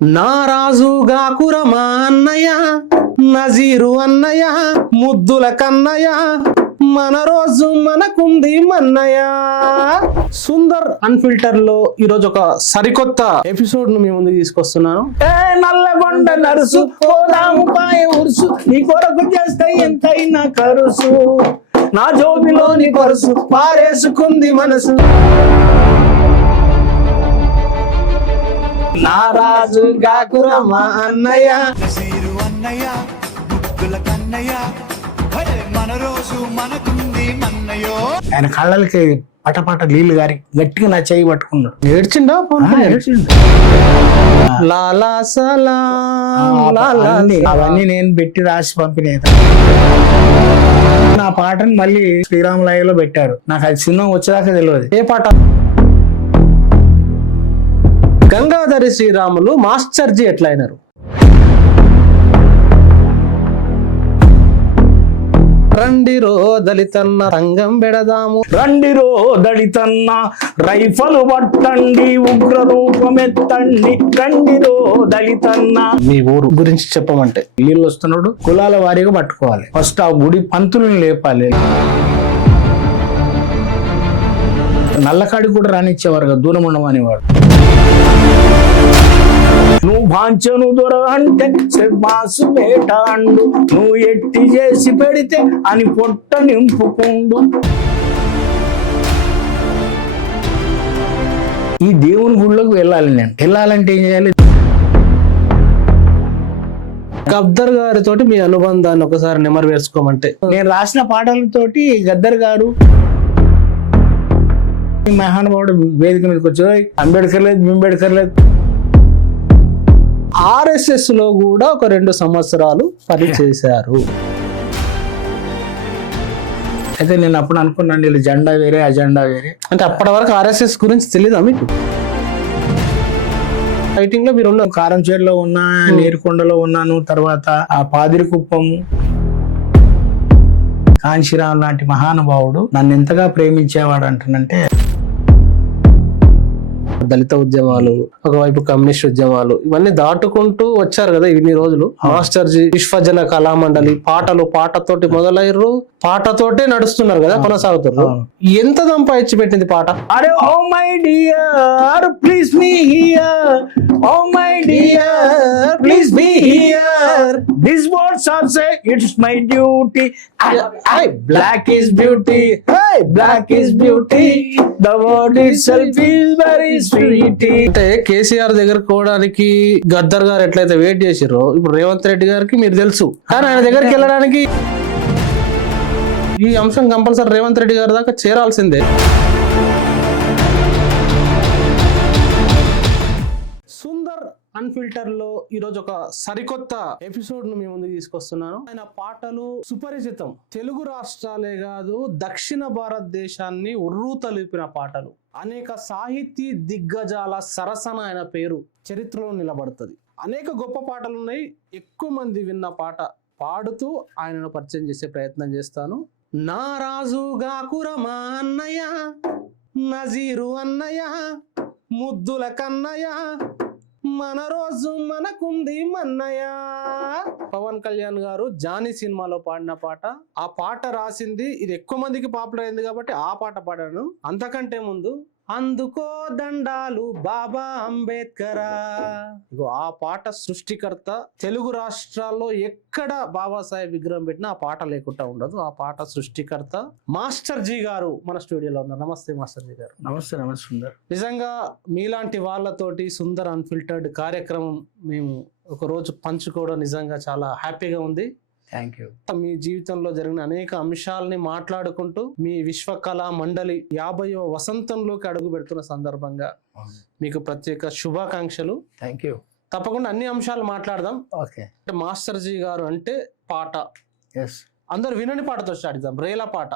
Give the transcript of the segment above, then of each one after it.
నారాజుగాకురమా అన్నయ్య నజీరు అన్నయ్య ముద్దుల కన్నయ్య మన రోజు మనకుంది మన్నయ్య. సుందర్ అన్ఫిల్టర్ లో ఈరోజు ఒక సరికొత్త ఎపిసోడ్ ను మీ ముందుకు తీసుకొస్తున్నాను. నల్లగొండ నరుసు పోదాము పాయ ఉరుసు నీ కొరకు చేస్తే ఎంతైనా కరుసు నా జోబిలోని పరుసు పారేసుకుంది మనసు. నారాజు గాకురమా అన్నయ్య నసీరు అన్నయ్య ముద్దుల కన్నయ్య మన రోజు మనకుంది మన్నయ్యో. ఆయన కళ్ళకి పటపట నీళ్లు గారి గట్టిగా నా చేయి పట్టుకున్నాడు. ఏడ్చిండా? లాలా సలాం అవన్నీ నేను పెట్టి రాసి పంపిణీ. నా పాటని మళ్ళీ శ్రీరామలయలో పెట్టారు. నాకు అది సినిమా వచ్చేదాకా తెలియదు. ఏ పాట? గంగాధరి శ్రీరాములు మాస్టర్ జీ ఎట్లా అయినారు? రండిరో దళితన్న రంగం పెడదాము, రండిరో దళితన్న రైఫలు పట్టండి ఉగ్ర రూపమెత్తండి రండిరో దళితన్న. మీ ఊరు గురించి చెప్పమంటే నీళ్ళు వస్తున్నాడు కులాల వారీగా పట్టుకోవాలి. ఫస్ట్ ఆ గుడి పంతులను లేపాలి. నల్లకాడి కూడా రానిచ్చేవారు కదా, దూరం ఉండమనేవాడు. నువ్వు భాంచను దొర అంటే మాసు వేట అండు, నువ్వు ఎట్టి చేసి పెడితే అని పొట్ట నింపుకుండు. ఈ దేవుని గుళ్ళకు వెళ్ళాలి. నేను వెళ్ళాలంటే ఏం చేయాలి? గద్దర్ గారితోటి మీ అనుబంధాన్ని ఒకసారి నెమరు వేసుకోమంటే నేను రాసిన పాటలతోటి గద్దర్ గారు మహానుభావుడు వేదిక మీదకి వచ్చి అంబేద్కర్ లేదు బింబేద్కర్ లేదు. ఆర్ఎస్ఎస్ లో కూడా ఒక 2 సంవత్సరాలు పనిచేశారు. అయితే నేను అప్పుడు అనుకున్నాను వీళ్ళు జెండా వేరే అజెండా వేరే. అంటే అప్పటి వరకు ఆర్ఎస్ఎస్ గురించి తెలీదా మీకు? ఫైటింగ్ లో మీరు ఉన్న కారంచేడులో ఉన్నా, నీరుకొండలో ఉన్నాను, తర్వాత ఆ పాదిరికుప్పం. కాంశీరామ్ లాంటి మహానుభావుడు నన్ను ఎంతగా ప్రేమించేవాడు అంటానంటే, దళిత ఉద్యమాలు ఒకవైపు కమ్యూనిస్ట్ ఉద్యమాలు ఇవన్నీ దాటుకుంటూ వచ్చారు కదా ఇన్ని రోజులు. మాస్టర్ జీ విశ్వజన కళామండలి పాటతోటి మొదలయ్యారు, పాటతోటే నడుస్తున్నారు కదా, కొనసాగుతున్నారు. ఎంత సంపాదించి పెట్టింది పాట? అరే oh my dear please me here, oh my dear please be here, this words are say it's my duty, black is beauty, black is beauty, the word itself is very sweet. అంటే కేసీఆర్ దగ్గర పోవడానికి గద్దర్ గారు ఎట్లయితే wait చేసిరో ఇప్పుడు రేవంత్ రెడ్డి గారికి మీరు తెలుసు, కానీ ఆయన దగ్గరికి వెళ్ళడానికి ఈ అంశం కంపల్సరీ రేవంత్ రెడ్డి గారి దాకా చేరాల్సిందే. సుందర్ అన్ఫిల్టర్ లో ఈరోజు ఒక సరికొత్త ఎపిసోడ్ ను మీ ముందుకు తీసుకొస్తున్నాను. ఆయన పాటలు సుపరిచితం. తెలుగు రాష్ట్రాలే కాదు దక్షిణ భారతదేశాన్ని ఉర్రూతలిపిన పాటలు. అనేక సాహితీ దిగ్గజాల సరసన ఆయన పేరు చరిత్రలో నిలబడుతుంది. అనేక గొప్ప పాటలు ఉన్నాయి. ఎక్కువ మంది విన్న పాట పాడుతూ ఆయనను పరిచయం చేసే ప్రయత్నం చేస్తాను. నారాజుగాకురమా అన్నయ్య నజీరు అన్నయ్య ముద్దుల కన్నయ్య మన రోజు మనకుంది మన్నయ్య. పవన్ కళ్యాణ్ గారు జానీ సినిమాలో పాడిన పాట. ఆ పాట రాసింది ఇది ఎక్కువ మందికి పాపులర్ అయింది కాబట్టి ఆ పాట పాడాను. అంతకంటే ముందు అందుకో దండాలు బాబా అంబేద్కరా, ఇగో ఆ పాట సృష్టికర్త. తెలుగు రాష్ట్రాల్లో ఎక్కడ బాబాసాహెబ్ విగ్రహం పెట్టినా ఆ పాట లేకుండా ఉండదు. ఆ పాట సృష్టికర్త మాస్టర్ జీ గారు మన స్టూడియోలో ఉన్నారు. నమస్తే మాస్టర్ జీ గారు. నమస్తే. నమస్తే సుందర్. నిజంగా మీలాంటి వాళ్ళతోటి సుందర్ అన్ఫిల్టర్డ్ కార్యక్రమం మేము ఒక రోజు పంచుకోవడం నిజంగా చాలా హ్యాపీగా ఉంది. Thank you. మీ జీవితంలో జరిగిన అనేక అంశాలని మాట్లాడుకుంటూ మీ విశ్వకళా మండలి 50వ వసంతంలోకి అడుగు పెడుతున్న సందర్భంగా మీకు ప్రత్యేక శుభాకాంక్షలు. Thank you. తప్పకుండా అన్ని అంశాలు మాట్లాడదాం. ఓకే. మాస్టర్ జీ గారు అంటే పాట అందరు వినని పాటతో స్టార్ట్ చేద్దాం. రేలా పాట.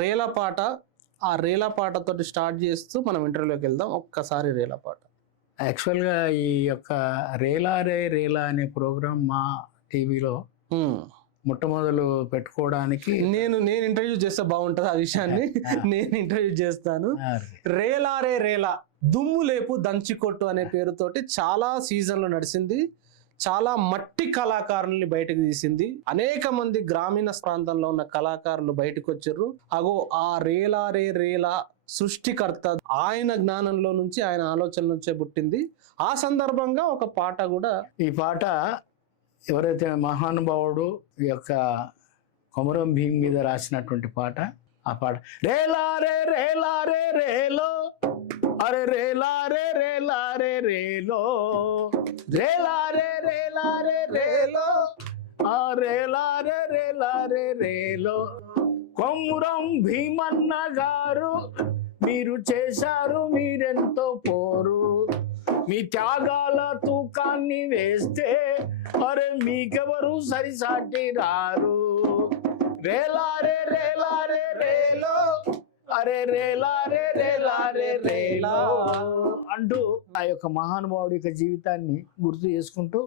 రేలా పాట. ఆ రేలా పాటతోటి స్టార్ట్ చేస్తూ మనం ఇంటర్వ్యూలోకి వెళ్దాం. ఒక్కసారి రేలా పాట. యాక్చువల్గా ఈ యొక్క రేలా రే రేలా అనే ప్రోగ్రామ్ మా టీవీలో మొట్టమొదలు పెట్టుకోవడానికి నేను ఇంటర్వ్యూ చేస్తే బాగుంటది. ఆ విషయాన్ని నేను ఇంటర్వ్యూ చేస్తాను. రేలా రే రేలా దుమ్ము లేపు దంచికొట్టు అనే పేరుతోటి చాలా సీజన్లు నడిచింది. చాలా మట్టి కళాకారుల్ని బయటకు తీసింది. అనేక మంది గ్రామీణ ప్రాంతంలో ఉన్న కళాకారులు బయటకు వచ్చారు. అగో ఆ రేలారే రేలా సృష్టికర్త ఆయన జ్ఞానంలో నుంచి, ఆయన ఆలోచన నుంచే పుట్టింది. ఆ సందర్భంగా ఒక పాట కూడా, ఈ పాట ఎవరైతే మహానుభావుడు ఈ యొక్క కొమరం భీం మీద రాసినటువంటి పాట. ఆ పాట రేలారే రేలారే రేలో, అరే రేలారే రేలారే రేలో, రేలారే రేలారే రేలో, ఆ రేలారే రేలారే రేలో. కొమురం భీమన్న గారు మీరు చేశారు మీరెంతో పోరు, మీ త్యాగాల తూకాన్ని వేస్తే అరే మీకెవరు సరిసాటి రారు. రేలారే రేలారే రేలో, అరే రేలారే రేలారే రేలో అంటూ ఆ యొక్క మహానుభావుడి యొక్క జీవితాన్ని గుర్తు చేసుకుంటూ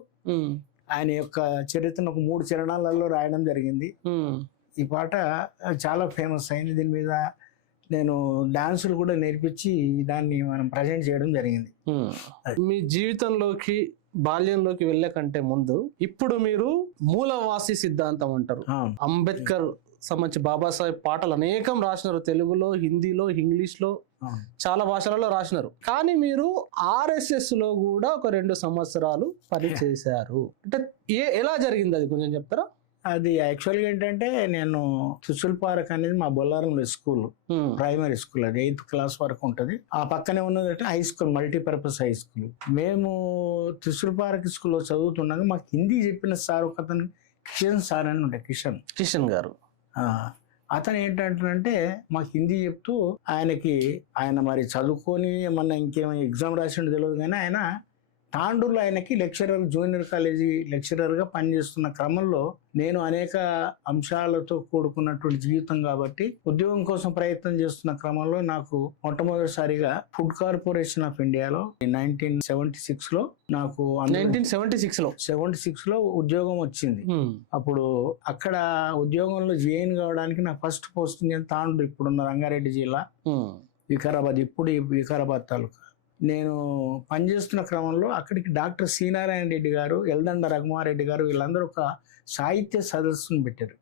ఆయన యొక్క చరిత్రను ఒక 3 చరణాలలో రాయడం జరిగింది. ఈ పాట చాలా ఫేమస్ అయింది. దీని మీద నేను డాన్సులు కూడా నేర్పించి దాన్ని మనం ప్రజెంట్ చేయడం జరిగింది. మీ జీవితంలోకి బాల్యంలోకి వెళ్ళే కంటే ముందు ఇప్పుడు మీరు మూలవాసి సిద్ధాంతం అంటారు. అంబేద్కర్ సంబంధించి బాబాసాహెబ్ పాటలు అనేకం రాసినారు. తెలుగులో, హిందీలో, ఇంగ్లీష్ లో, చాలా భాషలలో రాసినారు. కానీ మీరు RSS లో కూడా ఒక 2 సంవత్సరాలు పని చేశారు. అంటే ఎలా జరిగింది అది కొంచెం చెప్తారా? అది యాక్చువల్గా ఏంటంటే నేను త్రిశూల్ పార్క్ అనేది మా బొల్లారంలో స్కూల్, ప్రైమరీ స్కూల్, అది 8th క్లాస్ వరకు ఉంటుంది. ఆ పక్కనే ఉన్నదంటే high school, multipurpose high school. మేము త్రిశూల్ పార్క్ స్కూల్లో చదువుతున్నాక మాకు హిందీ చెప్పిన సార్ ఒక అతను కిషన్ సార్ అని ఉండే, కిషన్ గారు. అతను ఏంటంటే మాకు హిందీ చెప్తూ ఆయన మరి చదువుకొని ఏమన్నా ఇంకేమైనా ఎగ్జామ్ రాసిండు తెలియదు, కానీ ఆయన తాండూరులో ఆయనకి లెక్చరర్, జూనియర్ కాలేజీ లెక్చరర్గా పనిచేస్తున్న క్రమంలో నేను అనేక అంశాలతో కూడుకున్నటువంటి జీవితం కాబట్టి ఉద్యోగం కోసం ప్రయత్నం చేస్తున్న క్రమంలో నాకు మొట్టమొదటిసారిగా ఫుడ్ కార్పొరేషన్ ఆఫ్ ఇండియాలో 1976లో నాకు 76లో ఉద్యోగం వచ్చింది. అప్పుడు అక్కడ ఉద్యోగంలో జాయిన్ కావడానికి నా ఫస్ట్ పోస్టింగ్ తాండూరు, ఇప్పుడున్న రంగారెడ్డి జిల్లా, వికారాబాద్, ఇప్పుడు వికారాబాద్ తాలూకా. నేను పనిచేస్తున్న క్రమంలో అక్కడికి డాక్టర్ సి నారాయణ రెడ్డి గారు, ఎల్దండ రఘుమారెడ్డి గారు, వీళ్ళందరూ ఒక సాహిత్య సదస్సును పెట్టారు.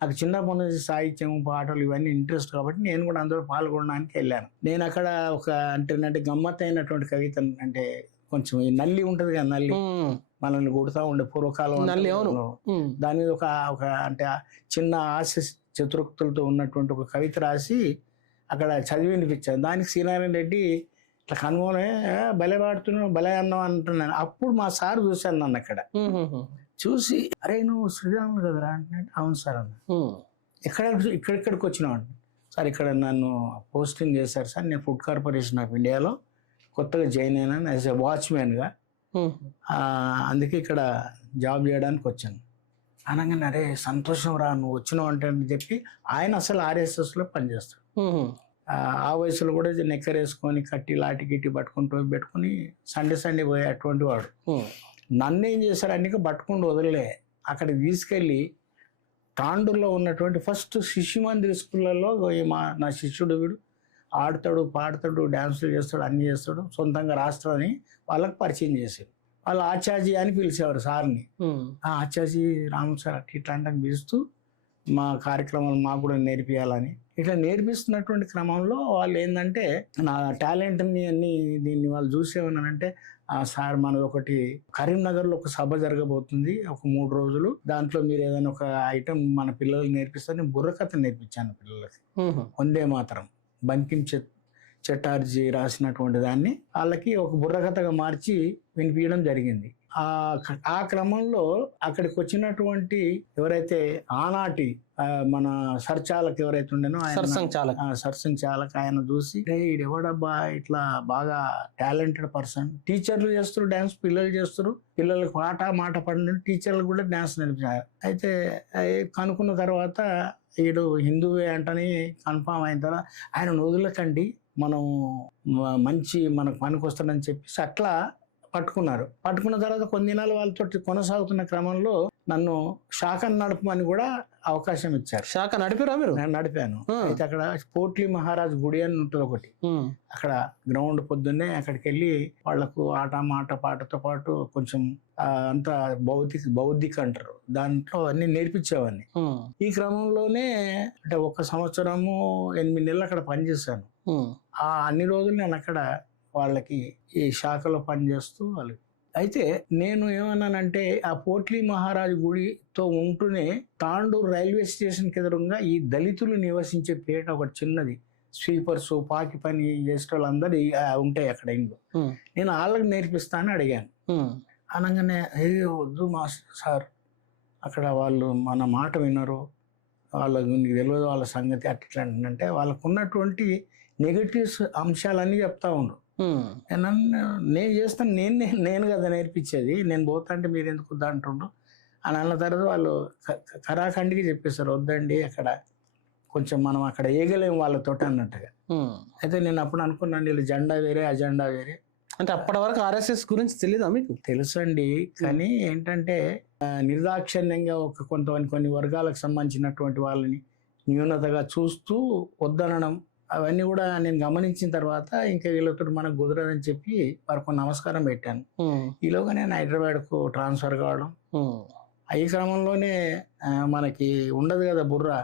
నాకు చిన్నప్పటి నుంచి సాహిత్యం, పాటలు ఇవన్నీ ఇంట్రెస్ట్ కాబట్టి నేను కూడా అందరూ పాల్గొనడానికి వెళ్ళాను. నేను అక్కడ ఒక అంటే గమ్మత్తైనటువంటి కవిత, అంటే కొంచెం ఈ నల్లి ఉంటది కదా, నల్లి మనల్ని కొడుతూ ఉండే పూర్వకాలం, దాని మీద ఒక అంటే చిన్న హాస్య చతురోక్తులతో ఉన్నటువంటి ఒక కవిత రాసి అక్కడ చదివి వినిపించాను. దానికి సి నారాయణ రెడ్డి ఇట్లా కనుగొనే భలే పాడుతున్నావు, భలే అన్నావు అంటున్నాను. అప్పుడు మా సార్ చూశాను నన్ను అక్కడ. చూసి అరే నువ్వు శ్రీరాములు కదరా అంటే, అవును సార్ అన్న. ఇక్కడికి వచ్చినావు అంటే, సార్ ఇక్కడ నన్ను పోస్టింగ్ చేశారు సార్, నేను ఫుడ్ కార్పొరేషన్ ఆఫ్ ఇండియాలో కొత్తగా జాయిన్ అయినాను యాజ్ ఎ వాచ్మెన్గా, అందుకే ఇక్కడ జాబ్ చేయడానికి వచ్చాను అనగానే, అరే సంతోషం రా నువ్వు వచ్చినావు అంటే అని చెప్పి ఆయన అసలు RSSలో పనిచేస్తాడు. ఆ వయసులో కూడా నెక్కర్ వేసుకొని కట్టి లాటి గిట్టి పెట్టుకుని సండే పోయే అటువంటి వాడు. నన్ను ఏం చేశారు, అన్నిక పట్టుకుంటూ వదిలే అక్కడికి తీసుకెళ్ళి తాండూరులో ఉన్నటువంటి ఫస్ట్ శిశు మందిర్ స్కూళ్ళల్లో నా శిష్యుడు వీడు ఆడతాడు, పాడతాడు, డ్యాన్సులు చేస్తాడు, అన్నీ చేస్తాడు, సొంతంగా రాస్తాడని వాళ్ళకి పరిచయం చేశారు. వాళ్ళు ఆచార్జీ అని పిలిచేవారు సార్ని. ఆచార్జీ రాము సార్ ఇట్లా అంటే పిలుస్తూ మా కార్యక్రమాలు మాకు కూడా నేర్పియాలని ఇట్లా నేర్పిస్తున్నటువంటి క్రమంలో వాళ్ళు ఏంటంటే నా టాలెంట్ని దీన్ని వాళ్ళు చూసేమన్నానంటే, సార్ మనది ఒకటి కరీంనగర్లో ఒక సభ జరగబోతుంది ఒక 3 రోజులు, దాంట్లో మీరు ఏదైనా ఒక ఐటమ్ మన పిల్లలకి నేర్పిస్తే బుర్రకథ నేర్పించాను పిల్లలకి. వందే మాతరం బంకిం చటర్జీ రాసినటువంటి దాన్ని వాళ్ళకి ఒక బుర్రకథగా మార్చి వినిపించడం జరిగింది. ఆ క్రమంలో అక్కడికి వచ్చినటువంటి ఎవరైతే ఆనాటి మన సర్చాలక్ ఎవరైతే ఉండేనో సర్సంగ్ చాలక్ ఆయన చూసి, ఎవడబ్బా ఇట్లా బాగా టాలెంటెడ్ పర్సన్, టీచర్లు చేస్తారు డాన్స్, పిల్లలు చేస్తారు, పిల్లలకు పాట మాట పడిన టీచర్లు కూడా డాన్స్ నేర్పించారు. అయితే కనుక్కున్న తర్వాత వీడు హిందువే అంటని కన్ఫామ్ అయిన తర్వాత ఆయన వదులకండి, మనం మనకు పనికి వస్తాడని చెప్పేసి అట్లా పట్టుకున్నారు. పట్టుకున్న తర్వాత కొన్ని దినాలు వాళ్ళతో కొనసాగుతున్న క్రమంలో నన్ను శాఖను నడపమని కూడా అవకాశం ఇచ్చారు. శాఖ నడిపిరా మీరు? నేను నడిపాను. అయితే అక్కడ పోట్లీ మహారాజ్ గుడి అని ఉంటుంది ఒకటి, అక్కడ గ్రౌండ్ పొద్దున్నే అక్కడికి వెళ్ళి వాళ్లకు ఆట మాట పాటతో పాటు కొంచెం అంత బౌద్ధిక అంటారు, దాంట్లో అన్ని నేర్పించేవాడిని. ఈ క్రమంలోనే అంటే 1 సంవత్సరము 8 నెలలు అక్కడ పనిచేశాను. ఆ అన్ని రోజులు నేను అక్కడ వాళ్ళకి ఈ శాఖలో పనిచేస్తూ వాళ్ళకి. అయితే నేను ఏమన్నానంటే ఆ పోట్లీ మహారాజ్ గుడితో ఉంటూనే తాండూరు రైల్వే స్టేషన్ ఎదురుగా ఈ దళితులు నివసించే పేట ఒకటి చిన్నది, స్వీపర్స్ పాకి పని చేసే వాళ్ళందరూ ఉంటాయి అక్కడ ఇంట్లో. నేను వాళ్ళకి నేర్పిస్తానని అడిగాను. అనగానే వద్దు మాస్టర్ సార్, అక్కడ వాళ్ళు మన మాట వినరు, వాళ్ళకు తెలియదు వాళ్ళ సంగతి అట్లా అంటే వాళ్ళకు ఉన్నటువంటి నెగటివ్స్ అంశాలన్నీ చెప్తా ఉండు. నేను చేస్తాను, నేను కదా నేర్పించేది, నేను పోతా అంటే మీరు ఎందుకు వద్దా అంటుండ్రు అని అన్న తర్వాత వాళ్ళు కరాఖండికి చెప్పేశారు, వద్దండి అక్కడ కొంచెం మనం అక్కడ ఏగలేము వాళ్ళతో అన్నట్టుగా. అయితే నేను అప్పుడు అనుకున్నాను వీళ్ళు జెండా వేరే అజెండా వేరే. అంటే అప్పటి వరకు ఆర్ఎస్ఎస్ గురించి తెలీదా మీకు? తెలుసండి, కానీ ఏంటంటే నిర్దాక్షిణ్యంగా కొన్ని వర్గాలకు సంబంధించినటువంటి వాళ్ళని న్యూనతగా చూస్తూ వద్దనడం అవన్నీ కూడా నేను గమనించిన తర్వాత ఇంకా వీళ్ళతో మనకు కుదరదని చెప్పి వారికి నమస్కారం పెట్టాను. ఈలోగా నేను హైదరాబాద్కు ట్రాన్స్ఫర్ కావడం, ఈ క్రమంలోనే మనకి ఉండదు కదా బుర్ర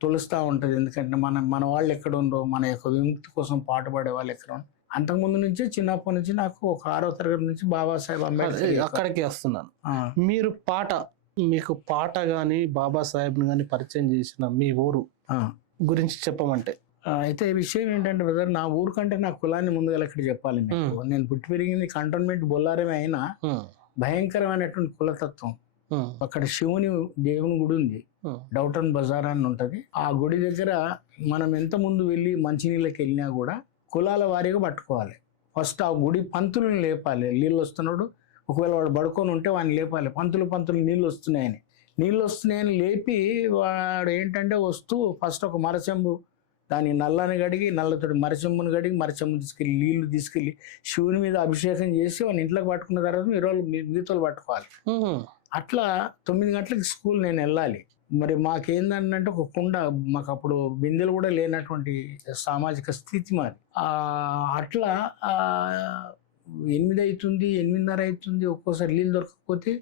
తొలుస్తూ ఉంటుంది. ఎందుకంటే మన వాళ్ళు ఎక్కడ ఉండో, మన యొక్క విముక్తి కోసం పాటుపడే వాళ్ళు ఎక్కడ ఉండో. అంతకుముందు నుంచి చిన్నప్పటి నుంచి నాకు ఒక 6వ తరగతి నుంచి బాబాసాహెబ్ అంబేద్కర్ అక్కడికి వస్తున్నాను. మీరు మీకు పాట గాని బాబాసాహెబ్ని కానీ పరిచయం చేసిన మీ ఊరు గురించి చెప్పమంటే? అయితే ఈ విషయం ఏంటంటే బ్రదర్, నా ఊరు కంటే నా కులాన్ని ముందుగా ఇక్కడ చెప్పాలి. నేను పుట్టి పెరిగింది కంటోన్మెంట్ బొల్లారమే అయినా భయంకరమైనటువంటి కులతత్వం. అక్కడ శివుని దేవుని గుడి ఉంది, డౌటన్ బజార్ అని ఉంటది. ఆ గుడి దగ్గర మనం ఎంత ముందు వెళ్ళి మంచినీళ్ళకి వెళ్ళినా కూడా కులాల వారీగా పట్టుకోవాలి. ఫస్ట్ ఆ గుడి పంతులను లేపాలి. నీళ్ళు వస్తున్నాడు, ఒకవేళ వాడు పడుకొని ఉంటే వాడిని లేపాలి. పంతులు నీళ్ళు వస్తున్నాయని లేపి వాడు ఏంటంటే వస్తూ ఫస్ట్ ఒక మరచెంబు, దాని నల్లని గడిగి నల్లతోటి మరచెంబుని గడిగి మరచెంబు తీసుకెళ్ళి నీళ్లు తీసుకెళ్ళి శివుని మీద అభిషేకం చేసి వాడిని ఇంట్లోకి పట్టుకున్న తర్వాత మిగతాలు పట్టుకోవాలి. అట్లా 9 గంటలకి స్కూల్ నేను వెళ్ళాలి. మరి మాకేందంటే ఒక కుండ, మాకు అప్పుడు బిందెలు కూడా లేనటువంటి సామాజిక స్థితి మాది. అట్లా 8 అవుతుంది, 8:30 అవుతుంది. ఒక్కోసారి నీళ్ళు దొరకకపోతే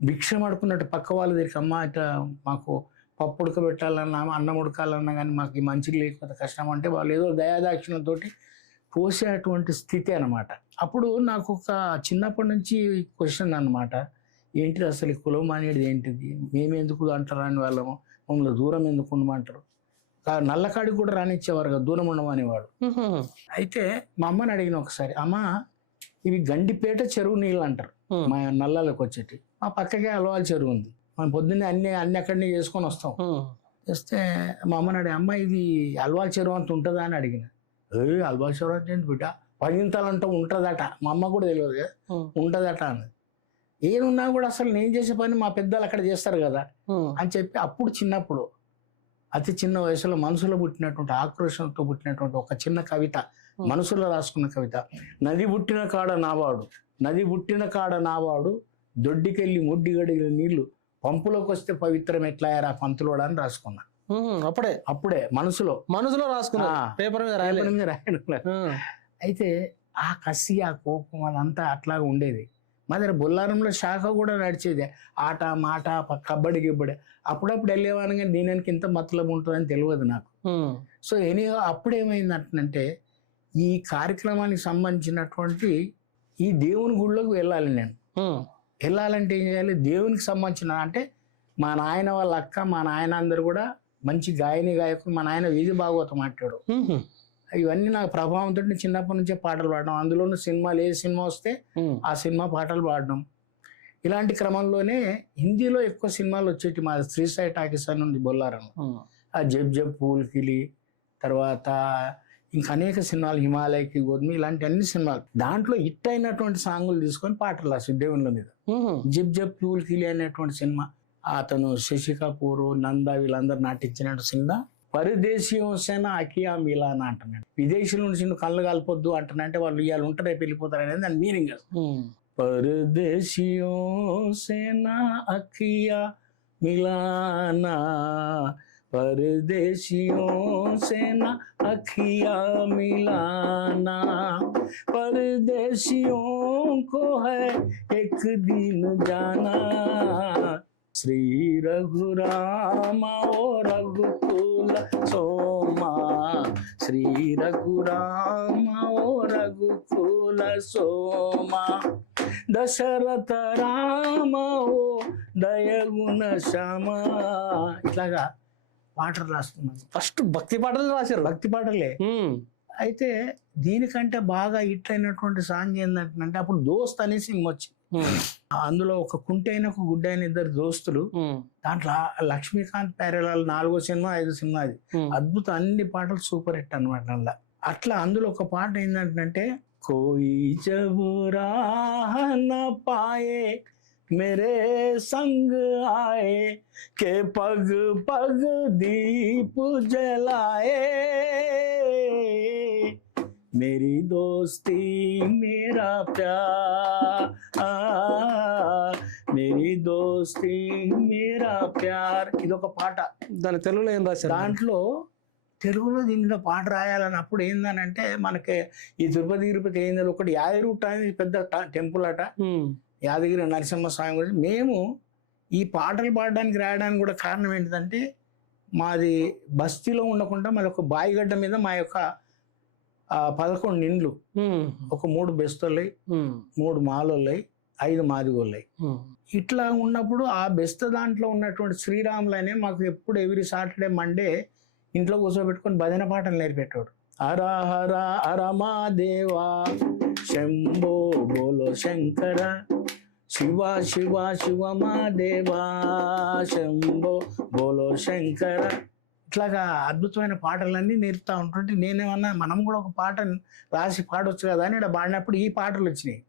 భిక్షం అడుకున్నట్టు పక్క వాళ్ళ దగ్గరికి, అమ్మ ఇట్లా మాకు పప్పు ఉడకబెట్టాలన్నా అన్నం ఉడకాలన్నా కానీ మాకు ఈ మంచిగా లేకపోతే కష్టం అంటే వాళ్ళు ఏదో దయాదాక్షిణతోటి పోసేటువంటి స్థితి అనమాట. అప్పుడు నాకు ఒక చిన్నప్పటి నుంచి క్వశ్చన్ అనమాట, ఏంటిది అసలు కులం అనేది ఏంటిది, మేమెందుకు అంటారా అని వాళ్ళము, మమ్మల్ని దూరం ఎందుకు ఉండమంటారు. నల్లకాడికి కూడా రానిచ్చేవారు కదా, దూరం ఉండమనేవాడు. అయితే మా అమ్మని అడిగిన ఒకసారి, అమ్మ ఇవి గండిపేట చెరువు నీళ్ళు అంటారు మా నల్లలకు వచ్చేటి, మా పక్కకే అలవాల చెరువు ఉంది, మనం పొద్దున్నే అన్ని అక్కడనే చేసుకొని వస్తాం. చేస్తే మా అమ్మని అడిగి, అమ్మ ఇది అల్వాల చెరువు అంత ఉంటుందా అని అడిగిన. అల్వాల చెరువు అంటే బిడ్డ 10 ఇంతలంటూ ఉంటుందట, మా అమ్మ కూడా తెలియదు ఉంటుందట అన్నది. ఏమున్నా కూడా అసలు నేను చేసే పని మా పెద్దలు అక్కడ చేస్తారు కదా అని చెప్పి అప్పుడు చిన్నప్పుడు అతి చిన్న వయసులో మనసులో పుట్టినటువంటి ఆక్రోషంతో పుట్టినటువంటి ఒక చిన్న కవిత, మనసులో రాసుకున్న కవిత, నది పుట్టిన కాడ నావాడు దొడ్డికెళ్ళి ముడ్డి గడిగిన నీళ్లు పంపులోకి వస్తే పవిత్రం ఎట్లాయారా పంతులోడా అని రాసుకున్నా. అప్పుడే మనసులో రాసుకున్నా, పేపర్ మీద రాయడం. అయితే ఆ కసి ఆ కోపం అదంతా అట్లాగా ఉండేది. మా దగ్గర బొల్లారంలో శాఖ కూడా నడిచేది, ఆట మాట కబడ్డీ గిబ్బడి. అప్పుడప్పుడు వెళ్ళేవాను కానీ దీనికి ఇంత మతలబు ఉంటుందని తెలియదు నాకు. సో అప్పుడు ఏమైందంటే ఈ కార్యక్రమానికి సంబంధించినటువంటి ఈ దేవుని గుడిలోకి వెళ్ళాలి. నేను వెళ్ళాలంటే ఏం చేయాలి, దేవునికి సంబంధించిన అంటే మా నాయన వాళ్ళ అక్క, మా నాయన అందరు కూడా మంచి గాయకులు. మా నాయన వీధి భాగవతం మాట్లాడు. ఇవన్నీ నాకు ప్రభావంతో చిన్నప్పటి నుంచే పాటలు పాడడం, అందులోనూ సినిమాలు, ఏ సినిమా వస్తే ఆ సినిమా పాటలు పాడడం. ఇలాంటి క్రమంలోనే హిందీలో ఎక్కువ సినిమాలు వచ్చేటి. మా శ్రీసాయి టాకీస్ అని ఉంది బొల్లారం, ఆ జబ్ జబ్ పూల్ కిలి, తర్వాత ఇంకా అనేక సినిమాలు, హిమాలయకి గోధుమ, ఇలాంటి అన్ని సినిమాలు. దాంట్లో హిట్ అయినటువంటి సాంగులు తీసుకొని పాటలు రాసి దేవుళ్ళ మీద. జబ్ జబ్ పూల్ కిలి అనేటువంటి సినిమా, అతను శశి కపూర్, నందా వీళ్ళందరూ నటించిన సినిమా. పరిదేశీయం సేన అకియా మిలానా అంటున్నాడు, విదేశీయుల నుంచి నువ్వు కళ్ళు కలపొద్దు అంటున్నా, అంటే వాళ్ళు ఇవాళ ఉంటారే వెళ్ళిపోతారు అనేది దాని మీనింగ్. परदेशियों से ना अखिया मिलाना, परदेशियों से ना अखिया मिलाना, परदेशियों को है एक दिन जाना, श्री रघुराम ओ रघुकुल सोमा, श्री रघुराम ओ रघुकुल सोमा, దశరథ రామ ఓ దయగుణ శ్యామ. ఇట్లాగా పాటలు రాస్తున్నాను. ఫస్ట్ భక్తి పాటలు రాశారు. భక్తి పాటలే. అయితే దీనికంటే బాగా హిట్ అయినటువంటి సాంగ్ ఏంటంటే అప్పుడు దోస్త్ అనే సినిమా వచ్చింది. అందులో ఒక కుంటైన ఒక గుడ్డైన ఇద్దరు దోస్తులు, దాంట్లో లక్ష్మీకాంత్ ప్యారేలాల్ 4వ సినిమా 5వ సినిమా అది అద్భుతం. అన్ని పాటలు సూపర్ హిట్ అనమాట. అట్లా అందులో ఒక పాట ఏంటంటే कोई जब राह न पाए मेरे संग आए के पग पग दीप जलाए, मेरी दोस्ती मेरा प्यार, मेरी दोस्ती मेरा प्यार. ఇదొక పాట. దాని తెలుగులో ఏం రాశారు? దాంట్లో తెలుగులో దీనిలో పాట రాయాలన్నప్పుడు ఏందనంటే మనకి ఈ తిరుపతి ఏంది ఒకటి యాదగిరి అనేది పెద్ద టెంపుల్ అట, యాదగిరి నరసింహస్వామి గురించి. మేము ఈ పాటలు పాడడానికి రాయడానికి కూడా కారణం ఏంటిదంటే మాది బస్తీలో ఉండకుండా మాది ఒక బాయిగడ్డ మీద మా యొక్క 11 ఇండ్లు, ఒక 3 బెస్తోళ్ళయి, 3 మాలోళ్ళయి, 5 మాదిగోళ్ళయి. ఇట్లా ఉన్నప్పుడు ఆ బెస్త దాంట్లో ఉన్నటువంటి శ్రీరాములు అనే మాకు ఎప్పుడు ఎవ్రీ సాటర్డే మండే ఇంట్లో కూర్చోబెట్టుకొని భజన పాటలు నేర్పెట్టాడు. హర హర హర మాదేవా శంభో బోలో శంకర, శివ శివ శివ మాదేవా శంభో బోలో శంకర. ఇట్లాగా అద్భుతమైన పాటలన్నీ నేర్పుతా ఉంటుంటే నేనేమన్నా మనం కూడా ఒక పాట రాసి పాడవచ్చు కదా అని ఇక్కడ పాడినప్పుడు ఈ పాటలు వచ్చినాయి.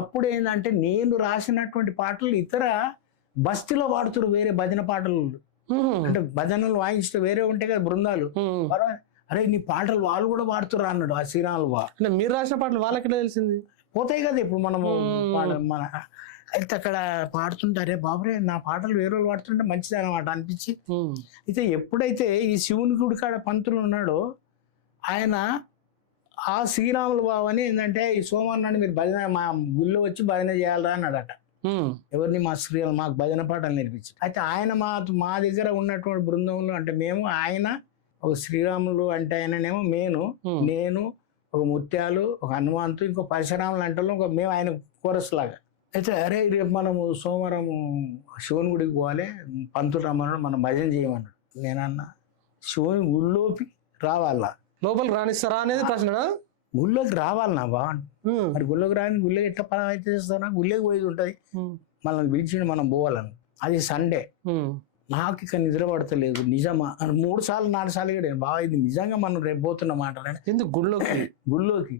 అప్పుడు ఏంటంటే నేను రాసినటువంటి పాటలు ఇతర బస్తీలో పాడుతున్నారు వేరే భజన పాటలు. అంటే భజనలు వాయించే వేరే ఉంటాయి కదా బృందాలు, అరే నీ పాటలు వాళ్ళు కూడా పాడుతురా అన్నాడు ఆ శ్రీరాములు. అంటే మీరు రాసిన పాటలు వాళ్ళకి తెలిసింది పోతాయి కదా ఇప్పుడు మనము మన. అయితే అక్కడ పాడుతుంటే అరే బాబురే నా పాటలు వేరే వాళ్ళు పాడుతుంటే మంచిది అనమాట అనిపించి. అయితే ఎప్పుడైతే ఈ శివుని గుడి కాడ పంతులు ఉన్నాడో ఆయన ఆ శ్రీరాములు బాబు అని ఏంటంటే ఈ సోమవారం నాడు మీరు భజన మా గుళ్ళో వచ్చి భజన చేయాలరా అన్నాడట. ఎవరిని? మా శ్రీరాములు మాకు భజన పాటలు నేర్పించారు. అయితే ఆయన మా దగ్గర ఉన్నటువంటి బృందంలో అంటే మేము ఆయన ఒక శ్రీరాములు అంటే ఆయననేమో నేను ఒక ముత్యాలు, ఒక హనుమంతు, ఇంకో పరశురాములు అంటే మేము ఆయన కోరస్ లాగా. అయితే అరే రేపు మనము సోమవారం శివుని గుడికి పోవాలి, పంతులు రమ్మన్నాడు, మనం భజన చేయమన్నాడు. నేనన్నా శివుని గుళ్ళోకి రావాలా, లోపలికి రానిస్తారా అనేది ప్రశ్న. గుళ్ళోకి రావాలన్నా మరి గుళ్ళోకి రాని గుళ్ళకి ఎట్లా పని అయితే చేస్తారా, గుళ్ళకి పోయేది ఉంటుంది, మనల్ని పిలిచి మనం పోవాలని. అది సండే. నాకు ఇక నిద్ర పడతలేదు నిజమా అని 3 సార్లు 4 సార్లు కూడా బాగా ఇది నిజంగా మనం రేపు పోతున్న మాట ఎందుకు గుడిలోకి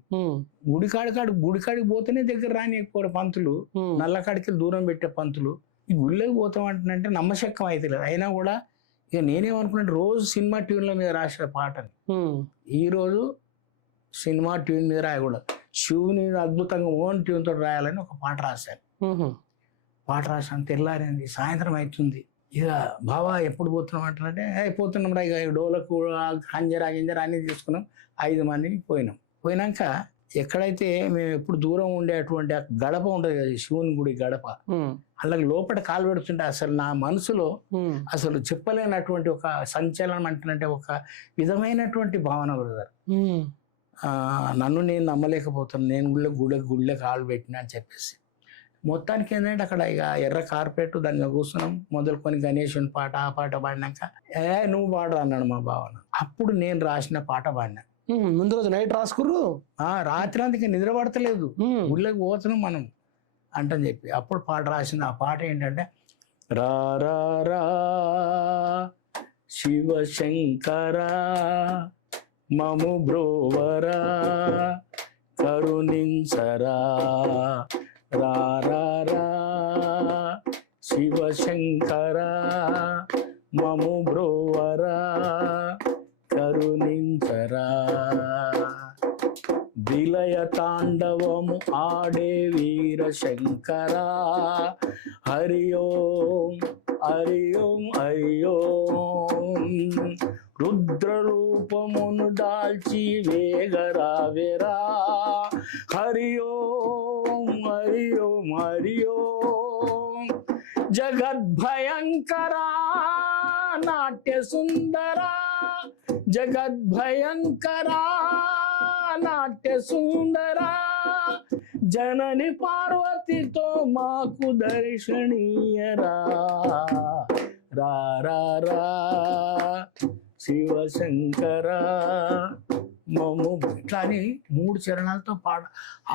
గుడికాడికి పోతేనే దగ్గర రాని ఎక్కువ పంతులు, నల్లకాడికి దూరం పెట్టే పంతులు. ఈ గుళ్ళకి పోతాం అంటే నమ్మశక్యం అయితే లేదు. అయినా కూడా ఇక నేనేమనుకున్నాను రోజు సినిమా ట్యూన్ల మీద రాసే పాటని ఈ రోజు సినిమా ట్యూన్ మీద రాయకూడదు, శివుని అద్భుతంగా ఓన్ ట్యూన్ తోటి రాయాలని ఒక పాట రాశాను. పాట రాసాను, తెల్లారింది, సాయంత్రం అవుతుంది. ఇక బాబా ఎప్పుడు పోతున్నాం అంటే పోతున్నాం రా, ఇక డోలకు హంజరా గింజరా అన్ని తీసుకున్నాం. 5 మందిని పోయినాక ఎక్కడైతే మేము ఎప్పుడు దూరం ఉండేటువంటి గడప ఉంటుంది కదా శివుని గుడి గడప, అలాగే లోపల కాలు పెడుతుంటే అసలు నా మనసులో అసలు చెప్పలేనటువంటి ఒక సంచలనం అంటే ఒక విధమైనటువంటి భావన బ్రదర్. నన్ను నేను నమ్మలేకపోతున్నాను, నేను గుళ్ళ కాలు పెట్టినా అని చెప్పేసి. మొత్తానికి ఏంటంటే అక్కడ ఇక ఎర్ర కార్పెట్ దాని మీద కూర్చున్నాం, మొదలుకొని గణేశుని పాట ఆ పాట పాడినాక నువ్వు పాడరా అన్నాడు మా భావన. అప్పుడు నేను రాసిన పాట పాడినా. ముందు రోజు నైట్ రాసుకుర్రు, రాత్రి అంతా నిద్ర పడతలేదు, గుళ్ళకి పోతున్నాం మనం అంటని చెప్పి అప్పుడు పాట రాసింది. ఆ పాట ఏంటంటే రా రా రా శివశంకరా మము బ్రోవరా కరుణించరా, రా రా రా శివశంకరా మము బ్రోవరా కరుణించరా, విలయ తాండవము ఆడే వీర శంకర హరి ఓం హరి ఓం హరి ఓం రుద్రరూపమును దాల్చి వేగరావేరా హరి ఓం హరి ఓం హరి ఓం జగద్భయంకరా నాట్య సుందరా జగద్భయంకరా నాట్య సుందరా జనని పార్వతితో మాకు దర్శనీయరా రా రా రా శివశంకర మమ్ము ఇట్లా అని 3 చరణాలతో పాడ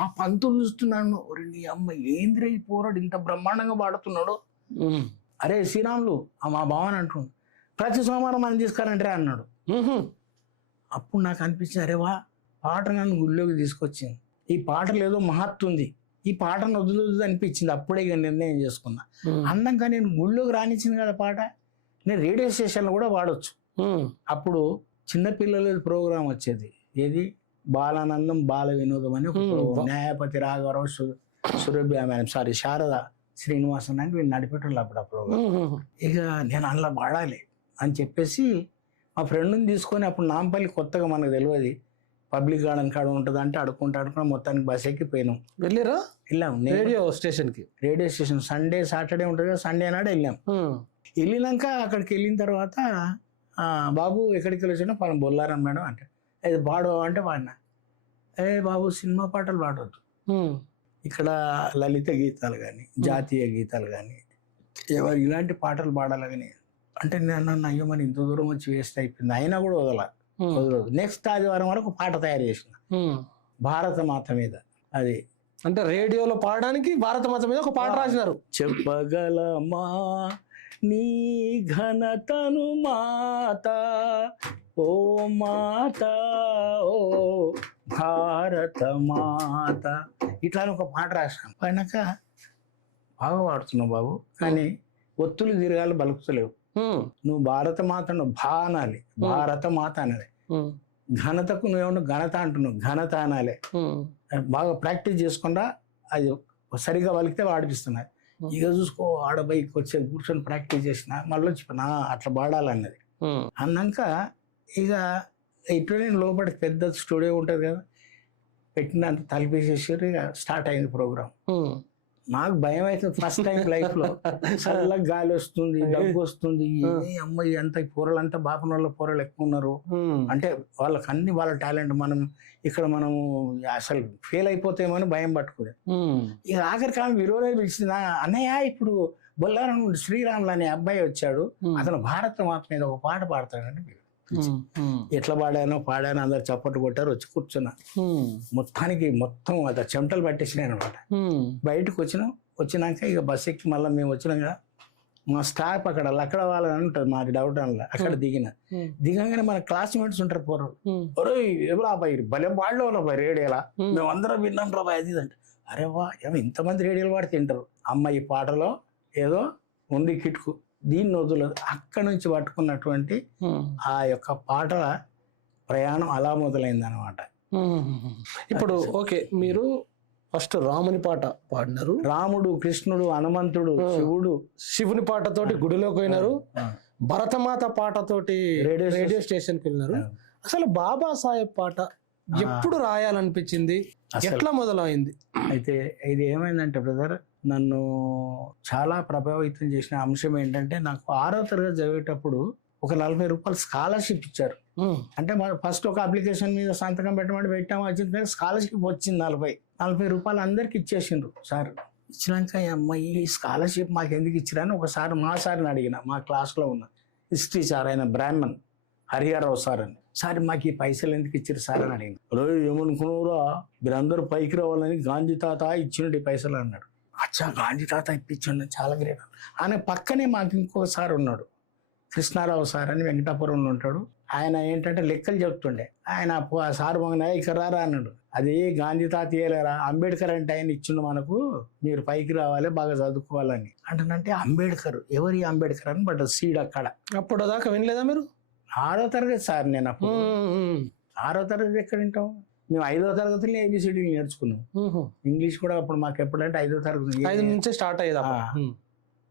ఆ పంతులు చూస్తున్నాను. నీ అమ్మ ఏంద్రే ఈ పోరాడు ఇంత బ్రహ్మాండంగా పాడుతున్నాడు. అరే శ్రీరాములు మా భావన అంటుండు ప్రతి సోమవారం మనం తీసుకురంటే అన్నాడు. అప్పుడు నాకు అనిపించింది అరే వా పాట నన్ను గుళ్ళోకి తీసుకొచ్చింది. ఈ పాటలో ఏదో మహత్తు ఉంది, ఈ పాటను వదులుదు అనిపించింది. అప్పుడే ఇక నిర్ణయం చేసుకున్నా. అందంగా నేను గుళ్ళోకి రానిచ్చింది కదా పాట, నేను రేడియో స్టేషన్లో కూడా వాడచ్చు. అప్పుడు చిన్నపిల్లల ప్రోగ్రాం వచ్చేది, ఏది బాలానందం బాల వినోదం అని ఒక ప్రోగ్రాం. న్యాయపతి రాఘవరావు సురభి మేడం సారీ శారద శ్రీనివాసన్ అని వీళ్ళు నడిపెట్టాలి అప్పుడు ఆ ప్రోగ్రాం. ఇక నేను అందులో వాడాలి అని చెప్పేసి మా ఫ్రెండ్ని తీసుకొని, అప్పుడు నాంపల్లి కొత్తగా మనకు తెలియదు పబ్లిక్ గార్డెన్ కాడ ఉంటుంది అంటే అడుక్కుంటా మొత్తానికి బస్ ఎక్కిపోయినాం. వెళ్ళారా? వెళ్ళాం రేడియో స్టేషన్కి. రేడియో స్టేషన్ సండే సాటర్డే ఉంటుంది కదా, సండే నాడు వెళ్ళాం. వెళ్ళినాక అక్కడికి వెళ్ళిన తర్వాత బాబు ఎక్కడికి వెళ్ళొచ్చినా పని బొల్లారని మేడం అంటే అది పాడు అంటే పాడినా. బాబు సినిమా పాటలు పాడవద్దు, ఇక్కడ లలిత గీతాలు కానీ జాతీయ గీతాలు కానీ ఎవరు ఇలాంటి పాటలు పాడాలి కానీ అంటే నన్ను అయ్యో మరి ఇంత దూరం వచ్చి వేస్ట్ అయిపోయింది. అయినా కూడా వదలదు. నెక్స్ట్ ఆదివారం వరకు పాట తయారు చేసిన భారత మాత మీద. అది అంటే రేడియోలో పాడడానికి భారత మాత మీద ఒక పాట రాసినారు. చెప్పగలమా నీ ఘనతను మాత ఓ మాత ఓ భారత మాత ఇట్లా ఒక పాట రాసినాం. పైనాక బాగా పాడుతున్నావు బాబు, కానీ ఒత్తులు దీర్ఘాలు బలుకుతలేవు. నువ్వు భారత మాతను భా అనాలి, భారత మాత అనాలి. ఘనతకు నువ్వేమన్నా ఘనత అంటున్నావు, ఘనత అనాలి. బాగా ప్రాక్టీస్ చేసుకుండా అది సరిగా వలికితే వాడిపిస్తున్నాయి. ఇక చూసుకో ఆడబైకి వచ్చే కూర్చొని ప్రాక్టీస్ చేసిన మళ్ళీ వచ్చి అట్లా పాడాలన్నది అన్నాక ఇక ఇట్లా నేను లోపల పెద్ద స్టూడియో ఉంటుంది కదా, పెట్టినంత తలిపేసేసారు. ఇక స్టార్ట్ అయింది ప్రోగ్రామ్. నాకు భయం అవుతుంది ఫస్ట్ టైం లైఫ్ లో. చల్లగా గాలి వస్తుంది, దగ్గు వస్తుంది. అమ్మాయి అంత కూరలంతా బాపన వాళ్ళ కూరలు ఎక్కువ ఉన్నారు అంటే వాళ్ళకి అన్ని వాళ్ళ టాలెంట్. మనం ఇక్కడ మనము అసలు ఫెయిల్ అయిపోతామని భయం పట్టుకుంది. ఇక ఆఖరికి ఆమె విరోధం పిలిచిందా, అన్నయ్య ఇప్పుడు బొల్లారం నుండి శ్రీరాములు అనే అబ్బాయి వచ్చాడు, అతను భారత మాత మీద ఒక పాట పాడతాడని. ఎట్లా పాడానో అందరు చప్పట్లు కొట్టారు. వచ్చి కూర్చున్నా. మొత్తానికి మొత్తం అది చెమటలు పట్టేసినాయి అనమాట. బయటకు వచ్చినాక ఇక బస్ ఎక్కి మళ్ళీ మేము వచ్చినాం కదా, మా స్టాప్ అక్కడ లక్కడ వాళ్ళని ఉంటుంది మాకు డౌట్ అన్న. అక్కడ దిగంగానే మన క్లాస్మేట్స్ ఉంటారు పోరు, ఎవరు అబ్బాయి భలే పాడలో అబ్బాయి రేడియోలా, మేము అందరం విన్నాం రా బాయ్ అది అంటే. అరే వా ఏమో ఇంతమంది రేడియోలు పాడి తింటారు. అమ్మ ఈ పాటలో ఏదో ఉంది కిటుకు, దీన్ని వదులదు. అక్కడి నుంచి పట్టుకున్నటువంటి ఆ యొక్క పాటల ప్రయాణం అలా మొదలైంది అనమాట. ఇప్పుడు ఓకే, మీరు ఫస్ట్ రాముని పాట పాడినారు, రాముడు కృష్ణుడు హనుమంతుడు శివుని పాటతోటి గుడిలోకి పోయినారు, భరతమాత పాటతోటి రేడియో స్టేషన్కి వెళ్ళినారు. అసలు బాబాసాహెబ్ పాట ఎప్పుడు రాయాలనిపించింది, ఎట్లా మొదలైంది? అయితే ఇది ఏమైందంటే బ్రదర్, నన్ను చాలా ప్రభావితం చేసిన అంశం ఏంటంటే, నాకు 6వ తరగతి చదివేటప్పుడు ఒక 40 రూపాయలు స్కాలర్షిప్ ఇచ్చారు. అంటే ఫస్ట్ ఒక అప్లికేషన్ మీద సంతకం పెట్టమంటే పెట్టాము, వచ్చిన స్కాలర్షిప్ వచ్చింది 40 రూపాయలు అందరికి ఇచ్చేసిండ్రు సార్. ఇచ్చినాక అమ్మాయి ఈ స్కాలర్షిప్ మాకు ఎందుకు ఇచ్చిరని ఒకసారి మా సార్ని అడిగిన, మా క్లాస్లో ఉన్న హిస్టరీ సార్, ఆయన బ్రాహ్మణ్ హరిహరరావు సార్ అని. సార్ మాకు ఈ పైసలు ఎందుకు ఇచ్చారు సార్ అని అడిగిన. ఏమనుకున్నావురా మీరందరూ పైకి రావాలని గాంధీ తాత ఇచ్చినట్టు పైసలు అన్నాడు. అచ్చా గాంధీ తాత ఇప్పించండి, చాలా గ్రేట్. ఆయన పక్కనే మాకు ఇంకొక సార్ ఉన్నాడు, కృష్ణారావు సార్ అని వెంకటాపురంలో ఉంటాడు. ఆయన ఏంటంటే లెక్కలు చెప్తుండే. ఆయన ఆ సార్ మగన ఇక్కడ రారా అన్నాడు. అదే గాంధీ తాత ఇయ్యలేరా, అంబేద్కర్ అంటే ఆయన ఇచ్చిండు మనకు, మీరు పైకి రావాలి బాగా చదువుకోవాలని అంటానంటే. అంబేద్కర్ ఎవరి అంబేద్కర్ అని బట్ సీడ్ అక్కడ. అప్పుడు దాకా వినలేదా మీరు? 6వ తరగతి సార్ నేను అప్పుడు. 6వ తరగతి ఎక్కడ వింటాం? మేము 5వ తరగతిలో ABCD నేర్చుకున్నాం. ఇంగ్లీష్ కూడా అప్పుడు మాకు ఎప్పుడంటే 5వ తరగతి 5 నుంచి స్టార్ట్ అయ్యేది.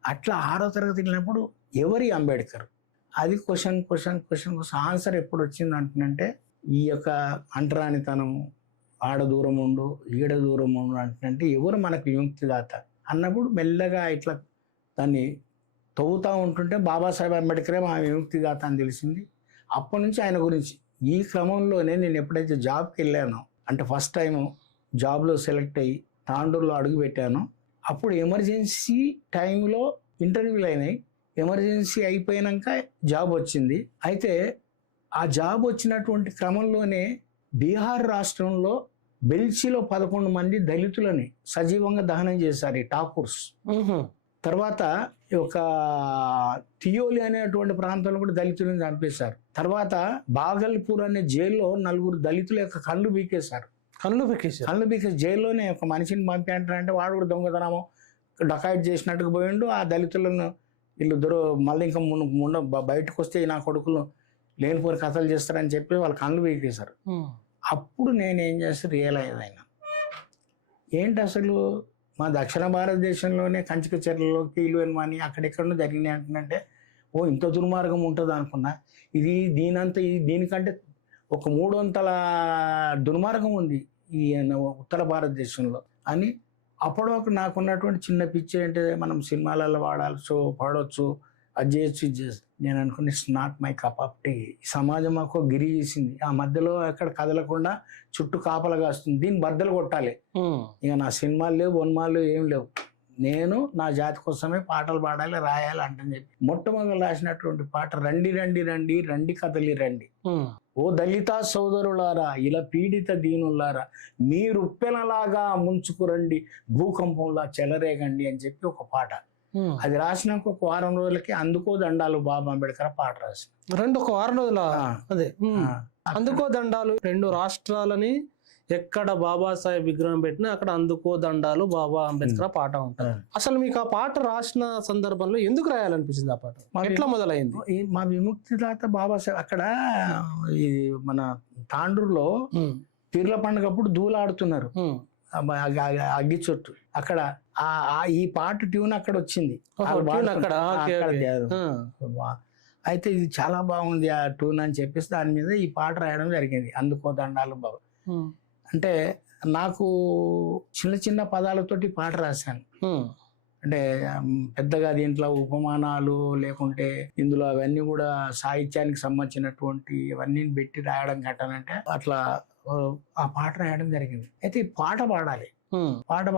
అట్లా 6వ తరగతి వెళ్ళినప్పుడు ఎవరి అంబేద్కర్, అది క్వశ్చన్ ఆన్సర్ ఎప్పుడు వచ్చింది అంటున్నంటే ఈ యొక్క అంటరానితనం, ఆడ దూరం ఉండు ఈడ దూరం ఉండు అంటే ఎవరు మనకు విముక్తిదాత అన్నప్పుడు మెల్లగా ఇట్లా దాన్ని తవ్వుతూ ఉంటుంటే బాబాసాహెబ్ అంబేద్కరే మా విముక్తిదాత అని తెలిసింది. అప్పటి నుంచి ఆయన గురించి ఈ క్రమంలోనే నేను ఎప్పుడైతే జాబ్కి వెళ్ళానో, అంటే ఫస్ట్ టైం జాబ్లో సెలెక్ట్ అయ్యి తాండూరులో అడుగు పెట్టానో, అప్పుడు ఎమర్జెన్సీ టైంలో ఇంటర్వ్యూలు అయినాయి. ఎమర్జెన్సీ అయిపోయాక జాబ్ వచ్చింది. అయితే ఆ జాబ్ వచ్చినటువంటి క్రమంలోనే బీహార్ రాష్ట్రంలో బెల్చిలో 11 మంది దళితులని సజీవంగా దహనం చేశారు ఈ ఠాకూర్స్. తర్వాత ఒక తియోలి అనేటువంటి ప్రాంతంలో కూడా దళితులను చంపేశారు. తర్వాత బాగల్పూర్ అనే జైల్లో 4 దళితుల యొక్క కళ్ళు బీకేశారు. కళ్ళు బీకేసి జైల్లోనే ఒక మనిషిని పంపి వాడు కూడా దొంగతనము డకాయిట్ చేసినట్టుగా పోయిండు. ఆ దళితులను వీళ్ళు మళ్ళీ ఇంకా ముందు బయటకు వస్తే నా కొడుకులు లేనిపోని కథలు చేస్తారని చెప్పి వాళ్ళు కళ్ళు బీకేశారు. అప్పుడు నేనేం చేస్తే రియలైజ్ అయినా, ఏంటి అసలు మా దక్షిణ భారతదేశంలోనే కంచిక చర్యలో కీలువెన్మాని అక్కడెక్కడో జరిగినాయి అంటున్నంటే ఇంత దుర్మార్గం ఉంటుంది అనుకున్నా. ఇది దీనికంటే ఒక 300 దుర్మార్గం ఉంది ఈ ఉత్తర భారతదేశంలో అని. అప్పటివరకు నాకున్నటువంటి చిన్న పిచ్చి ఏంటంటే మనం సినిమాలలో పాడవచ్చు, అది చేయొచ్చు, ఇది చేసి నేను అనుకుని it's not my cup of tea. సమాజం మాకు గిరి చేసింది, ఆ మధ్యలో ఎక్కడ కదలకుండా చుట్టూ కాపలగా వస్తుంది, దీన్ని బద్దలు కొట్టాలి. ఇక నా సినిమాలు లేవు, బొన్మాలు ఏం లేవు, నేను నా జాతి కోసమే పాటలు పాడాలి, రాయాలి అంటని చెప్పి మొట్టమొదటి రాసినటువంటి పాట రండి రండి రండి రండి కదలి రండి, ఓ దళిత సోదరులారా ఇలా పీడిత దీనులారా మీరుప్పెనలాగా ముంచుకురండి భూకంపంలా చెలరేగండి అని చెప్పి ఒక పాట. అది రాసినాక ఒక వారం రోజులకి అందుకో దండాలు బాబా అంబేద్కర్ పాట రాసి ఒక వారం రోజుల అదే అందుకో దండాలు 2 రాష్ట్రాలని ఎక్కడ బాబాసాహెబ్ విగ్రహం పెట్టినా అక్కడ అందుకో దండాలు బాబా అంబేద్కర్ పాట ఉంటుంది. అసలు మీకు ఆ పాట రాసిన సందర్భంలో ఎందుకు రాయాలనిపించింది? ఆ పాట ఎట్లా మొదలైంది? మా విముక్తిదాత బాబాసాహెబ్ అక్కడ ఈ మన తాండూరులో పీర్ల పండుగప్పుడు దూలాడుతున్నారు అగ్గి చుట్టూ. అక్కడ ఈ పాట ట్యూన్ అక్కడ వచ్చింది. అయితే ఇది చాలా బాగుంది ఆ ట్యూన్ అని చెప్పేసి దాని మీద ఈ పాట రాయడం జరిగింది, అందుకో దండాలు బాబా. అంటే నాకు చిన్న చిన్న పదాలతోటి పాట రాశాను. అంటే పెద్దగా దీంట్లో ఉపమానాలు లేకుంటే ఇందులో అవన్నీ కూడా సాహిత్యానికి సంబంధించినటువంటి ఇవన్నీ పెట్టి రాయడం కట్టాలంటే అట్లా ఆ పాట రాయడం జరిగింది. అయితే ఈ పాట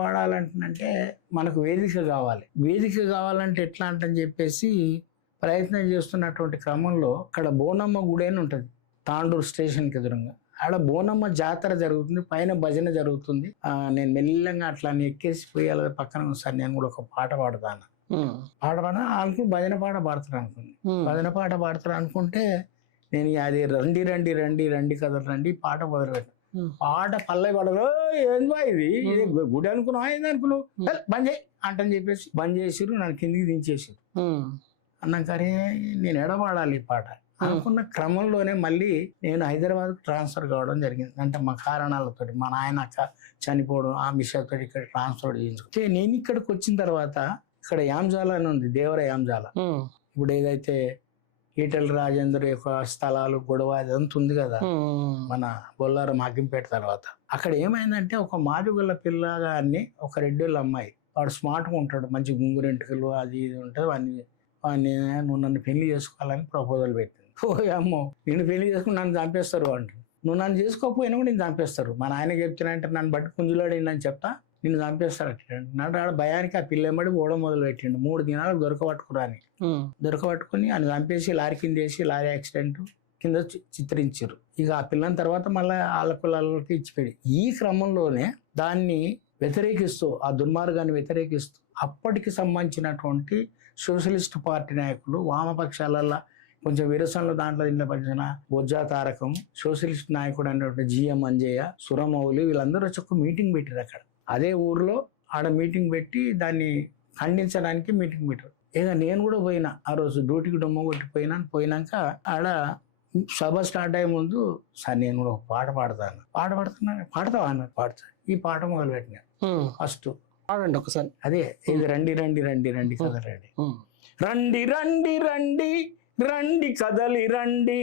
పాడాలంటే మనకు వేదిక కావాలంటే ఎట్లా అంటని చెప్పేసి ప్రయత్నం చేస్తున్నటువంటి క్రమంలో అక్కడ బోనమ్మ గుడి అని ఉంటుంది తాండూరు స్టేషన్కి ఎదురుగా. ఆడ బోనమ్మ జాతర జరుగుతుంది, పైన భజన జరుగుతుంది. నేను మెల్లంగా అట్లా ఎక్కేసి పోయాలి పక్కన సార్ నేను కూడా ఒక పాట పాడతాను అనుకుని భజన పాట పాడతాను అనుకుంటే నేను అది రండి రండి రండి రండి కథలు రండి పాట మొదలుపెట్టాను. పాట పల్లె పడదు ఏందా ఇది గుడి అనుకున్నావు ఏంది అనుకున్నావు బంద్ చేయి అంటని చెప్పేసి బంద్ చేసిరు, నన్ను కిందికి దించేసారు. అన్నాక అరే నేను ఎడపాడాలి ఈ పాట అనుకున్న క్రమంలోనే మళ్ళీ నేను హైదరాబాద్ ట్రాన్స్ఫర్ కావడం జరిగింది. అంటే మా కారణాలతో మా నాయన అక్క చనిపోవడం ఆ విషయాలతో ఇక్కడ ట్రాన్స్ఫర్ చేయించుకుంటే నేను ఇక్కడికి వచ్చిన తర్వాత ఇక్కడ యాంజాల అని ఉంది, దేవర యాంజాల. ఇప్పుడు ఏదైతే ఈటెల రాజేందర్ యొక్క స్థలాలు గొడవ అదంతా ఉంది కదా మన బొల్లారం అగ్గింపేట తర్వాత, అక్కడ ఏమైందంటే ఒక మాదిగొల్ల పిల్లగాన్ని ఒక రెడ్డిళ్ళ అమ్మాయి, వాడు స్మార్ట్గా ఉంటాడు, మంచి గుంగురెంటుకలు అది ఇది ఉంటుంది, వాడిని నువ్వు నన్ను పెళ్లి చేసుకోవాలని ప్రపోజల్ పెట్టింది. ఓ అమ్మో నిన్ను పెళ్లి చేసుకుని నన్ను చంపేస్తారు అంటారు, నువ్వు నన్ను చేసుకోకపోయినా కూడా నేను చంపేస్తారు, మా నాయన చెప్తున్నా నన్ను బట్టి కుంజులాడిందని చెప్తా నిన్ను చంపేస్తారు అట్లా ఆడ భయానికి ఆ పిల్లమ్మడి ఓడం మొదలు పెట్టిండు. 3 దినాలకు దొరకబట్టుకుని ఆయన చంపేసి లారీ కింద వేసి లారీ యాక్సిడెంట్ కింద చిత్రించారు. ఇక ఆ పిల్లని తర్వాత మళ్ళీ వాళ్ళ పిల్లలకి ఇచ్చిపోయాడు. ఈ క్రమంలోనే దాన్ని వ్యతిరేకిస్తూ ఆ దుర్మార్గాన్ని వ్యతిరేకిస్తూ అప్పటికి సంబంధించినటువంటి సోషలిస్ట్ పార్టీ నాయకులు వామపక్షాలలో కొంచెం విరసనలు దాంట్లో పడిన బొజ్జా తారకం, సోషలిస్ట్ నాయకుడు అనేటువంటి జిఎం అంజయ్య, సురమౌలి వీళ్ళందరూ వచ్చి ఒక మీటింగ్ పెట్టారు అక్కడ అదే ఊర్లో. ఆడ మీటింగ్ పెట్టి దాన్ని ఖండించడానికి మీటింగ్ పెట్టారు. ఇక నేను కూడా పోయినా, ఆ రోజు డ్యూటీకి డొమ్మ కొట్టి పోయినాక ఆడ సభ స్టార్ట్ అయ్యే ముందు సార్ నేను కూడా ఒక పాట పాడతాను. పాడతావా అన్నారు. పాడతా. ఈ పాట మొదలు పెట్టినా ఫస్ట్. పాడండి ఒకసారి. అదే ఇది రండి రండి రండి రండి కదలండి, రండి రండి రండి రండి కదలి రండి,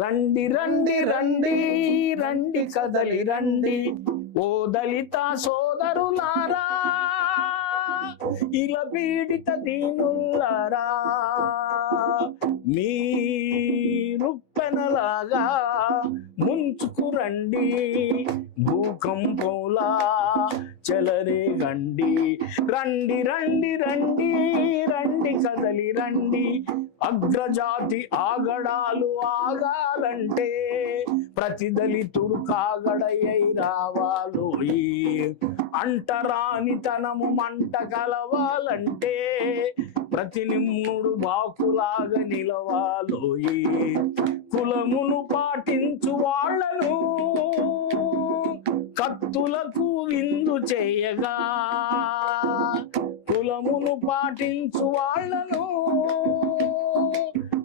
రండి రండి రండి రండి కదలి రండి, ఓ దళిత సోదరులారా, ఇలా పీడిత దీనులారా, మీరుప్పెనలాగా ముంచుకురండి, భూకంపంలా చెలరేగండి, రండి రండి రండి రండి కదలి రండి, అగ్రజాతి ఆగడాలు ఆగాలంటే ప్రతి దళితుడు కాగడయ్యై రావాలోయి, అంటరానితనము మంట కలవాలంటే ప్రతి నిమ్ముడు బాకులాగా నిలవాలోయి, కులమును పాటించు వాళ్ళను కత్తులకు విందు చేయగా, కులమును పాటించు వాళ్ళను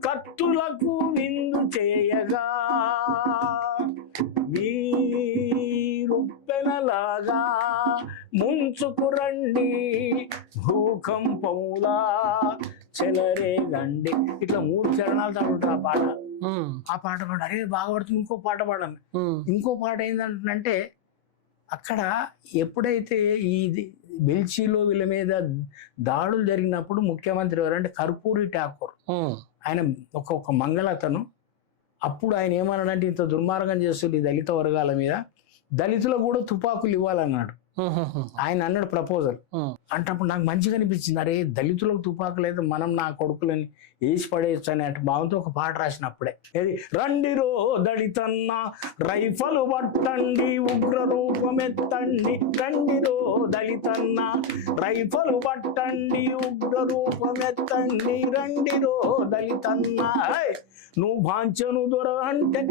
కత్తులకు విందు చేయగా, మీరుప్పెనలాగా ముంచుకురండి, భూకంపంలా చెలరేగండి. ఇట్లా 3 చరణాలు చదువుతారు ఆ పాట పాడు. అరే బాగా పడుతుంది, ఇంకో పాట పాడాను. ఇంకో పాట ఏంటంటే అక్కడ ఎప్పుడైతే ఈ బెల్చీలో వీళ్ళ మీద దాడులు జరిగినప్పుడు ముఖ్యమంత్రి ఎవరంటే కర్పూరి ఠాకూర్, ఆయన ఒక మంగళతను. అప్పుడు ఆయన ఏమన్నాడంటే ఇంత దుర్మార్గం చేస్తుంది దళిత వర్గాల మీద, దళితులకు కూడా తుపాకులు ఇవ్వాలన్నాడు. ఆయన అన్నాడు ప్రపోజల్. అంటే అప్పుడు నాకు మంచిగా అనిపించింది, అరే దళితులకు తుపాకులు అయితే మనం నా కొడుకులని వేసి పడేయచ్చు అనే భావంతో ఒక పాట రాసినప్పుడే. ఏది రండిరో దళితన్న రైఫలు పట్టండి, ఉగ్ర రూపమెత్తండి, రండిరో దళితన్న రైఫలు పట్టండి, ఉగ్ర రూపమెత్తండి, రండిరో దళితన్న, నువ్వు భాంచను దొర అంటే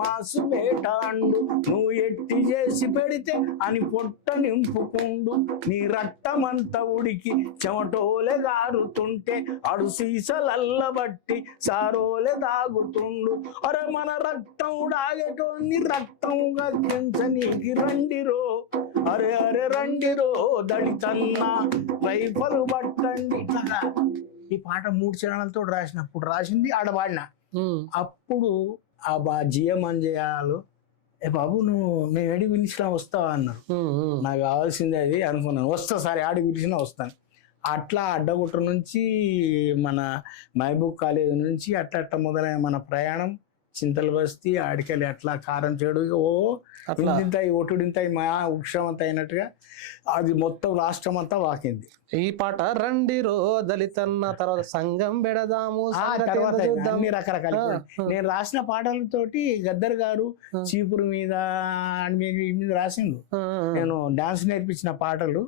మాసు వేట అండు, నువ్వు ఎట్టి చేసి పెడితే అని పొట్ట నింపుకుండు, నీ రక్తమంతా ఉడికి చెమటోలే గారుతుంటే అడు సీసలల్లబట్టి సారోలే దాగుతుండు, అరే మన రక్తం దాగేటోని రక్తం గగ్గించనీకి రండిరో, అరే అరే రండిరో దళితన్న రైఫలు పట్టండి. ఇట్లా ఈ పాట 3 చరణాలతో రాసినప్పుడు రాసింది ఆడవాడిన. అప్పుడు ఆ జిఎం అంజయాలు, ఏ బాబు నువ్వు మేము ఎడి పిలిచినా వస్తావా అన్నారు. నాకు కావాల్సిందే అది అనుకున్నాను. వస్తా సరే ఆడికి పిలిచినా వస్తాను. అట్లా అడ్డగుట్ట నుంచి మన మహబూబ్ కాలేజ్ నుంచి అట్లా మొదలైన మన ప్రయాణం చింతల బస్తీ ఆడికెళ్ళి అట్లా కారం చెడు ఓ ఇంతింతాయి ఒటుడింతాయి మా వృక్షమంతా అయినట్టుగా అది మొత్తం రాష్ట్రం అంతా వాకింది. ఈ పాట రండి రో దళితన్న, తర్వాత సంఘం పెడదాము, తర్వాత అన్ని రకరకాల నేను రాసిన పాటలతోటి గద్దర్ గారు చీపురు మీద రాసిండు. నేను డాన్స్ నేర్పించిన పాటలు,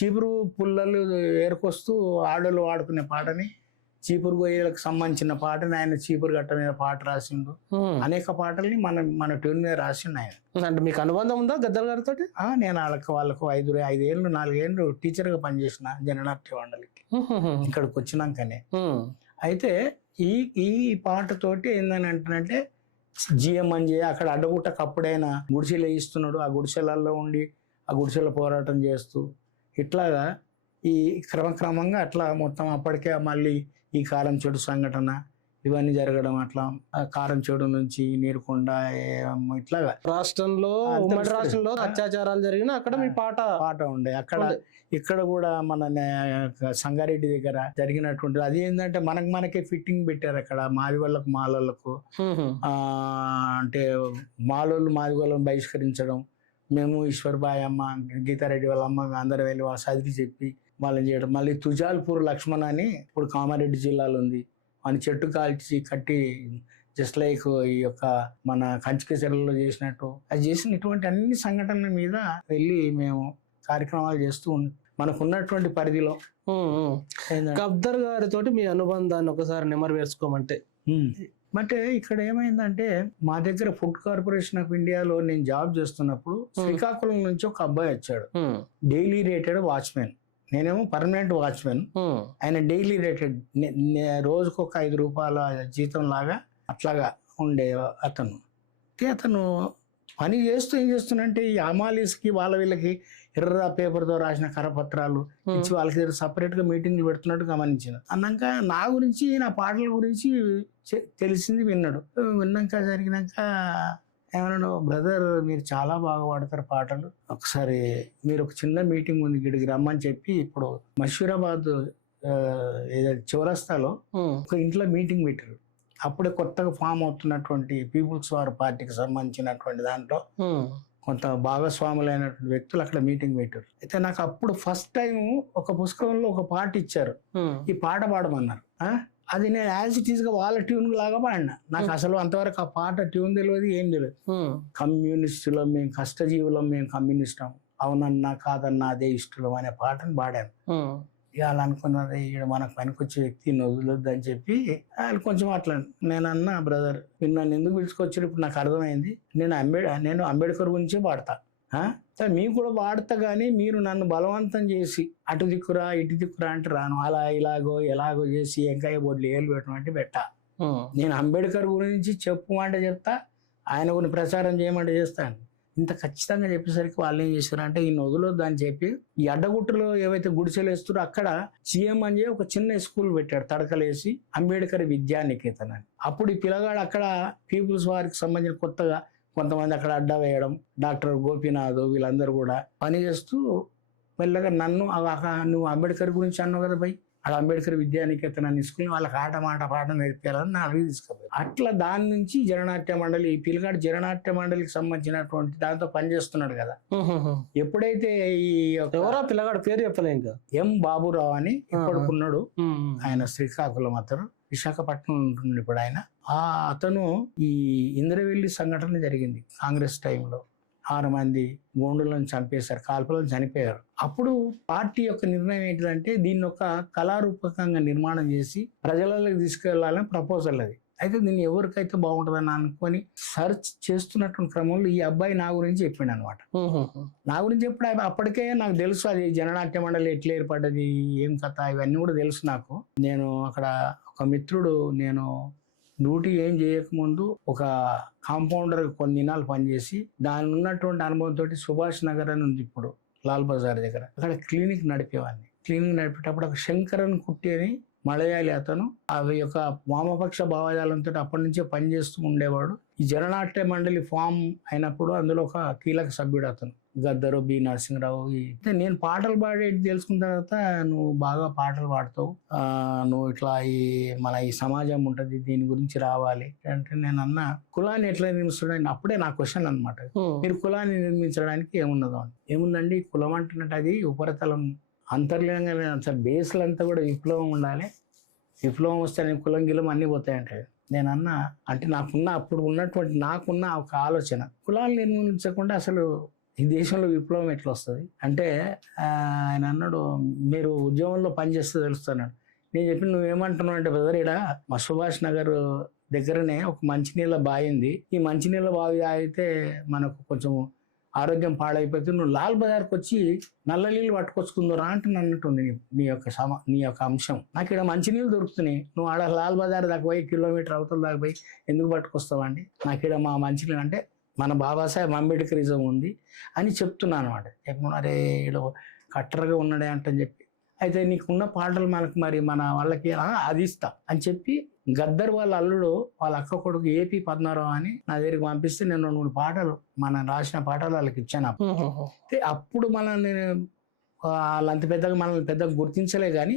చీపురు పుల్లలు ఏరుకొస్తూ ఆడోళ్ళు వాడుకునే పాటని, చీపురు గొయ్యలకు సంబంధించిన పాటని ఆయన చీపురు గట్ట మీద పాట రాసిండు. అనేక పాటల్ని మన ట్యూన్ మీద రాసిండు ఆయన. అంటే మీకు అనుబంధం ఉందా గద్దర్ గారితో? నేను వాళ్ళకు 4 ఏళ్ళు టీచర్గా పనిచేసిన జననాట్య మండలికి ఇక్కడికి వచ్చినాకనే. అయితే ఈ పాటతోటి ఏందని అంటున్నంటే జిఎం అంజయ్య అక్కడ అడ్డగుట్ట కప్పుడైనా గుడిసెలు వేయిస్తున్నాడు. ఆ గుడిసెలలో ఉండి ఆ గుడిసెల పోరాటం చేస్తూ ఇట్లాగా ఈ క్రమక్రమంగా అట్లా మొత్తం అప్పటికే మళ్ళీ ఈ కారం చెడు సంఘటన ఇవన్నీ జరగడం, అట్లా కారం చెడు నుంచి నీరుకొండ ఇట్లాగా రాష్ట్రంలో ఉమ్మడి రాష్ట్రంలో అత్యాచారాలు జరిగిన అక్కడ మీ పాట ఉండే. ఇక్కడ కూడా మన సంగారెడ్డి దగ్గర జరిగినటువంటి అది ఏంటంటే మనకే ఫిట్టింగ్ పెట్టారు అక్కడ మాదిగోళ్ళకు మాలోళ్ళకు. అంటే మాలోళ్ళు మాదిగోళ్ళను బహిష్కరించడం, మేము ఈశ్వర్బాయ్ అమ్మ గీతారెడ్డి వాళ్ళ అమ్మ అందరూ వెళ్ళి వాళ్ళ చదివి చెప్పి వాళ్ళని చేయడం. మళ్ళీ తుజాల్పూర్ లక్ష్మణ్ అని ఇప్పుడు కామారెడ్డి జిల్లాలో ఉంది, అని చెట్టు కాల్చి కట్టి జస్ట్ లైక్ ఈ యొక్క మన కంచికేశ్వరంలో చేసినట్టు అది చేసిన ఇటువంటి అన్ని సంఘటనల మీద వెళ్ళి మేము కార్యక్రమాలు చేస్తూ మనకున్నటువంటి పరిధిలో. గద్దర్ గారితో మీ అనుబంధాన్ని ఒకసారి నెమరు వేసుకోమంటే అంటే ఇక్కడ ఏమైందంటే మా దగ్గర ఫుడ్ కార్పొరేషన్ ఆఫ్ ఇండియాలో నేను జాబ్ చేస్తున్నప్పుడు శ్రీకాకుళం నుంచి ఒక అబ్బాయి వచ్చాడు, డైలీ రేటెడ్ వాచ్మెన్. నేనేమో పర్మనెంట్ వాచ్మెన్, ఆయన డైలీ రేటెడ్ రోజుకు ఒక 5 రూపాయల జీతం లాగా అట్లాగా ఉండే అతను. అతను పని చేస్తూ ఏం చేస్తున్నంటే ఈ అమాలీస్కి వాళ్ళ వీళ్ళకి ఎర్ర పేపర్తో రాసిన కరపత్రాలు ఇచ్చి వాళ్ళకి సపరేట్గా మీటింగ్లు పెడుతున్నట్టు గమనించిన. అన్నాక నా గురించి నా పాటల గురించి తెలిసింది విన్నాక జరిగినాక ఏమన్నా, బ్రదర్ మీరు చాలా బాగా పాడతారు పాటలు, ఒకసారి మీరు ఒక చిన్న మీటింగ్ ఉంది ఇక్కడికి రమ్మని చెప్పి ఇప్పుడు మషూరాబాద్ చౌరస్తాలో ఒక ఇంట్లో మీటింగ్ పెట్టారు. అప్పుడే కొత్తగా ఫామ్ అవుతున్నటువంటి పీపుల్స్ వార్ పార్టీకి సంబంధించినటువంటి దాంట్లో కొంత భాగస్వాములైనటువంటి వ్యక్తులు అక్కడ మీటింగ్ పెట్టారు. అయితే నాకు అప్పుడు ఫస్ట్ టైం ఒక పుస్తకంలో ఒక పాట ఇచ్చారు, ఈ పాట పాడమన్నారు. అది నేను యాజ్ ఇట్ ఈస్ గా వాళ్ళ ట్యూన్ లాగా పాడినా. నాకు అసలు అంతవరకు ఆ పాట ట్యూన్ తెలియదు, ఏం తెలియదు. కమ్యూనిస్టులం మేము, కష్టజీవులం మేము, కమ్యూనిస్టం, అవునన్నా కాదన్నా అదే ఇష్టం అనే పాటను పాడాను. ఇక వాళ్ళు అనుకున్నారు ఈడ మనకు పనికొచ్చే వ్యక్తి వదలొద్దు అని చెప్పి వాళ్ళు కొంచెం అట్లా. నేను అన్నా, బ్రదర్ మీరు నన్ను ఎందుకు పిలుచుకొచ్చారు ఇప్పుడు నాకు అర్థమైంది, నేను అంబేద్కర్ గురించే పాడతా, మీకు కూడా వాడతా, కానీ మీరు నన్ను బలవంతం చేసి అటు దిక్కురా ఇటు దిక్కురా అంటే రాను, అలా ఇలాగో ఎలాగో చేసి ఎంకాయ బొడ్లు ఏళ్ళు పెట్టమంటే పెట్టా. నేను అంబేద్కర్ గురించి చెప్పమంటే చెప్తా, ఆయన గురించి ప్రచారం చేయమంటే చేస్తాను. ఇంత ఖచ్చితంగా చెప్పేసరికి వాళ్ళు ఏం చేశారు అంటే ఈ వదలొద్దు అని చెప్పి ఈ అడ్డగుట్టులో ఏవైతే గుడిసెలు వేస్తారో అక్కడ జిఎం అని ఒక చిన్న స్కూల్ పెట్టాడు, తడకలేసి, అంబేద్కర్ విద్యానికేతన్ అని. అప్పుడు ఈ పిల్లగాడు అక్కడ పీపుల్స్ వారికి సంబంధించిన కొత్తగా కొంతమంది అక్కడ అడ్డా వేయడం, డాక్టర్ గోపీనాథ్ వీళ్ళందరూ కూడా పనిచేస్తూ మెల్లగా నన్ను నువ్వు అంబేద్కర్ గురించి అన్నావు కదా భయ్, అక్కడ అంబేద్కర్ విద్యానికేతన్ అని స్కూల్ వాళ్ళకి పాట నేర్పాలని నా అడిగి తీసుకుపోయారు. అట్లా దాని నుంచి జననాట్య మండలి, ఈ పిల్లగాడు జననాట్య మండలికి సంబంధించినటువంటి దాంతో పనిచేస్తున్నాడు కదా. ఎప్పుడైతే ఈ ఎవరో పిల్లగాడు పేరు చెప్పలే ఇంకా, ఎం బాబురావు అని ఇప్పటికున్నాడు, ఆయన శ్రీకాకుళం అతను, విశాఖపట్నం ఉంటున్నాడు ఇప్పుడు ఆయన. అతను ఈ ఇంద్రవెల్లి సంఘటన జరిగింది కాంగ్రెస్ టైంలో, 6 మంది గోండులను చంపేశారు, కాల్పులను చనిపోయారు. అప్పుడు పార్టీ యొక్క నిర్ణయం ఏంటిదంటే దీన్ని ఒక కళారూపకంగా నిర్మాణం చేసి ప్రజలలోకి తీసుకెళ్లాలని ప్రపోజల్ అది. అయితే దీన్ని ఎవరికైతే బాగుంటుందని అనుకొని సర్చ్ చేస్తున్నటువంటి క్రమంలో ఈ అబ్బాయి నా గురించి చెప్పిండు అనమాట. నా గురించి ఎప్పుడు అప్పటికే నాకు తెలుసు అది జననాట్య మండలి ఎట్లా ఏర్పడ్డది, ఏం కథ, ఇవన్నీ కూడా తెలుసు నాకు. నేను అక్కడ ఒక మిత్రుడు, నేను డ్యూటీ ఏం చేయకముందు ఒక కాంపౌండర్ కొన్ని దినాలు పనిచేసి దాని ఉన్నటువంటి అనుభవంతో సుభాష్ నగర్ అని ఉంది ఇప్పుడు లాల్ బజార్ దగ్గర, అక్కడ క్లినిక్ నడిపేవాడిని. క్లినిక్ నడిపేటప్పుడు ఒక శంకరన్ కుట్టి అని మలయాళి అతను, అవి యొక్క వామపక్ష భావజాలంతో అప్పటి నుంచే పనిచేస్తూ ఉండేవాడు. ఈ జననాట్య మండలి ఫామ్ అయినప్పుడు అందులో ఒక కీలక సభ్యుడు అతను, గద్దరు బి నరసింహరావు. నేను పాటలు పాడేది తెలుసుకున్న తర్వాత నువ్వు బాగా పాటలు పాడతావు, నువ్వు ఇట్లా మన ఈ సమాజం ఉంటది దీని గురించి రావాలి అంటే, నేను అన్న కులాన్ని ఎట్లా నిర్మించడానికి, అప్పుడే నా క్వశ్చన్ అనమాట, మీరు కులాన్ని నిర్మించడానికి ఏమున్నదో అని. ఏముందండి కులం అంటున్నట్టు అది ఉపరితలం, అంతర్లీనంగా అసలు బేస్లు అంతా కూడా విప్లవం ఉండాలి, విప్లవం వస్తే కులం గిలం అన్నీ పోతాయంటే. నేను అన్నా అంటే అప్పుడు ఉన్నటువంటి నాకున్న ఒక ఆలోచన, కులాలు నిర్మించకుండా అసలు ఈ దేశంలో విప్లవం ఎట్లా వస్తుంది అంటే, ఆయన అన్నాడు మీరు ఉద్యమంలో పనిచేస్తే తెలుస్తున్నాడు. నేను చెప్పి నువ్వేమంటున్నావు అంటే, బ్రదర్ ఇక్కడ మా సుభాష్ నగర్ దగ్గరనే ఒక మంచినీళ్ళ బావి ఉంది, ఈ మంచినీళ్ళ బావి అయితే మనకు కొంచెం ఆరోగ్యం పాడైపోతుంది, నువ్వు లాల్ బజార్కి వచ్చి నల్ల నీళ్ళు పట్టుకొచ్చుకుందరా అంటే అన్నట్టుంది నీ యొక్క అంశం. నాకు ఇక్కడ మంచినీళ్ళు దొరుకుతున్నాయి, నువ్వు ఆడ లాల్ బజార్ దాకా పోయి కిలోమీటర్ అవతల దాకా పోయి ఎందుకు పట్టుకొస్తావు అండి, నాకు ఇక్కడ మా మంచినీళ్ళు అంటే మన బాబాసాహెబ్ అంబేద్కరిజం ఉంది అని చెప్తున్నాను అనమాట. చెప్పుకున్నారే వీడు కట్టరగా ఉన్నాడే అంటని చెప్పి, అయితే నీకున్న పాటలు మనకు మరి మన వాళ్ళకి అది ఇస్తా అని చెప్పి గద్దర్ వాళ్ళ అల్లుడు వాళ్ళ అక్క కొడుకు ఏపీ పద్మారావు అని నా దగ్గరికి పంపిస్తే నేను 2 పాటలు మన రాసిన పాటలు వాళ్ళకి ఇచ్చాను. అప్పుడు మనల్ని వాళ్ళంత మనల్ని పెద్దగా గుర్తించలే, కానీ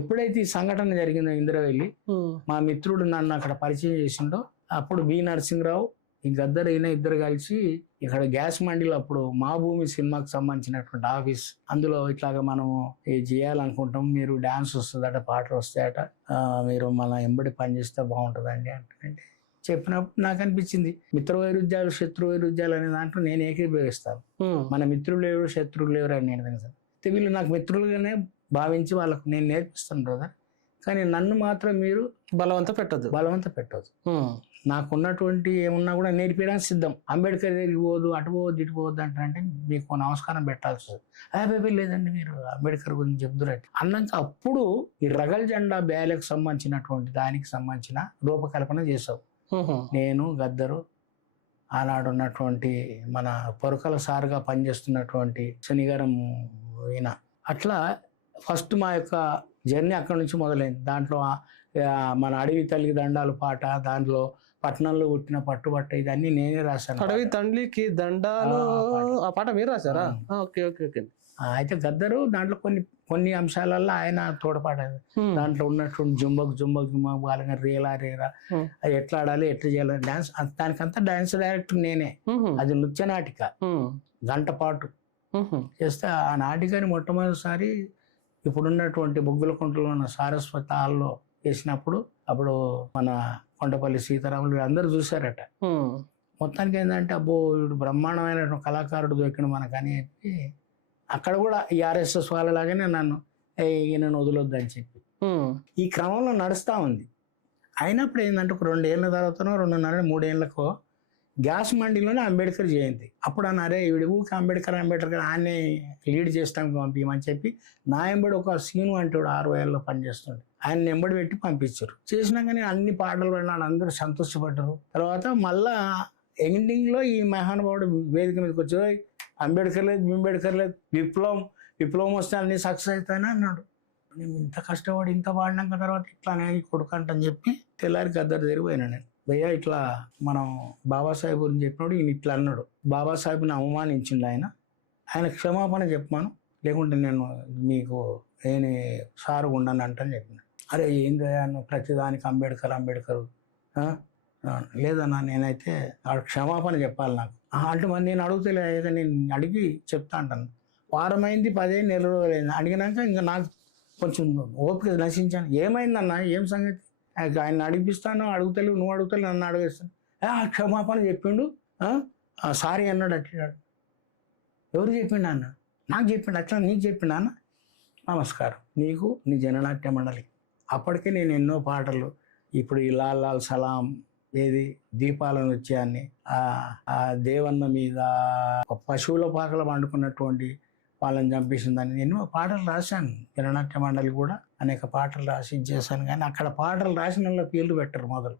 ఎప్పుడైతే ఈ సంఘటన జరిగిందో ఇంద్రవెల్లి, మా మిత్రుడు నన్ను అక్కడ పరిచయం చేసిండో, అప్పుడు బి నరసింహరావు ఈ గద్దర్ అయినా ఇద్దరు కలిసి ఇక్కడ గ్యాస్ మండీలో అప్పుడు మా భూమి సినిమాకి సంబంధించినటువంటి ఆఫీస్, అందులో ఇట్లాగా మనం చేయాలనుకుంటాం, మీరు డాన్స్ వస్తుందట, పాటలు వస్తాయట, మీరు మన ఎంబడి పని చేస్తే బాగుంటుందండి అంటే చెప్పినప్పుడు నాకు అనిపించింది మిత్ర వైరుధ్యాలు శత్రు వైరుధ్యాలు అనే దాంట్లో నేను ఏకీభవిస్తాను. మన మిత్రులు ఎవరు శత్రువులు ఎవరు అని నేను కదా, వీళ్ళు నాకు మిత్రులుగానే భావించి వాళ్ళకు నేను నేర్పిస్తాను బ్రదర్, కానీ నన్ను మాత్రం మీరు బలవంత పెట్టద్దు. నాకున్నటువంటి ఏమున్నా కూడా నేర్పించడానికి సిద్ధం. అంబేద్కర్ దగ్గరికి పోదు, అటు పోవద్దు ఇటు పోవద్దు అంటే మీకు నమస్కారం పెట్టాల్సి వస్తుంది. అదే లేదండి మీరు అంబేద్కర్ గురించి చెప్తున్నట్టు అన్నాక అప్పుడు ఈ రగల్ జెండా బ్యాలకు సంబంధించినటువంటి దానికి సంబంధించిన రూపకల్పన చేసావు. నేను గద్దరు ఆనాడు ఉన్నటువంటి మన పొరకల సారుగా పనిచేస్తున్నటువంటి శనిగారం ఈయన. అట్లా ఫస్ట్ మా యొక్క జర్నీ అక్కడ నుంచి మొదలైంది. దాంట్లో మన అడవి తల్లి దండాలు పాట, దాంట్లో పట్టణంలో పుట్టిన పట్టుబట్ట, ఇదన్నీ నేనే రాశాను. అడవి తండ్రికి దండాలు ఆ పాట మీరు రాశారా? Okay okay okay. అయితే గద్దరు దాంట్లో కొన్ని అంశాలలో ఆయన తోడ్పడారు. దాంట్లో ఉన్నటువంటి జుంబక్ వాళ్ళని రేలా రేరా, అది ఎట్లా ఆడాలి, ఎట్లా చేయాలి, డాన్స్, దానికంతా డాన్స్ డైరెక్టర్ నేనే. అది నృత్య నాటిక, గంట పాటు చేస్తే ఆ నాటికని మొట్టమొదటిసారి ఇప్పుడున్నటువంటి బొగ్గులకుంటలో ఉన్న సారస్వత హాల్లో వేసినప్పుడు అప్పుడు మన కొండపల్లి సీతారాములు అందరూ చూశారట. మొత్తానికి ఏంటంటే అబ్బో వీడు బ్రహ్మాండమైన కళాకారుడు దొరికిన మనకని చెప్పి అక్కడ కూడా ఈ ఆర్ఎస్ఎస్ వాళ్ళలాగానే నన్ను ఈయనను వదలొద్దని చెప్పి ఈ క్రమంలో నడుస్తూ ఉంది. అయినప్పుడు ఏంటంటే ఒక 2 ఏళ్ళ తర్వాతనో 2.5 ఏళ్ళకో గ్యాస్ మండీలోనే అంబేద్కర్ జయంతి. అప్పుడు అన్నారే వీడి ఊరికి అంబేద్కర్ ఆయన్ని లీడ్ చేస్తానికి పంపించమని చెప్పి నా ఎంబడి ఒక సీను అంటే 6 ఏళ్ళలో పనిచేస్తుండే ఆయన ఎంబడి పెట్టి పంపించారు. చేసినాక నేను అన్ని పాటలు పడినాడు, అందరూ సంతోషపడ్డారు. తర్వాత మళ్ళా ఎండింగ్లో ఈ మహానుభావుడు వేదిక మీదకి వచ్చి అంబేద్కర్ లేదు విప్లవం వస్తే అన్ని సక్సెస్ అవుతాయని అన్నాడు. నేను ఇంత కష్టపడి ఇంత పాడినాక తర్వాత ఇట్లానే కొడుకంటని చెప్పి తెల్లారి గద్దరు జరిగిపోయినా నేను. భయ్యా ఇట్లా మనం బాబాసాహెబ్ గురించి చెప్పినాడు, ఈయన ఇట్లా అన్నాడు. బాబాసాహెబ్ని అవమానించిండు ఆయన క్షమాపణ చెప్పాను, లేకుంటే నేను మీకు నేను సారు ఉండను అంటని చెప్పిన. అరే ఏంది అన్న ప్రతిదానికి అంబేద్కర్ లేదన్నా నేనైతే క్షమాపణ చెప్పాలి నాకు అంటే మరి నేను అడుగుతలే, నేను అడిగి చెప్తా అంటాను. వారమైంది 15 నెల రోజులైంది. అడిగినాక ఇంకా నాకు కొంచెం ఓపిక నశించాను. ఏమైందన్నా ఏం సంగతి, ఆయన అడిగిస్తాను, అడుగుతలేవు, నువ్వు అడుగుతలేవు, నన్ను అడిగేస్తాను. క్షమాపణ చెప్పిండు, సారీ అన్నాడు. అట్టాడు. ఎవరు చెప్పిండు అన్న? నాకు చెప్పిండు. అట్లా నీకు చెప్పిండు అన్న? నమస్కారం నీకు, నీ జననాట్య మండలి. అప్పటికే నేను ఎన్నో పాటలు, ఇప్పుడు ఈ లాల్ లాల్ సలాం, ఏది దీపాలను వచ్చాయని, ఆ దేవన్న మీద పశువుల పాకలు పండుకున్నటువంటి వాళ్ళని చంపేసిందని ఎన్నో పాటలు రాశాను. జననాట్య మండలి కూడా అనేక పాటలు రాసి చేశాను. కానీ అక్కడ పాటలు రాసిన వాళ్ళ పేర్లు పెట్టరు మొదలు.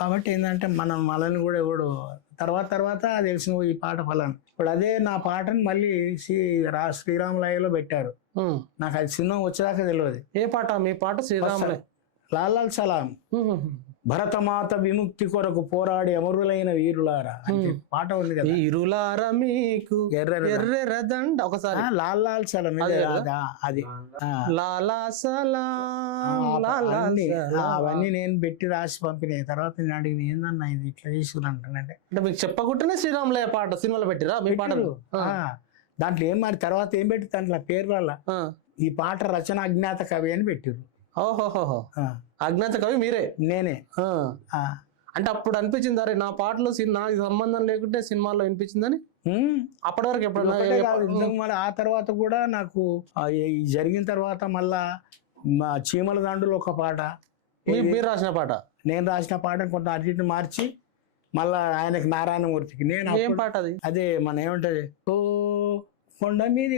కాబట్టి ఏంటంటే మనల్ని కూడా ఎవడు తర్వాత తెలిసిన ఈ పాట ఫలాన్ని. ఇప్పుడు అదే నా పాటని మళ్ళీ శ్రీరాములయ్యలో పెట్టారు. నాకు అది సినిమా వచ్చేదాకా తెలియదు. ఏ పాట మీ పాట? శ్రీరాములయ్య లాల్ లాల్ సలాం. భరతమాత విముక్తి కొరకు పోరాడి అమరులైన వీరులారా అంటే పాట ఉంది కదా. వీరులారా మీకు ఎర్రెర్ర దండ. ఒకసారి లాల్ లాల్ సలాం అది లాలా సలాం అవన్నీ నేను పెట్టి రాసి పంపినాయి. తర్వాత నేను అడిగింది ఏందన్నా ఇది ఇట్లా చేసుకురంటానంటే అంటే మీకు చెప్పకుండానే శ్రీరాములయ్య పాట సినిమాలో పెట్టిరా మీ పాటలు? దాంట్లో ఏం మరి తర్వాత ఏం పెట్టి దాంట్లో పేర్ల ఈ పాట రచన అజ్ఞాత కవి అని పెట్టిరు. ఓహోహో, అజ్ఞాత కవి మీరే? నేనే. అంటే అప్పుడు అనిపించింది అరే నా పాటలో నాకు సంబంధం లేకుంటే సినిమాలో వినిపించిందని? అప్పటి వరకు ఎప్పుడు? ఆ తర్వాత కూడా నాకు జరిగిన తర్వాత మళ్ళా చీమల దాండులో ఒక పాట, మీరు రాసిన పాట, నేను రాసిన పాట కొంత అటు మార్చి మళ్ళా ఆయనకి నారాయణమూర్తికి నేను. ఏం పాట అది? అదే మన ఏముంటది, కొండ మీది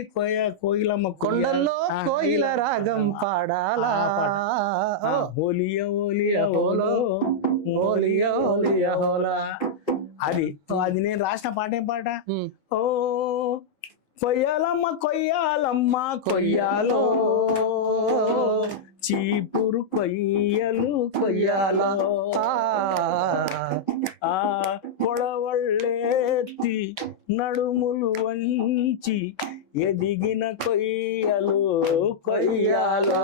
కోయిలమ్మ కొండల్లో కోయిల రాగం పాడాలా, హోలియ హోలియ హోలో హోలియ హోలియ హోలా. అది నేను రాసిన పాట. ఏం పాట? ఓ కొయ్యాలమ్మ కొయ్యాలమ్మ కొయ్యాలో చీపురు కొయ్యలు కొయ్యాలో, పొడవళ్ళేత్తి నడుములు వంచి ఎదిగిన కొయ్యలు కొయ్యాలో,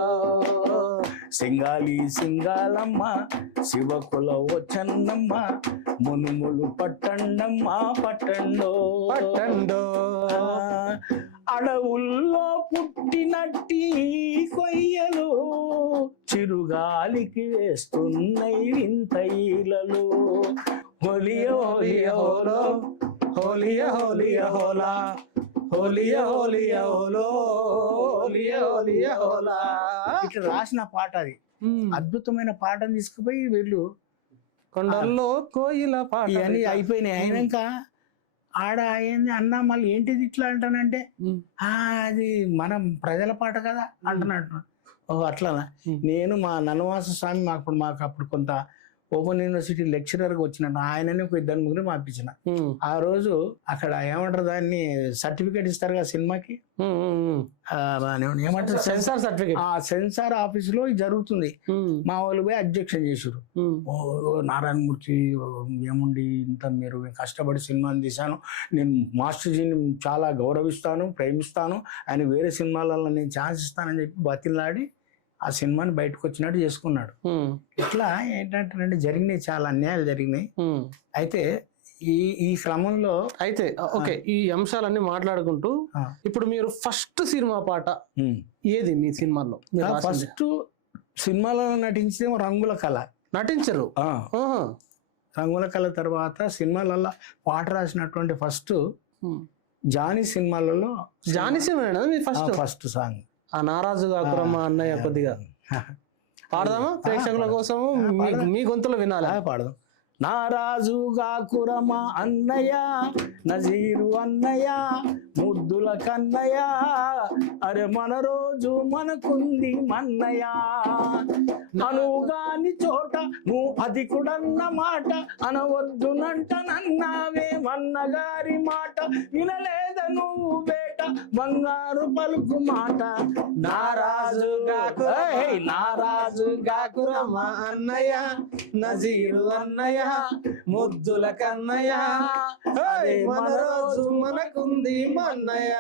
సింగాలి సింగాలమ్మ శివకుల వచ్చన్నమ్మ మునుములు పట్టండమ్మ పట్టండో పట్టండో, అడవుల్లో పుట్టినట్టి కొయ్యలు చిరుగాలికి వేస్తున్నాయి వింతైలలు, హోలియ హోలియ హోలో హోలియ హోలియ హోలా హోలియ హోలియ హోలో హోలియ హోలియ హోలా. ఇట్లా రాసిన పాట అది. అద్భుతమైన పాటను తీసుకుపోయి వీళ్ళు కొండల్లో కోయిల పాట అని అయిపోయినాయి. అయినాక ఆడ అయింది అన్న మళ్ళీ ఏంటిది ఇట్లా అంటానంటే అది మనం ప్రజల పాట కదా అంటున్నట్టు. ఓ అట్లా నేను మా నన్నవాస స్వామి మాకు అప్పుడు కొంత ఓపెన్ యూనివర్సిటీ లెక్చరర్గా వచ్చినట్టు ఆయనని ఒక ఇద్దరు ముగ్గురు పంపించిన. ఆ రోజు అక్కడ ఏమంటారు దాన్ని సర్టిఫికేట్ ఇస్తారు కదా సినిమాకి, ఏమంటారు సెన్సార్ సర్టిఫికేట్, ఆ సెన్సార్ ఆఫీస్ లో ఇది జరుగుతుంది. మా వాళ్ళు పోయి అబ్జెక్షన్ చేసారు. నారాయణమూర్తి ఏముండి ఇంత మీరు కష్టపడి సినిమాని తీశాను, నేను మాస్టర్ జీని చాలా గౌరవిస్తాను, ప్రేమిస్తాను, ఆయన వేరే సినిమాలలో నేను ఛాన్స్ ఇస్తానని చెప్పి బతిలాడి ఆ సినిమాని బయటకు వచ్చినట్టు చేసుకున్నాడు. ఇట్లా ఏంటంటే జరిగినాయి, చాలా అన్యాయాలు జరిగినాయి. అయితే ఈ క్రమంలో అయితే ఓకే, ఈ అంశాలన్నీ మాట్లాడుకుంటూ ఇప్పుడు మీరు ఫస్ట్ సినిమా పాట ఏది మీ సినిమాలో? ఫస్ట్ సినిమాలో నటించే రంగుల కళ. నటించరు? రంగుల కళ తర్వాత సినిమాలలో పాట రాసినటువంటి ఫస్ట్ జానీ సినిమాలలో, జానీ సినిమా ఫస్ట్ సాంగ్ ఆ నారాజు కాకురమ్మ అన్నయ్య. కొద్దిగా పాడదామా ప్రేక్షకుల కోసము, మీ గొంతులో వినాలా? పాడదాం. నారాజు కాకురమ్మ అన్నయ్య, నజీరు అన్నయ్య, ముద్దుల కన్నయ్య, అరే మన రోజు మనకుంది మన్నయ్య, అనుగాని చోట నువ్వు అధికుడన్న మాట అనవద్దునంట నన్నావే మన్నగారి మాట, వినలేద నువ్వు వేట బంగారు పలుకు మాట, నారాజు నారాజు కాకురమ్మ అన్నయ్య, నజీరు అన్నయ్య, ముద్దుల కన్నయ్య, మన రోజు మనకుంది మన్నయ్య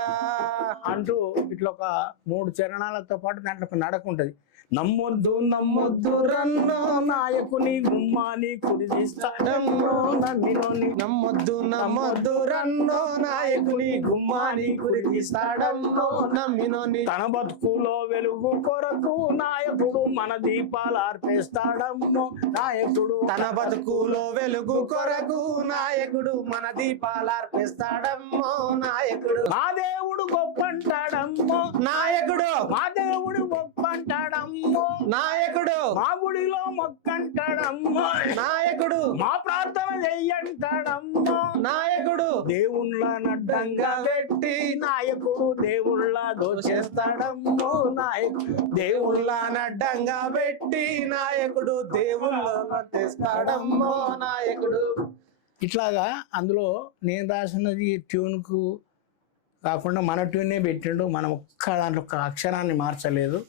అంటూ ఇట్లా ఒక 3 చరణాలతో పాటు దాంట్లో ఒక నడక ఉంటది. నమ్మొద్దు నమ్మొద్దు రన్నో నాయకుని గుమ్మాని కుడి తీస్తాడమ్మో నమ్మినోని, నమ్మొద్దు నమ్మొద్దు రన్నో నాయకుని గుమ్మాని కుడి తీస్తాడమ్మో నమ్మినోని, తన బతుకులో వెలుగు కొరకు నాయకుడు మన దీపాలు అర్పిస్తాడమ్మో నాయకుడు, తన బతుకులో వెలుగు కొరకు నాయకుడు మన దీపాలు అర్పిస్తాడమ్మో నాయకుడు, మా దేవుడు గొప్పంటాడమ్మో నాయకుడు, మా దేవుడు గొప్పంటాడమ్మో నాయకుడు, మా గుడిలో మొక్కంటాడమ్మో నాయకుడు, మా ప్రార్థన చెయ్యంటాడమ్మో నాయకుడు, దేవుళ్ళ నడ్డంగా పెట్టి నాయకుడు దేవుళ్ళ దోచేస్తాడమ్మో నాయకుడు, దేవుళ్ళ నడ్డంగా పెట్టి నాయకుడు దేవుళ్ళ నట్టేస్తాడమ్మో నాయకుడు. ఇట్లాగా అందులో నేను రాసినది ట్యూన్కు కాకుండా మన ట్యూన్నే పెట్టిండు. మనం ఒక్క దాంట్లో ఒక్క అక్షరాన్ని మార్చలేదు.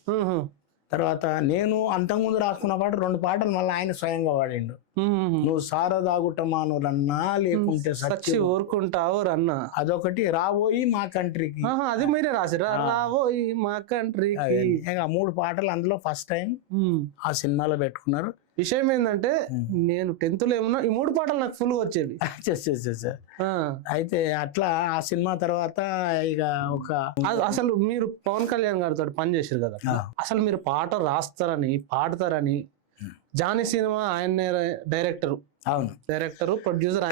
తర్వాత నేను అంతకుముందు రాసుకున్న పాట 2 పాటలు మళ్ళీ ఆయన స్వయంగా పాడిండు. నువ్వు సారదాగుటమాను రన్నా లేకుంటే సచ్చి ఊరుకుంటావు రన్నా, అదొకటి. రాబోయి మా కంట్రీకి, అది మీరే రాసిరా? రాబోయి మా కంట్రీకి. 3 పాటలు అందులో ఫస్ట్ టైం ఆ సినిమాలో పెట్టుకున్నారు. విషయం ఏంటంటే నేను 10th లో ఏమన్నా ఈ 3 పాటలు నాకు ఫుల్ వచ్చేవి. అయితే అట్లా ఆ సినిమా తర్వాత ఇక ఒక అసలు మీరు పవన్ కళ్యాణ్ గారితో పని చేశారు కదా, అసలు మీరు పాట రాస్తారని పాడతారని జానీ సినిమా ఆయన్నే డైరెక్టర్, అవును డైరెక్టర్ ప్రొడ్యూసర్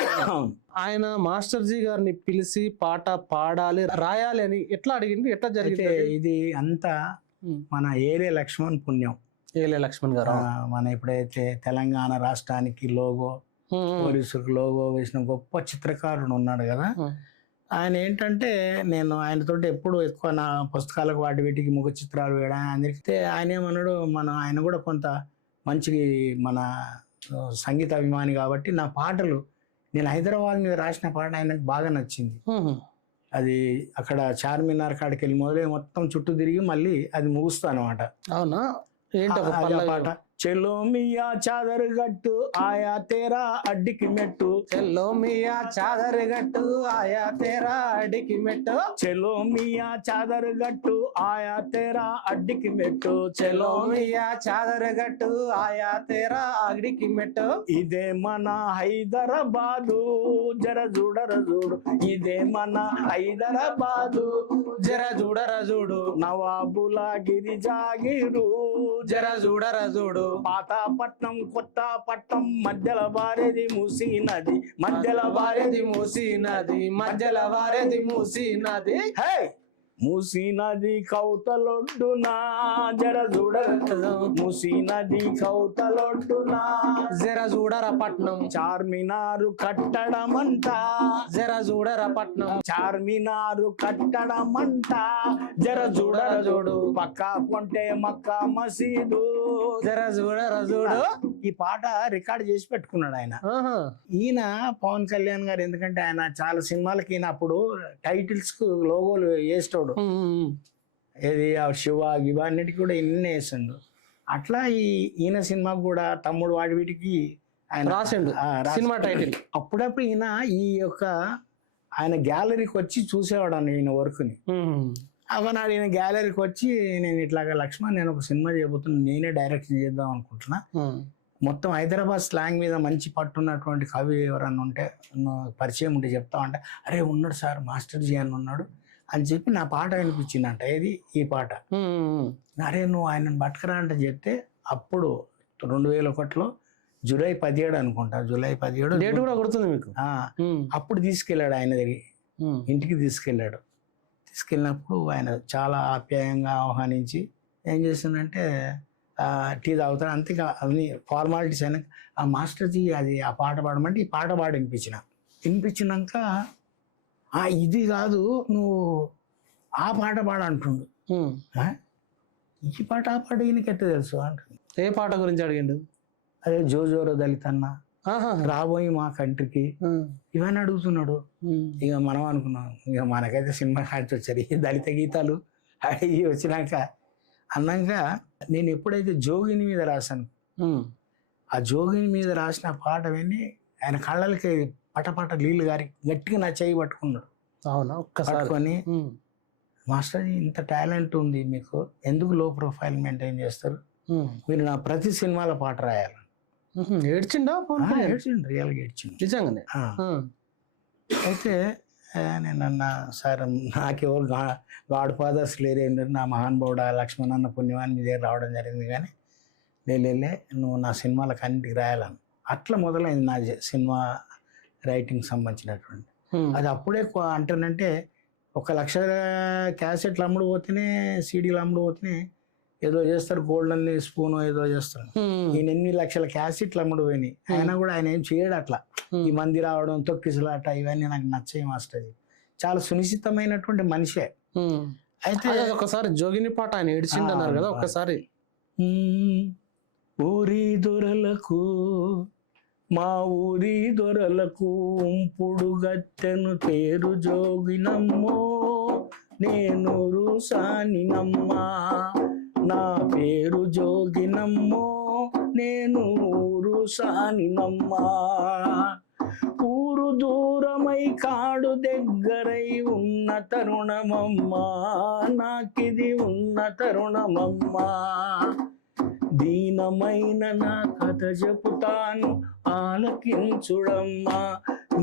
ఆయన మాస్టర్ జీ గారిని పిలిచి పాట పాడాలి రాయాలి అని ఎట్లా అడిగింది, ఎట్లా జరిగింది? ఇది అంతా మన ఏలే లక్ష్మణ్ పుణ్యం. ఏలే లక్ష్మణ్ గారు మన ఎప్పుడైతే తెలంగాణ రాష్ట్రానికి లోగో, పోలీసులకు లోగో వేసిన గొప్ప చిత్రకారుడు ఉన్నాడు కదా, ఆయన ఏంటంటే నేను ఆయనతో ఎప్పుడు ఎక్కువ నా పుస్తకాలకు వాటి వీటికి ముఖ చిత్రాలు వేయడం అందరికీ. ఆయన ఏమన్నాడు, ఆయన కూడా కొంత మంచి మన సంగీత అభిమాని కాబట్టి నా పాటలు నేను హైదరాబాద్ మీద రాసిన పాట ఆయనకు బాగా నచ్చింది. అది అక్కడ చార్మినార్ కాడికి వెళ్ళి మొదలై మొత్తం చుట్టూ తిరిగి మళ్ళీ అది ముగుస్తా అనమాట. అవునా? ఏంటో పాట చెల్లో మియా చాదర్ గట్టు ఆయా తేరా అడ్డికి మెట్టు, చెల్లో మియా చాదర్ గట్టు ఆయా తేరా అడ్డికి మెట్టు, చెల్లో మియా చాదర్ గట్టు ఆయా తేరా అడ్డికి మెట్టు, చెల్లో మియా చాదర్ గట్టు ఆయా తేరా అడ్డికి మెట్టు, ఇదే మన హైదరాబాదు జర చూడర చూడు, ఇదే మన హైదరాబాదు జర చూడర చూడు, నవాబుల గిరిజాగిరు జర చూడర చూడు, పాతపట్నం కొత్తపట్నం మధ్యల బారేది మూసీ నది, మధ్యల బారేది మూసీ నది, మధ్యల బారేది మూసీ నది, మూసీ నది కౌతలొడ్డునా జర చూడర, మూసీ నది కౌతలొడ్డునా జర చూడర పట్నం, చార్మినారు కట్టడమంట జర చూడర పట్నం, చార్మినారు కట్టడమంట జర చూడర చూడు, పక్కా పొంటే మక్కా మసీదు జర చూడర చూడు, ఈ పాట రికార్డ్ చేసి పెట్టుకున్నాడు ఆయన. ఆహా. ఈయన పవన్ కళ్యాణ్ గారు ఎందుకంటే ఆయన చాలా సినిమాలకి ఈయన అప్పుడు టైటిల్స్ కు లోగోలు వేస్తాడు. ఏది ఆ శివ గివ అన్నిటికీ కూడా ఇన్ని వేసిండు. అట్లా ఈయన సినిమాకు కూడా తమ్ముడు వాడి వీటికి ఆయన రాసిండు సినిమా టైటిల్. అప్పుడప్పుడు ఈయన ఈ యొక్క ఆయన గ్యాలరీకి వచ్చి చూసేవాడు అన్న ఈయన వర్క్ని. అవనాడు ఈయన గ్యాలరీకి వచ్చి నేను ఇట్లాగా లక్ష్మణ్ నేను ఒక సినిమా చేయబోతున్నా, నేనే డైరెక్ట్ చేద్దాం అనుకుంటున్నా, మొత్తం హైదరాబాద్ స్లాంగ్ మీద మంచి పట్టున్నటువంటి కవి ఎవరన్నా ఉంటే పరిచయం ఉంటే చెప్తా అంటే, అరే ఉన్నాడు సార్ మాస్టర్ జీ అని ఉన్నాడు అని చెప్పి నా పాట వినిపించిందంట. ఏది ఈ పాట. అరే నువ్వు ఆయనను పట్టుకురా అంటే చెప్తే అప్పుడు 2001లో జూలై 17 అనుకుంటా, జూలై 17 డేట్ కూడా గుర్తుంది మీకు. అప్పుడు తీసుకెళ్ళాడు ఆయన దగ్గర, ఇంటికి తీసుకెళ్ళాడు. తీసుకెళ్ళినప్పుడు ఆయన చాలా ఆప్యాయంగా ఆహ్వానించి ఏం చేసిందంటే టీ తాగుతాడు అంతే. అన్ని ఫార్మాలిటీస్ అయినా ఆ మాస్టర్జీ అది ఆ పాట పాడమంటే ఈ పాట పాడి వినిపించినాక ఇది కాదు నువ్వు ఆ పాట పాడ అంటుండు. ఈ పాట ఆ పాట ఈయనకెట్ట తెలుసు అంటుండు. ఏ పాట గురించి అడిగిండు? అదే జోజోరో దళితన్న, రాబోయి మా కంట్రీకి, ఇవన్నీ అడుగుతున్నాడు. ఇక మనం అనుకున్నాం ఇక మనకైతే సినిమా కాల్చి వచ్చారు ఈ దళిత గీతాలు అడిగి వచ్చినాక అన్నాక నేను ఎప్పుడైతే జోగిని మీద రాశాను, ఆ జోగిని మీద రాసిన పాట విని ఆయన కళ్ళకి పటపట నీళ్ళు గారి గట్టిగా నా చేయి పట్టుకున్నాడు. అవునా? పట్టుకొని మాస్టర్ ఇంత టాలెంట్ ఉంది మీకు, ఎందుకు లో ప్రొఫైల్ మెయింటైన్ చేస్తారు, మీరు నా ప్రతి సినిమాలో పాట రాయాలి. ఏడ్చిండా? ఏడ్చిండు, రియల్గా ఏడ్చిండు నిజంగానే. అయితే నేను అన్న సార్ నాకెవరు గాడ్ ఫాదర్స్ లేరు, నా మహానుభావుడు లక్ష్మణ్ అన్న పుణ్యమాన్ని మీ దగ్గర రావడం జరిగింది, కానీ లేలే నువ్వు నా సినిమాలకు అన్నిటికి రాయాలను. అట్లా మొదలైంది నా సినిమా రైటింగ్ సంబంధించినటువంటి. అది అప్పుడే అంటానంటే 1,00,000 క్యాసెట్లు అమ్ముడు పోతేనే, సీడీలు అమ్ముడు పోతేనే ఏదో చేస్తారు, గోల్డెన్ స్పూన్ ఏదో చేస్తారు. ఈయన 8 లక్షల క్యాసెట్లు అమ్ముడు పోయినాయి. అయినా కూడా ఆయన ఏం చేయడు అట్లా. ఈ మంది రావడం, తొక్కిసలాట ఇవన్నీ నాకు నచ్చాయి మాస్టర్. చాలా సునిశ్చితమైనటువంటి మనిషే. అయితే ఒకసారి జోగిని పాట ఆయన ఏడ్చిండు అన్నారు కదా, ఒక్కసారి. ఊరి దొరలకు మా ఊరి దొరలకు ఉంపుడు గత్తెను పేరు జోగినమ్మో, నేను రూసానినమ్మా, నా పేరు జోగినమ్మో, నేను రూసానినమ్మా. ఊరు దూరమై కాడు దగ్గరై ఉన్న తరుణమమ్మా, నాకిది ఉన్న తరుణమమ్మా. దీనమైన నా కథ చెబుతాను ఆలకించుడమ్మా,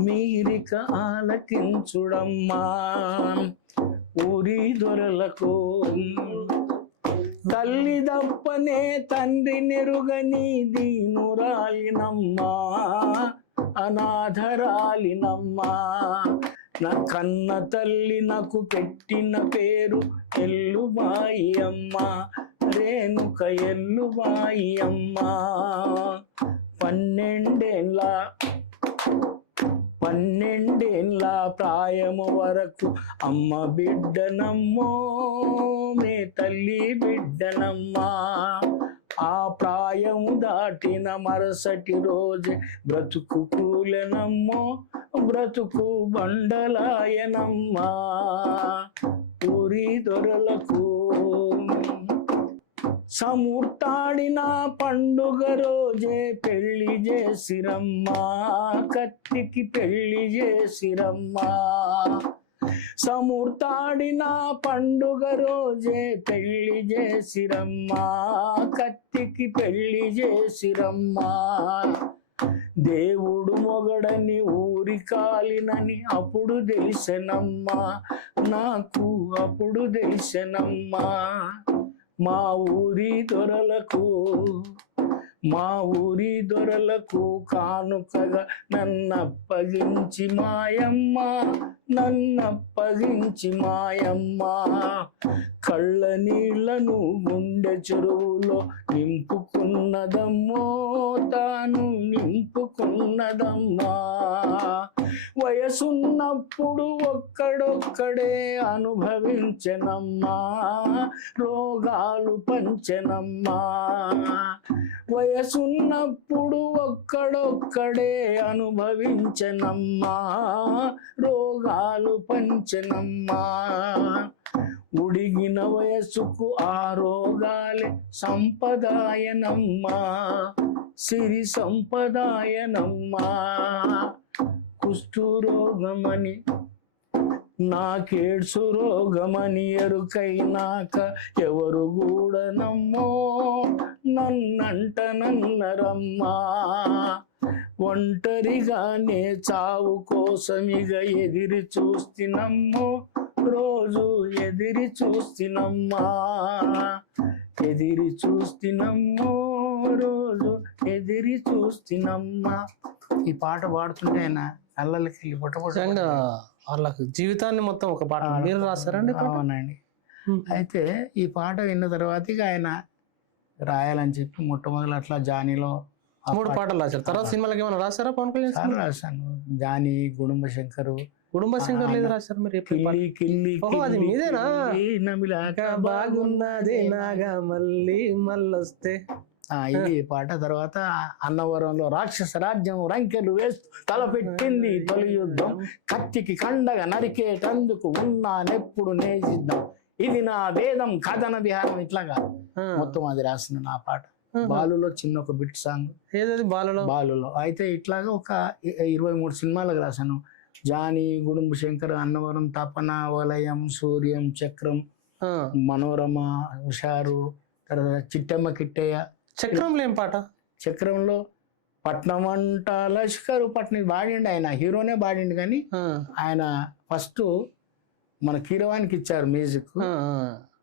మీరిక ఆలకించుడమ్మా. ఊరి దొరలకు తల్లి దప్పనే తండ్రి నెరుగని దీనురాలినమ్మా, అనాథరాలినమ్మా. నా కన్న తల్లి నాకు పెట్టిన పేరు ఎల్లుబాయి అమ్మా, రేణుక ఎల్లుబాయి అమ్మా. 12 ప్రాయము వరకు అమ్మ బిడ్డనమ్మో, మే తల్లి బిడ్డనమ్మా. ఆ ప్రాయము దాటిన మరుసటి రోజే బ్రతుకు కూలెనమ్మో, బ్రతుకు బండలాయనమ్మా. ఊరి దొరలకు సమూర్తాడిన పండుగ రోజే పెళ్లి చేసిరమ్మా, కత్తికి పెళ్లి చేసిరమ్మా. సమూర్తాడిన పండుగ రోజే పెళ్లి చేసిరమ్మా, కత్తికి పెళ్లి చేసిరమ్మా. దేవుడు మొగడని ఊరి కాలినని అప్పుడు తెలిసెనమ్మా, నాకు అప్పుడు తెలిసెనమ్మా. మా ఊరి దొరలకు కానుకగా నన్నప్పగించి మాయమ్మ, నన్నప్పగించి మాయమ్మ. కళ్ళ నీళ్లను గుండె చెరువులో నింపుకున్నదమ్మో, తాను నింపుకున్నదమ్మా. వయసున్నప్పుడు ఒక్కడొక్కడే అనుభవించెనమ్మా, రోగాలు పంచెనమ్మా. వయసున్నప్పుడు ఒక్కడొక్కడే అనుభవించనమ్మా, రోగాలు పంచనమ్మా. ఉడిగిన వయసుకు ఆ రోగాలే సంపదాయనమ్మా, సిరి సంపదాయనమ్మా. కుష్టు రోగమని నాకేడ్సు రోగమని ఎరుకైనాక ఎవరు కూడా నమ్మో నన్నంటనన్నరమ్మా. ఒంటరిగానే చావు కోసమిగ ఎదిరి చూస్తున్నమ్మో, రోజు ఎదిరి చూస్తున్నమ్మా, ఎదిరి చూస్తున్నమ్మో, రోజు ఎదిరి చూస్తున్నమ్మా. ఈ పాట పాడుతుంటే ఆయన కళ్ళకి వెళ్ళి నిజంగా వాళ్ళకి జీవితాన్ని మొత్తం ఒక పాట మీరు రాస్తారండి? అవునండి. అయితే ఈ పాట విన్న తర్వాత ఇక ఆయన రాయాలని చెప్పి మొట్టమొదలు అట్లా జానీలో 3 పాటలు రాశారు. తర్వాత సినిమాలకి ఏమైనా రాశారా పవన్ కళ్యాణ్? చాలా రాశాను. జానీ, గుడుంబ శంకరు, కుటుంబ శంకర్ లేదు రాశారు మీరు? కిల్లి కిల్లి ఓహో, అది మీదేనా? నమిలాక బాగున్నదే నాగా మళ్ళీ మళ్ళొస్తే. ఇది పాట. తర్వాత అన్నవరంలో రాక్షస రాజ్యం రంకెలు వేస్తూ తలపెట్టింది తొలి యుద్ధం, కత్తికి కండగా నరికేటందుకు ఉన్నానెప్పుడు నేసిద్దాం, ఇది నా వేదం కథన విహారం. ఇట్లాగా మొత్తం అది రాసిన నా పాట. బాలులో చిన్న ఒక బిట్ సాంగ్. ఏదది బాలులో? బాలులో అయితే ఇట్లాగా ఒక 23 సినిమాలకు రాశాను. జానీ, గుడుంబ శంకర్, అన్నవరం, తపన, వలయం, సూర్యం, చక్రం, మనోరమ, హుషారు, తర్వాత చిట్టమ్మ కిట్టయ్య. చక్రంలో ఏం పాట? చక్రంలో పట్నం అంట లష్కరు పట్నం పాడిండు ఆయన, హీరోనే పాడిండు. కానీ ఆయన ఫస్ట్ మన కీరవానికి ఇచ్చారు మ్యూజిక్.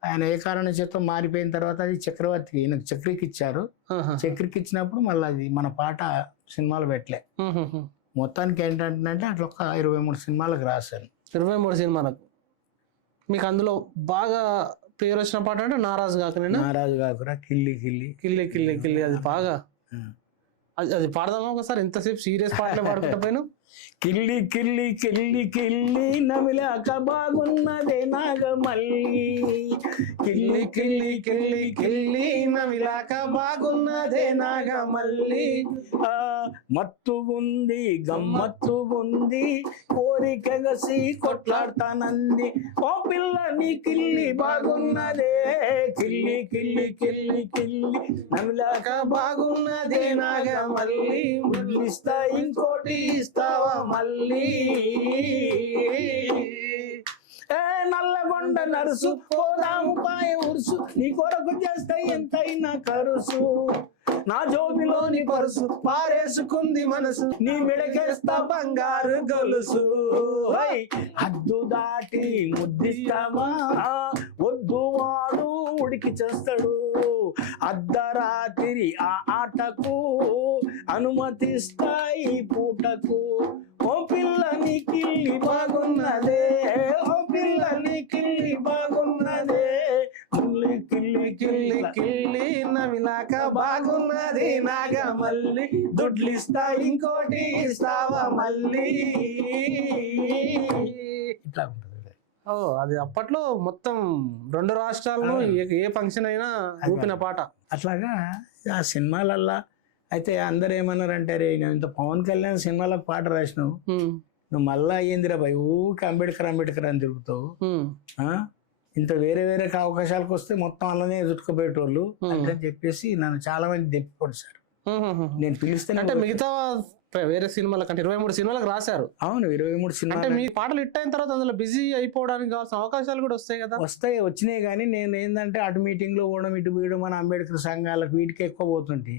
ఆయన ఏ కారణం చేత మారిపోయిన తర్వాత అది చక్రవర్తికి, ఈయనకు చక్రికి ఇచ్చారు. చక్రికి ఇచ్చినప్పుడు మళ్ళీ అది మన పాట సినిమాలు పెట్టలే. మొత్తానికి ఏంటంటే అట్లా ఒక 23 సినిమాలకు రాశాను. 23 సినిమాలకు. మీకు అందులో బాగా పేరు వచ్చిన పాట అంటే నారాజు కాకనే? నారాజు కాకురా, కిల్లి కిల్లి కిల్లి కిల్లి కిల్లి. అది బాగా అది పాడదామా ఒకసారి? ఎంతసేపు సీరియస్ పాటలే పాడుకుంటా పోయినా. కిల్లి కిల్లి కిల్లి కిల్లి నమిలాక బాగున్నదే నాగమల్లి, కిల్లి కిల్లి కిల్లి కిల్లి నమిలాక బాగున్నదే నాగమల్లి. మత్తుగుంది గమ్మత్తుగుంది కోరికగసి కొట్లాడతానంది, ఓ పిల్ల నీ కిల్లి బాగున్నదే, కిల్లి కిల్లి కిల్లి కిల్లి నమిలాక బాగున్నదే నాగమల్లి. ఇస్తా ఇంకోటి ఇస్తావా మళ్ళీ, ఏ నల్లగొండ నరుసు పోదాము పాయ ఉరుసు, నీ కొరకు చేస్తే ఎంతైనా కరుసు, నా జోబిలోని పరుసు పారేసుకుంది మనసు, నీ మెడకేస్తా బంగారు గొలుసు. హద్దు దాటి ముద్దిస్తావా వద్దు వాడు ఉడికి చేస్తాడు, అర్ధరాత్రి ఆ ఆటకు అనుమతిస్తాయి పూటకు, ఓ పిల్లని కిల్లి బాగున్నదే, ఓ పిల్లని కిల్లి బాగున్నదే, కిల్లి కిల్లి కిల్లి కిల్లి నమిలాక బాగున్నది నాగమల్లి, దుడ్లిస్తా ఇంకోటి ఇస్తావా మళ్ళీ. ఇట్లా ఉంటుంది. ఓ, అది అప్పట్లో మొత్తం 2 రాష్ట్రాలను ఏ ఫంక్షన్ అయినా ఊపిన పాట. అట్లాగా ఆ సినిమాలల్లా అయితే అందరు ఏమన్నారంటే, రే నేను ఇంత పవన్ కళ్యాణ్ సినిమాలకు పాట రాసినావు, నువ్వు మళ్ళా అయ్యిందిరా భయ్, ఊరికి అంబేద్కర్ అంబేద్కర్ అని తిరుగుతావు, ఇంత వేరే వేరే అవకాశాలకు వస్తే మొత్తం అలానే ఎదుర్కోబోయేటోళ్ళు అంటే చెప్పేసి నన్ను చాలా మంది దెప్పిపోడు సార్. నేను పిలిస్తే అంటే మిగతా వేరే సినిమాల కంటే 23 సినిమాలకు రాశారు. అవును, 23 సినిమా. అంటే మీ పాటలు హిట్ అయిన తర్వాత అందులో బిజీ అయిపోవడానికి కావాల్సిన అవకాశాలు కూడా వస్తాయి కదా? వచ్చినాయి కానీ నేను ఏంటంటే అటు మీటింగ్ లో పోవడం, ఇటు పోయడం, మన అంబేద్కర్ సంఘాలకు వీటికి ఎక్కువ పోతుంటే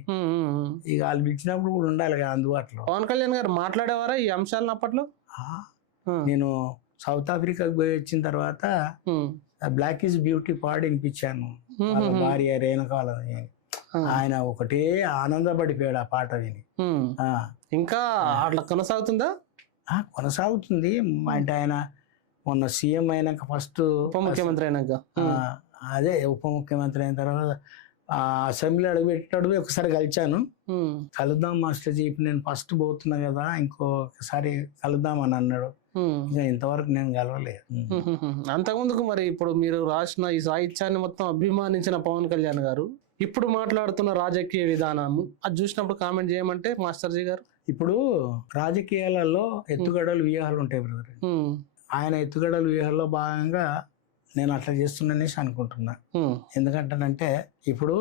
ఇక వాళ్ళు పిలిచినప్పుడు కూడా ఉండాలి కదా అందుబాటులో. పవన్ కళ్యాణ్ గారు మాట్లాడేవారా ఈ అంశాలను అప్పట్లో? నేను సౌత్ ఆఫ్రికాకి పోయి వచ్చిన తర్వాత బ్లాక్ ఈజ్ బ్యూటీ పాడి వినిపించాను, భార్య రేణుకాలని. ఆయన ఒకటే ఆనందపడిపోయాడు ఆ పాట విని. ఇంకా అట్లా కొనసాగుతుందా? కొనసాగుతుంది. అంటే ఆయన మొన్న సీఎం అయినాక ఫస్ట్ ఉప ముఖ్యమంత్రి అయినాక అదే ఉప ముఖ్యమంత్రి అయిన తర్వాత అసెంబ్లీ అడుగుపెట్టాడు. ఒకసారి కలిచాను, కలుద్దాం మాస్టర్ జీ, ఇప్పుడు నేను ఫస్ట్ పోతున్నా కదా ఇంకొకసారి కలుద్దాం అని అన్నాడు. ఇంకా ఇంతవరకు నేను కలవలేదు. అంతకుముందుకు మరి ఇప్పుడు మీరు రాసిన ఈ సాహిత్యాన్ని మొత్తం అభిమానించిన పవన్ కళ్యాణ్ గారు ఇప్పుడు మాట్లాడుతున్న రాజకీయ విధానము అది చూసినప్పుడు కామెంట్ చేయమంటే మాస్టర్జీ గారు. ఇప్పుడు రాజకీయాలలో ఎత్తుగడలు వ్యూహాలు ఉంటాయి బ్రదర్. ఆయన ఎత్తుగడలు వ్యూహాల్లో భాగంగా నేను అట్లా చేస్తున్నానేసి అనుకుంటున్నా. ఎందుకంటానంటే ఇప్పుడు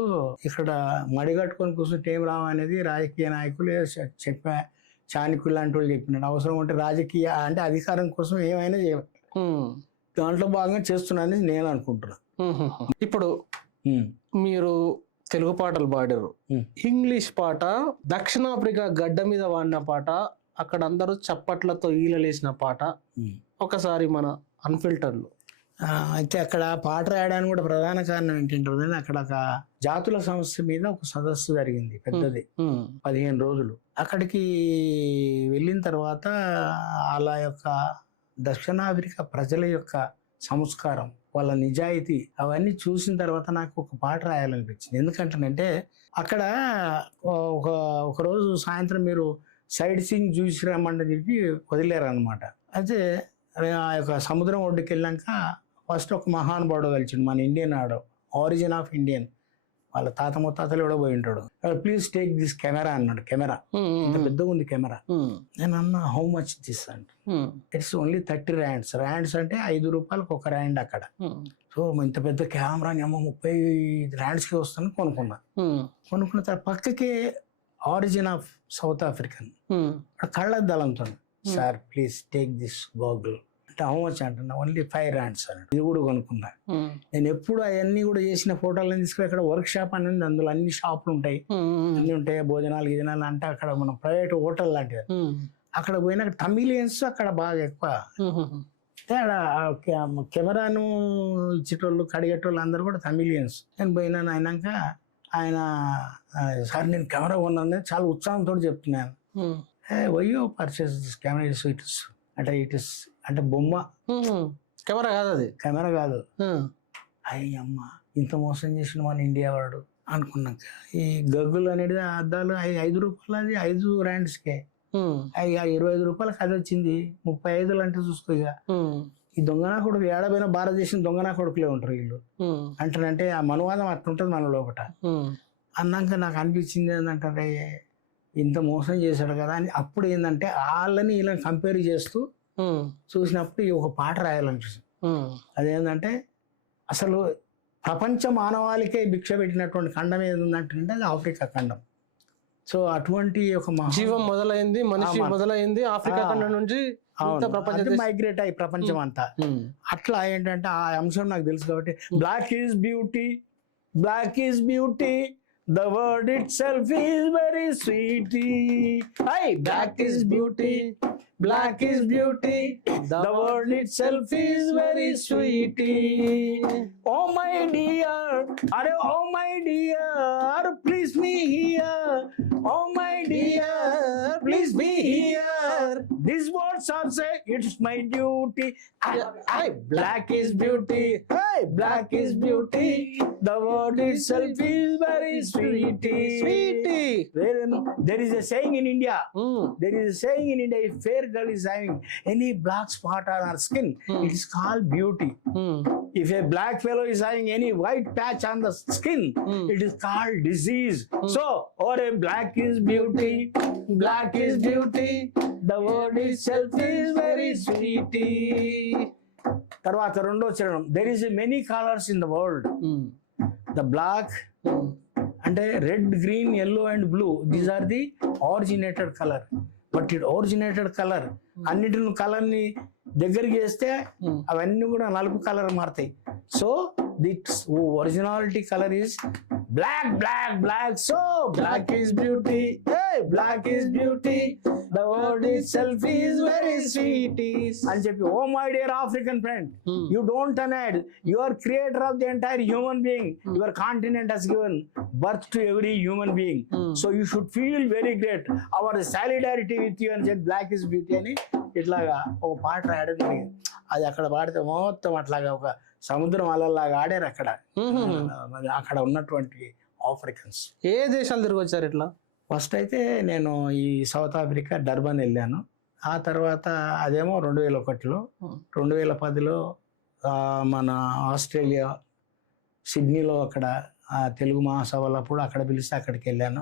ఇక్కడ మడిగట్టుకొని కూర్చుంటే ఏం రావు అనేది రాజకీయ నాయకులు చెప్పా, చాణక్యులు లాంటి వాళ్ళు చెప్పినాడు. అవసరం ఉంటే రాజకీయ అంటే అధికారం కోసం ఏమైనా చేయాలి, దాంట్లో భాగంగా చేస్తున్నానని నేను అనుకుంటున్నా. ఇప్పుడు మీరు తెలుగు పాటలు పాడారు, ఇంగ్లీష్ పాట దక్షిణాఫ్రికా గడ్డ మీద వాడిన పాట, అక్కడ అందరూ చప్పట్లతో ఈలలేసిన పాట, ఒకసారి మన అన్ఫిల్టర్లు. అయితే అక్కడ పాట రాయడానికి కూడా ప్రధాన కారణం ఏంటంటే అక్కడ ఒక జాతుల సమస్య మీద ఒక సదస్సు జరిగింది పెద్దది, 15 రోజులు. అక్కడికి వెళ్ళిన తర్వాత వాళ్ళ యొక్క దక్షిణాఫ్రికా ప్రజల యొక్క సంస్కారం, వాళ్ళ నిజాయితీ అవన్నీ చూసిన తర్వాత నాకు ఒక పాట రాయాలనిపించింది. ఎందుకంటేనంటే అక్కడ ఒక రోజు సాయంత్రం మీరు సైడ్ సీయింగ్ చూసి రమ్మంటే చెప్పి వదిలేరు అనమాట. అయితే ఆ యొక్క సముద్రం ఒడ్డుకి వెళ్ళాక ఫస్ట్ ఒక మహానుభావుడు కలిసిండు, మన ఇండియన్ ఆడో, ఆరిజిన్ ఆఫ్ ఇండియన్, వాళ్ళ తాత ముత్తాతలు కూడా పోయి ఉంటాడు. ప్లీజ్ టేక్ దిస్ కెమెరా అన్నాడు. కెమెరా ఇంత పెద్దగా ఉంది కెమెరా. నేను అన్నా హౌ మచ్ దిస్ అంటే ఇట్స్ ఓన్లీ 30 rands. ర్యాండ్స్ అంటే 5 రూపాయలకు ఒక ర్యాండ్ అక్కడ. సో ఇంత పెద్ద కెమెరాని అమ్మ 30 randsకి వస్తాను కొనుక్కున్నా. కొనుక్కున్న తర్వాత పక్కకే ఆరిజిన్ ఆఫ్ సౌత్ ఆఫ్రికన్ కళ్ళద్దాలంతో, sir please take this goggle అంటే హౌ మచ్ అంటున్నా, ఓన్లీ 5 rands అన్నాడు. ఇది కూడా కొనుక్కున్నా. నేను ఎప్పుడు అవన్నీ కూడా చేసిన ఫోటోలను తీసుకుని అక్కడ వర్క్ షాప్ అని ఉంది, అందులో అన్ని షాపులు ఉంటాయి, అన్ని ఉంటాయి, భోజనాలు గిజనాలు అంటే అక్కడ మన ప్రైవేట్ హోటల్ లాంటిది. అక్కడ పోయినాక తమిళియన్స్ అక్కడ బాగా ఎక్కువ. కెమెరాను ఇచ్చేటోళ్ళు కడిగేటోళ్ళు అందరూ కూడా తమిళియన్స్. నేను పోయినాను. అయినాక ఆయన సార్ నేను కెమెరా కొన్నాను చాలా ఉత్సాహంతో చెప్తున్నాను. వయ్యో పర్చేస్ దిస్ కెమెరా ఇస్ అంటే ఇట్ ఇస్ అంటే బొమ్మ, కెమెరా కాదు, అది కెమెరా కాదు. అమ్మ ఇంత మోసం చేసిన మన ఇండియా వాడు అనుకున్నాక ఈ గగ్గులు అనేది అద్దాలు 5 రూపాయలు, అది 5 randsకే 25 రూపాయలకి అది వచ్చింది. 35 అంటే చూసుకో. ఇక ఈ దొంగనా కొడుకు ఏడబోయినా భారతదేశం దొంగనా కొడుకులే ఉంటారు వీళ్ళు అంటారంటే ఆ మనువాదం అట్లుంటది మన లోపల. అన్నాక నాకు అనిపించింది ఏంటంటే ఇంత మోసం చేశాడు కదా అని. అప్పుడు ఏంటంటే వాళ్ళని వీళ్ళని కంపేర్ చేస్తూ చూసినప్పుడు ఈ ఒక పాట రాయాలనిపిస్తుంది. అదేంటంటే అసలు ప్రపంచ మానవాళికే భిక్ష పెట్టినటువంటి ఖండం ఏది ఉందంటే అది ఆఫ్రికా ఖండం. సో అటువంటి ఒక జీవం మొదలైంది, మనిషి మొదలైంది ఆఫ్రికా ఖండం నుంచి మైగ్రేట్ అయ్యి ప్రపంచం అంతా. అట్లా ఏంటంటే ఆ అంశం నాకు తెలుసు కాబట్టి black is beauty, black is beauty, the word itself is very sweet. Hey, black is beauty, black is beauty, the word itself is very sweet. Oh my dear, oh my dear, please me here. Oh my dear, please be here. These words are say it's my duty. Hey, black is beauty, hey, black is beauty, the word itself is very sweetie. There is a saying in India. There is a saying in India. If fair girl is having any black spot on her skin, it is called beauty. If a black fellow is having any white patch on the skin, it is called disease. So, or a black is beauty, black is beauty, the word itself is very sweetie. తర్వాత రెండో చరణం, there is many colors in the world. The black అంటే red, green, yellow and blue, these are the originated colour. But it originated colour అన్నిటిని కలర్ని దగ్గరికి చేస్తే అవన్నీ కూడా నలుపు కలర్ మారుతాయి. So this originality colour is black, black, black. So black is beauty, black is beauty, the word itself is very sweet అని చెప్పి, oh my dear African friend, you don't annoyed, you are creator of the entire human being. Your continent has given birth to every human being. So you should feel very great, our solidarity with you అని చెప్పి black is beauty అని ఇట్లాగా ఒక పాట రాయడం జరిగింది. అది అక్కడ పాడితే మొత్తం అట్లాగా ఒక సముద్రం అలలాగా ఆడారు అక్కడ అక్కడ ఉన్నటువంటి ఆఫ్రికన్స్. ఏ దేశాలు తిరిగి వచ్చారు ఇట్లా? ఫస్ట్ అయితే నేను ఈ సౌత్ ఆఫ్రికా డర్బన్ వెళ్ళాను. ఆ తర్వాత అదేమో 2001లో, 2010లో మన ఆస్ట్రేలియా సిడ్నీలో అక్కడ ఆ తెలుగు మహాసభలప్పుడు అక్కడ పిలిస్తే అక్కడికి వెళ్ళాను.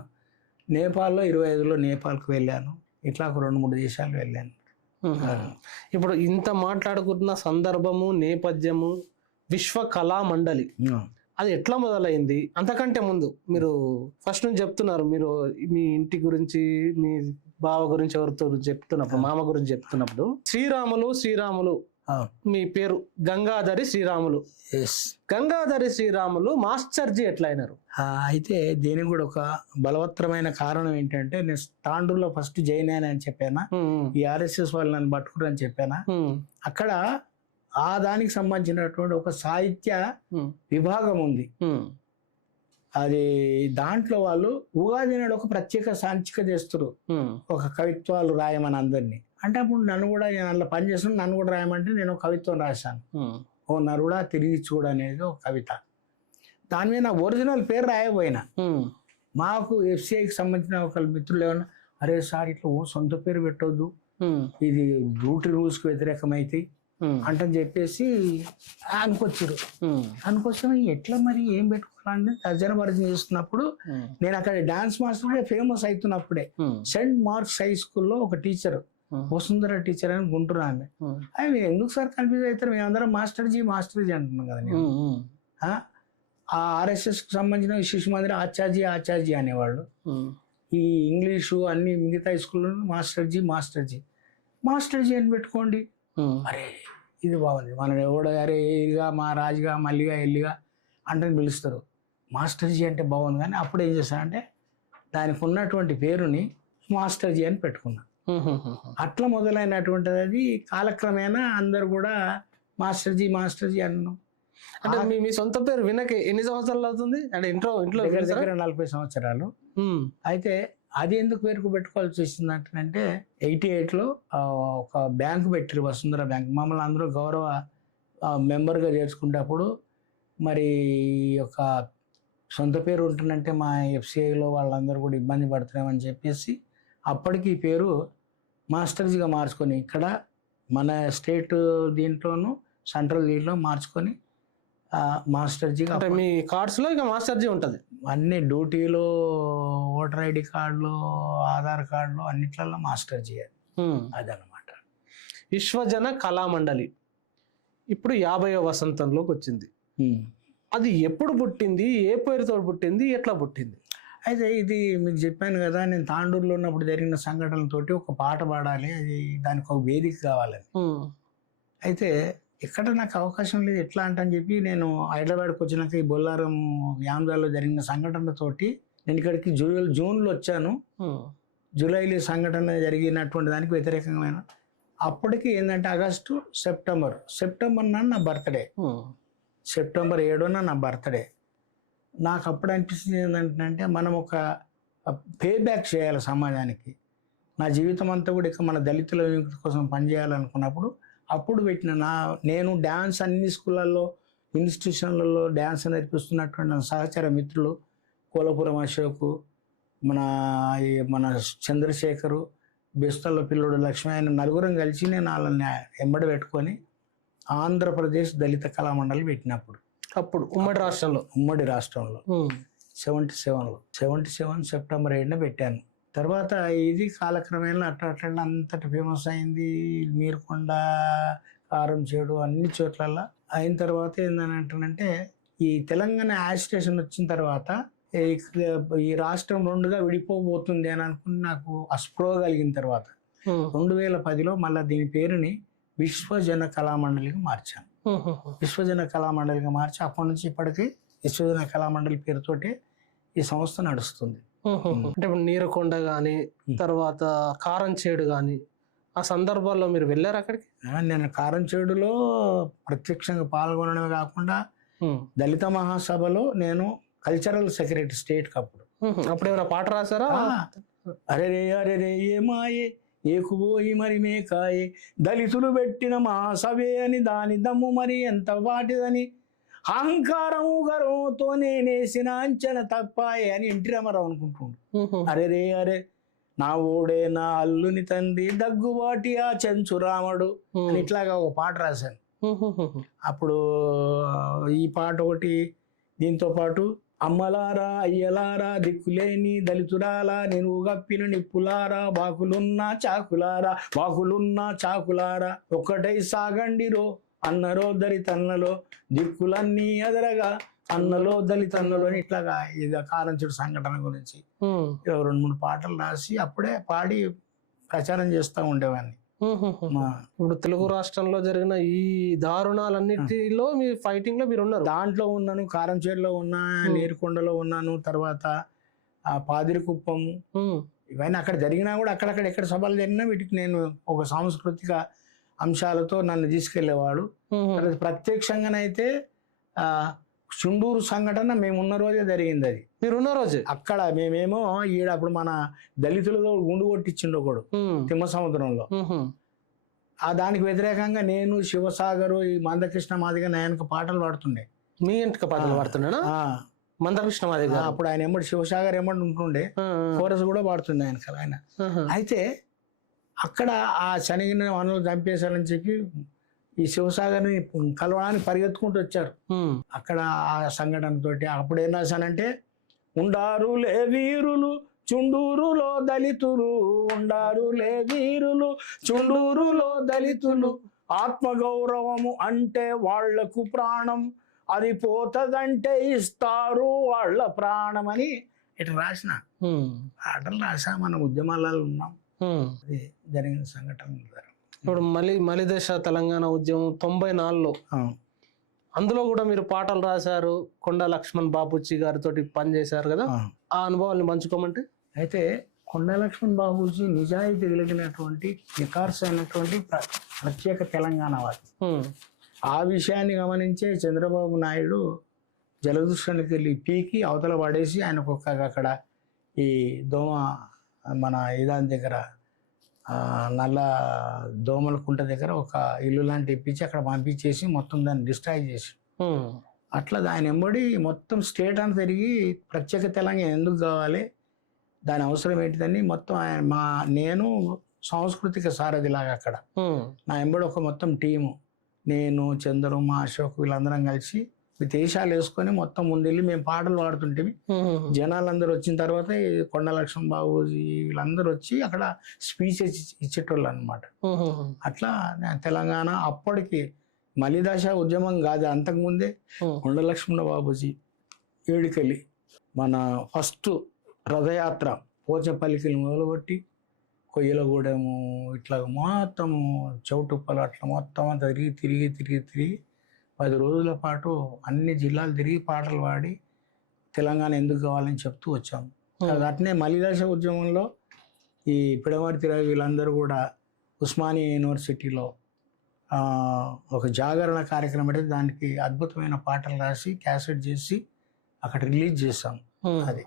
నేపాల్లో 25లో నేపాల్కి వెళ్ళాను. ఇట్లా ఒక 2-3 దేశాలు వెళ్ళాను. ఇప్పుడు ఇంత మాట్లాడుకుంటున్న సందర్భము, నేపథ్యము, విశ్వ కళా మండలి అది ఎట్లా మొదలైంది? అంతకంటే ముందు మీరు ఫస్ట్ నుంచి చెప్తున్నారు, మీరు మీ ఇంటి గురించి, మీ బావ గురించి ఎవరితో చెప్తున్నప్పుడు, మామ గురించి చెప్తున్నప్పుడు శ్రీరాములు మీ పేరు గంగాధరి శ్రీరాములు. గంగాధరి శ్రీరాములు మాస్టర్జీ ఎట్లా అయినారు? అయితే దీనికి కూడా ఒక బలవత్తరమైన కారణం ఏంటంటే, నేను తాండూరులో ఫస్ట్ జాయిన్ అయినా అని చెప్పానా, ఈ ఆర్ఎస్ఎస్ వాళ్ళు నన్ను పట్టుకురని చెప్పానా, అక్కడ ఆ దానికి సంబంధించినటువంటి ఒక సాహిత్య విభాగం ఉంది. అది దాంట్లో వాళ్ళు ఉగాది నాడు ఒక ప్రత్యేక సంచిక చేస్తారు, ఒక కవిత్వాలు రాయమని అందరినీ. అంటే అప్పుడు నన్ను కూడా అందులో పనిచేస్తున్నా, నన్ను కూడా రాయమంటే నేను ఒక కవిత్వం రాశాను. ఓ నరుడా తిరిగి చూడు అనేది ఒక కవిత. దాని మీద నా ఒరిజినల్ పేరు రాయబోయినా, మాకు ఎఫ్సిఐకి సంబంధించిన ఒక మిత్రులు ఏమన్నా, అరే సార్ ఇట్లా సొంత పేరు పెట్టొద్దు, ఇది డ్యూటీ రూల్స్కి వ్యతిరేకమైతే అంటని చెప్పేసి అనుకొచ్చారు. అనుకొచ్చిన ఎట్లా మరి ఏం పెట్టుకోవాలని తర్జన భర్జన చేస్తున్నప్పుడు, నేను అక్కడ డాన్స్ మాస్టర్ ఫేమస్ అవుతున్నప్పుడే సెయింట్ మార్క్స్ హై స్కూల్లో ఒక టీచర్, వసుంధర టీచర్ అని గుంటూరు ఆమె, అవి ఎందుకు సార్ కన్ఫ్యూజ్ అవుతారు, మేమందరం మాస్టర్జీ అంటున్నాం కదా నేను. ఆ ఆర్ఎస్ఎస్ కు సంబంధించిన శిశు మందిర ఆచార్జీ అనేవాళ్ళు. ఈ ఇంగ్లీషు అన్ని మిగతా స్కూల్లో మాస్టర్జీ అని పెట్టుకోండి. అరే ఇది బాగుంది, మనం ఎవడో అరే ఏరిగా మా రాజుగా మల్లిగా ఎల్లిగా అంటే పిలుస్తారు, మాస్టర్జీ అంటే బాగుంది. కానీ అప్పుడు ఏం చేశానంటే దానికి ఉన్నటువంటి పేరుని మాస్టర్జీ అని పెట్టుకున్నా. అట్లా మొదలైనటువంటిది. అది కాలక్రమేణా అందరు కూడా మాస్టర్జీ అన్నాం. అంటే మీ సొంత పేరు వినకి ఎన్ని సంవత్సరాలు అవుతుంది? అంటే ఇంట్లో దగ్గర 40 సంవత్సరాలు. అయితే అది ఎందుకు పేరుకు పెట్టుకోవాల్సి వచ్చిందంటే 88లో ఒక బ్యాంకు పెట్టారు, వసుంధర బ్యాంక్. మమ్మల్ని అందరూ గౌరవ మెంబర్గా చేర్చుకునేటప్పుడు మరి ఒక సొంత పేరు ఉంటుందంటే మా ఎఫ్సిఐలో వాళ్ళందరూ కూడా ఇబ్బంది పడుతున్నామని చెప్పేసి అప్పటికి ఈ పేరు మాస్టర్జీగా మార్చుకొని, ఇక్కడ మన స్టేట్ దీంట్లోనూ సెంట్రల్ దీంట్లో మార్చుకొని మాస్టర్జీగా. మీ కార్డ్స్లో ఇక మాస్టర్జీ ఉంటుంది, అన్ని డ్యూటీలో, ఓటర్ ఐడి కార్డులో, ఆధార్ కార్డులో అన్నిట్లలో మాస్టర్జీ అదనమాట. విశ్వజన కళామండలి ఇప్పుడు 50వ వసంతంలోకి వచ్చింది. అది ఎప్పుడు పుట్టింది, ఏ పేరుతో పుట్టింది, ఎట్లా పుట్టింది? అయితే ఇది మీకు చెప్పాను కదా, నేను తాండూరులో ఉన్నప్పుడు జరిగిన సంఘటనలతోటి ఒక పాట పాడాలి, అది దానికి ఒక వేదిక కావాలని. అయితే ఎక్కడ నాకు అవకాశం లేదు, ఎట్లా అంటని చెప్పి నేను హైదరాబాద్కి వచ్చినాక ఈ బొల్లారం యామ్దాలో జరిగిన సంఘటనతోటి నేను ఇక్కడికి జూన్లో వచ్చాను. జూలైలో సంఘటన జరిగినటువంటి దానికి వ్యతిరేకమైన అప్పటికి ఏంటంటే ఆగస్టు సెప్టెంబర్ నాడు నా బర్త్డే, సెప్టెంబర్ 7న నా బర్త్డే. నాకు అప్పుడు అనిపిస్తుంది ఏంటంటే మనం ఒక పే బ్యాక్ చేయాలి సమాజానికి. నా జీవితం అంతా కూడా ఇక మన దళితుల విముక్తి కోసం పనిచేయాలనుకున్నప్పుడు అప్పుడు పెట్టిన నేను డ్యాన్స్ అన్ని స్కూళ్ళల్లో, ఇన్స్టిట్యూషన్లలో డ్యాన్స్ నేర్పిస్తున్నటువంటి నా సహచర మిత్రులు కోలపురం అశోకు, మన చంద్రశేఖరు, బెస్తల పిల్లోడు లక్ష్మి, ఆయన నలుగురం కలిసి నేను వాళ్ళని ఎంబడి పెట్టుకొని ఆంధ్రప్రదేశ్ దళిత కళామండలి పెట్టినప్పుడు, అప్పుడు ఉమ్మడి రాష్ట్రంలో 77 సెప్టెంబర్ 7న పెట్టాను. తర్వాత ఇది కాలక్రమేణా అట్లా అంతటి ఫేమస్ అయింది. నీరుకొండ, కారంచేడు అన్ని చోట్లల్లో అయిన తర్వాత ఏంటంటే ఈ తెలంగాణ యాజిటేషన్ వచ్చిన తర్వాత ఈ రాష్ట్రం 2గా విడిపోబోతుంది అని అనుకుని నాకు అస్పృహ కలిగిన తర్వాత 2010లో మళ్ళీ దీని పేరుని విశ్వజన కళామండలిగా మార్చాను. విశ్వజన కళామండలిగా మార్చి అప్పటి నుంచి ఇప్పటికీ విశ్వజన కళామండలి పేరుతోటి ఈ సంస్థ నడుస్తుంది. అంటే ఇప్పుడు నీరుకొండ కానీ, తర్వాత కారంచేడు కానీ, ఆ సందర్భాల్లో మీరు వెళ్ళారు అక్కడికి? నేను కారంచేడులో ప్రత్యక్షంగా పాల్గొనడమే కాకుండా దళిత మహాసభలో నేను కల్చరల్ సెక్రటరీ స్టేట్ అప్పుడు ఏమైనా పాట రాశారా? అరే రే ఏ మాయే ఏకుబోయి మరి మేకాయే, దళితులు పెట్టిన మహాసభే అని దాని దమ్ము మరి ఎంత వాటిదని, అహంకారము గర్వంతో నేనేసిన అంచన తప్పాయే అని ఎన్టీ రామారావు అనుకుంటుండు. అరే నా ఓడే నా అల్లుని తండ్రి దగ్గుబాటి ఆ చెంచు రాముడు అని ఇట్లాగా ఒక పాట రాశాను. అప్పుడు ఈ పాట ఒకటి, దీంతో పాటు అమ్మలారా అయ్యలారా దిక్కులేని దళితురాలా నేను గప్పిన నిప్పులారా బాకులున్నా చాకులారా ఒక్కటై సాగండిరో అన్నరో దళితన్నలో దిక్కులన్నీ ఎదరగా అన్నలో దళితన్నలో అని ఇట్లాగా ఇది కారంచుడు సంఘటన గురించి 2-3 పాటలు రాసి అప్పుడే పాడి ప్రచారం చేస్తూ ఉండేవాడిని. ఇప్పుడు తెలుగు రాష్ట్రంలో జరిగిన ఈ దారుణాలన్నిటిలో మీ ఫైటింగ్ లో మీరు ఉన్నారు. దాంట్లో ఉన్నాను, కారంచేడులో ఉన్నా, నీరుకొండలో ఉన్నాను, తర్వాత ఆ పాదిరికుప్పం, ఇవన్నీ అక్కడ జరిగినా కూడా అక్కడక్కడ ఎక్కడ సభలు జరిగినా వీటికి నేను ఒక సాంస్కృతిక అంశాలతో నన్ను తీసుకెళ్లేవాడు. ప్రత్యక్షంగానైతే చుండూరు సంఘటన మేమున్న రోజే జరిగింది. అది మీరున్న రోజే అక్కడ మేమేమో ఈడ అప్పుడు మన దళితులతో గుండు కొట్టించిండు ఒకడు తిమ్మ సముద్రంలో. ఆ దానికి వ్యతిరేకంగా నేను శివసాగరు ఈ మందకృష్ణ మాదిగ నాయనకు పాటలు పాడుతుండే. మీ ఇంటికి పాటలు పాడుతున్నా మందకృష్ణ మాదిగ? అప్పుడు ఆయన ఎమ్మడి శివసాగర్ ఎమ్మడి ఉంటుండే, కోరస్ కూడా పాడుతుండే ఆయన. అయితే అక్కడ ఆ శనిగిన వనలు చంపేశారని చెప్పి ఈ శివసాగర్ని కలవడానికి పరిగెత్తుకుంటూ వచ్చారు. అక్కడ ఆ సంఘటన తోటి అప్పుడు ఏం రాశానంటే, ఉండారులే వీరులు చుండూరులో దళితులు, ఉండారులే వీరులు చుండూరులో దళితులు, ఆత్మగౌరవము అంటే వాళ్లకు ప్రాణం, అది పోతదంటే ఇస్తారు వాళ్ళ ప్రాణం అని ఇట్లా రాసిన పాటలు రాసా. మన ఉద్యమాలలో ఉన్నాం. అది జరిగిన సంఘటన. ఇప్పుడు మలిదశ తెలంగాణ ఉద్యమం 94లో అందులో కూడా మీరు పాటలు రాశారు. కొండా లక్ష్మణ్ బాబూజీ గారితో పనిచేశారు కదా, ఆ అనుభవాన్ని పంచుకోమంటే? అయితే కొండా లక్ష్మణ్ బాబూజీ నిజాయితీ కలిగినటువంటి నికార్సు అయినటువంటి ప్రత్యేక తెలంగాణ వాది. ఆ విషయాన్ని గమనించే చంద్రబాబు నాయుడు జలదృష్టానికి వెళ్ళి పీకి అవతల పడేసి ఆయనకు అక్కడ ఈ దోమ మన ఇదాని దగ్గర నల్ల దోమల కుంట దగ్గర ఒక ఇల్లు లాంటి ఇప్పించి అక్కడ పంపించేసి మొత్తం దాన్ని డిస్ట్రాయ్ చేసి అట్లా దాని ఎంబడి మొత్తం స్టేట్ అంతా తిరిగి ప్రత్యేక తెలంగాణ ఎందుకు కావాలి, దాని అవసరం ఏంటిదని మొత్తం నేను సాంస్కృతిక సారథిలాగా అక్కడ నా ఎంబడి ఒక మొత్తం టీము, నేను చంద్రు మా అశోక్ వీళ్ళందరం కలిసి దేశాలు వేసుకొని మొత్తం ముందెళ్ళి మేము పాటలు పాడుతుంటే జనాలందరూ వచ్చిన తర్వాత కొండ లక్ష్మణ్ బాబూజీ వీళ్ళందరూ వచ్చి అక్కడ స్పీచ్ ఇచ్చేటోళ్ళు అనమాట. అట్లా తెలంగాణ అప్పటికి మలిదశ ఉద్యమం కాదు, అంతకుముందే కొండ లక్ష్మణ బాబూజీ ఏడుకెళ్ళి మన ఫస్ట్ రథయాత్ర పోచపల్లికి మొదలుపెట్టి కొయ్యలగూడెము ఇట్లా మొత్తము చౌటుప్పలు అట్లా మొత్తం అంతా తిరిగి 10 రోజుల పాటు అన్ని జిల్లాలు తిరిగి పాటలు పాడి తెలంగాణ ఎందుకు కావాలని చెప్తూ వచ్చాము. అట్నే మలిదశ ఉద్యమంలో ఈ పిడమర్తి రవి వీళ్ళందరూ కూడా ఉస్మానియా యూనివర్సిటీలో ఒక జాగరణ కార్యక్రమం పెడితే దానికి అద్భుతమైన పాటలు రాసి క్యాసెట్ చేసి అక్కడ రిలీజ్ చేసాం. అది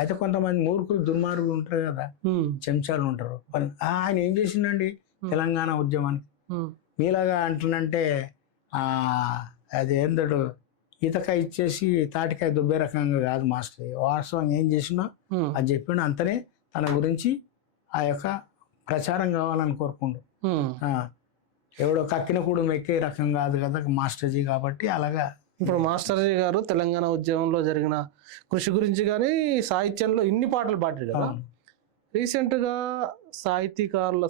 అయితే కొంతమంది మూర్ఖులు దుర్మార్గులు ఉంటారు కదా, చెంచాలు ఉంటారు. ఆయన ఏం చేసిండండి తెలంగాణ ఉద్యమానికి మీలాగా అంటున్నంటే అది ఏందడు ఈతకాయ ఇచ్చేసి తాటికాయ దుబ్బే రకంగా కాదు మాస్టర్. వాస్తవం ఏం చేసినా అది చెప్పిండు, అంతనే తన గురించి ఆ యొక్క ప్రచారం కావాలని కోరుకుండు. ఎవడో కక్కిన కూడా మెక్కే రకం కాదు కదా మాస్టర్జీ. కాబట్టి అలాగా ఇప్పుడు మాస్టర్జీ గారు తెలంగాణ ఉద్యమంలో జరిగిన కృషి గురించి కానీ సాహిత్యంలో ఇన్ని పాటలు పాడారు కదా. రీసెంట్గా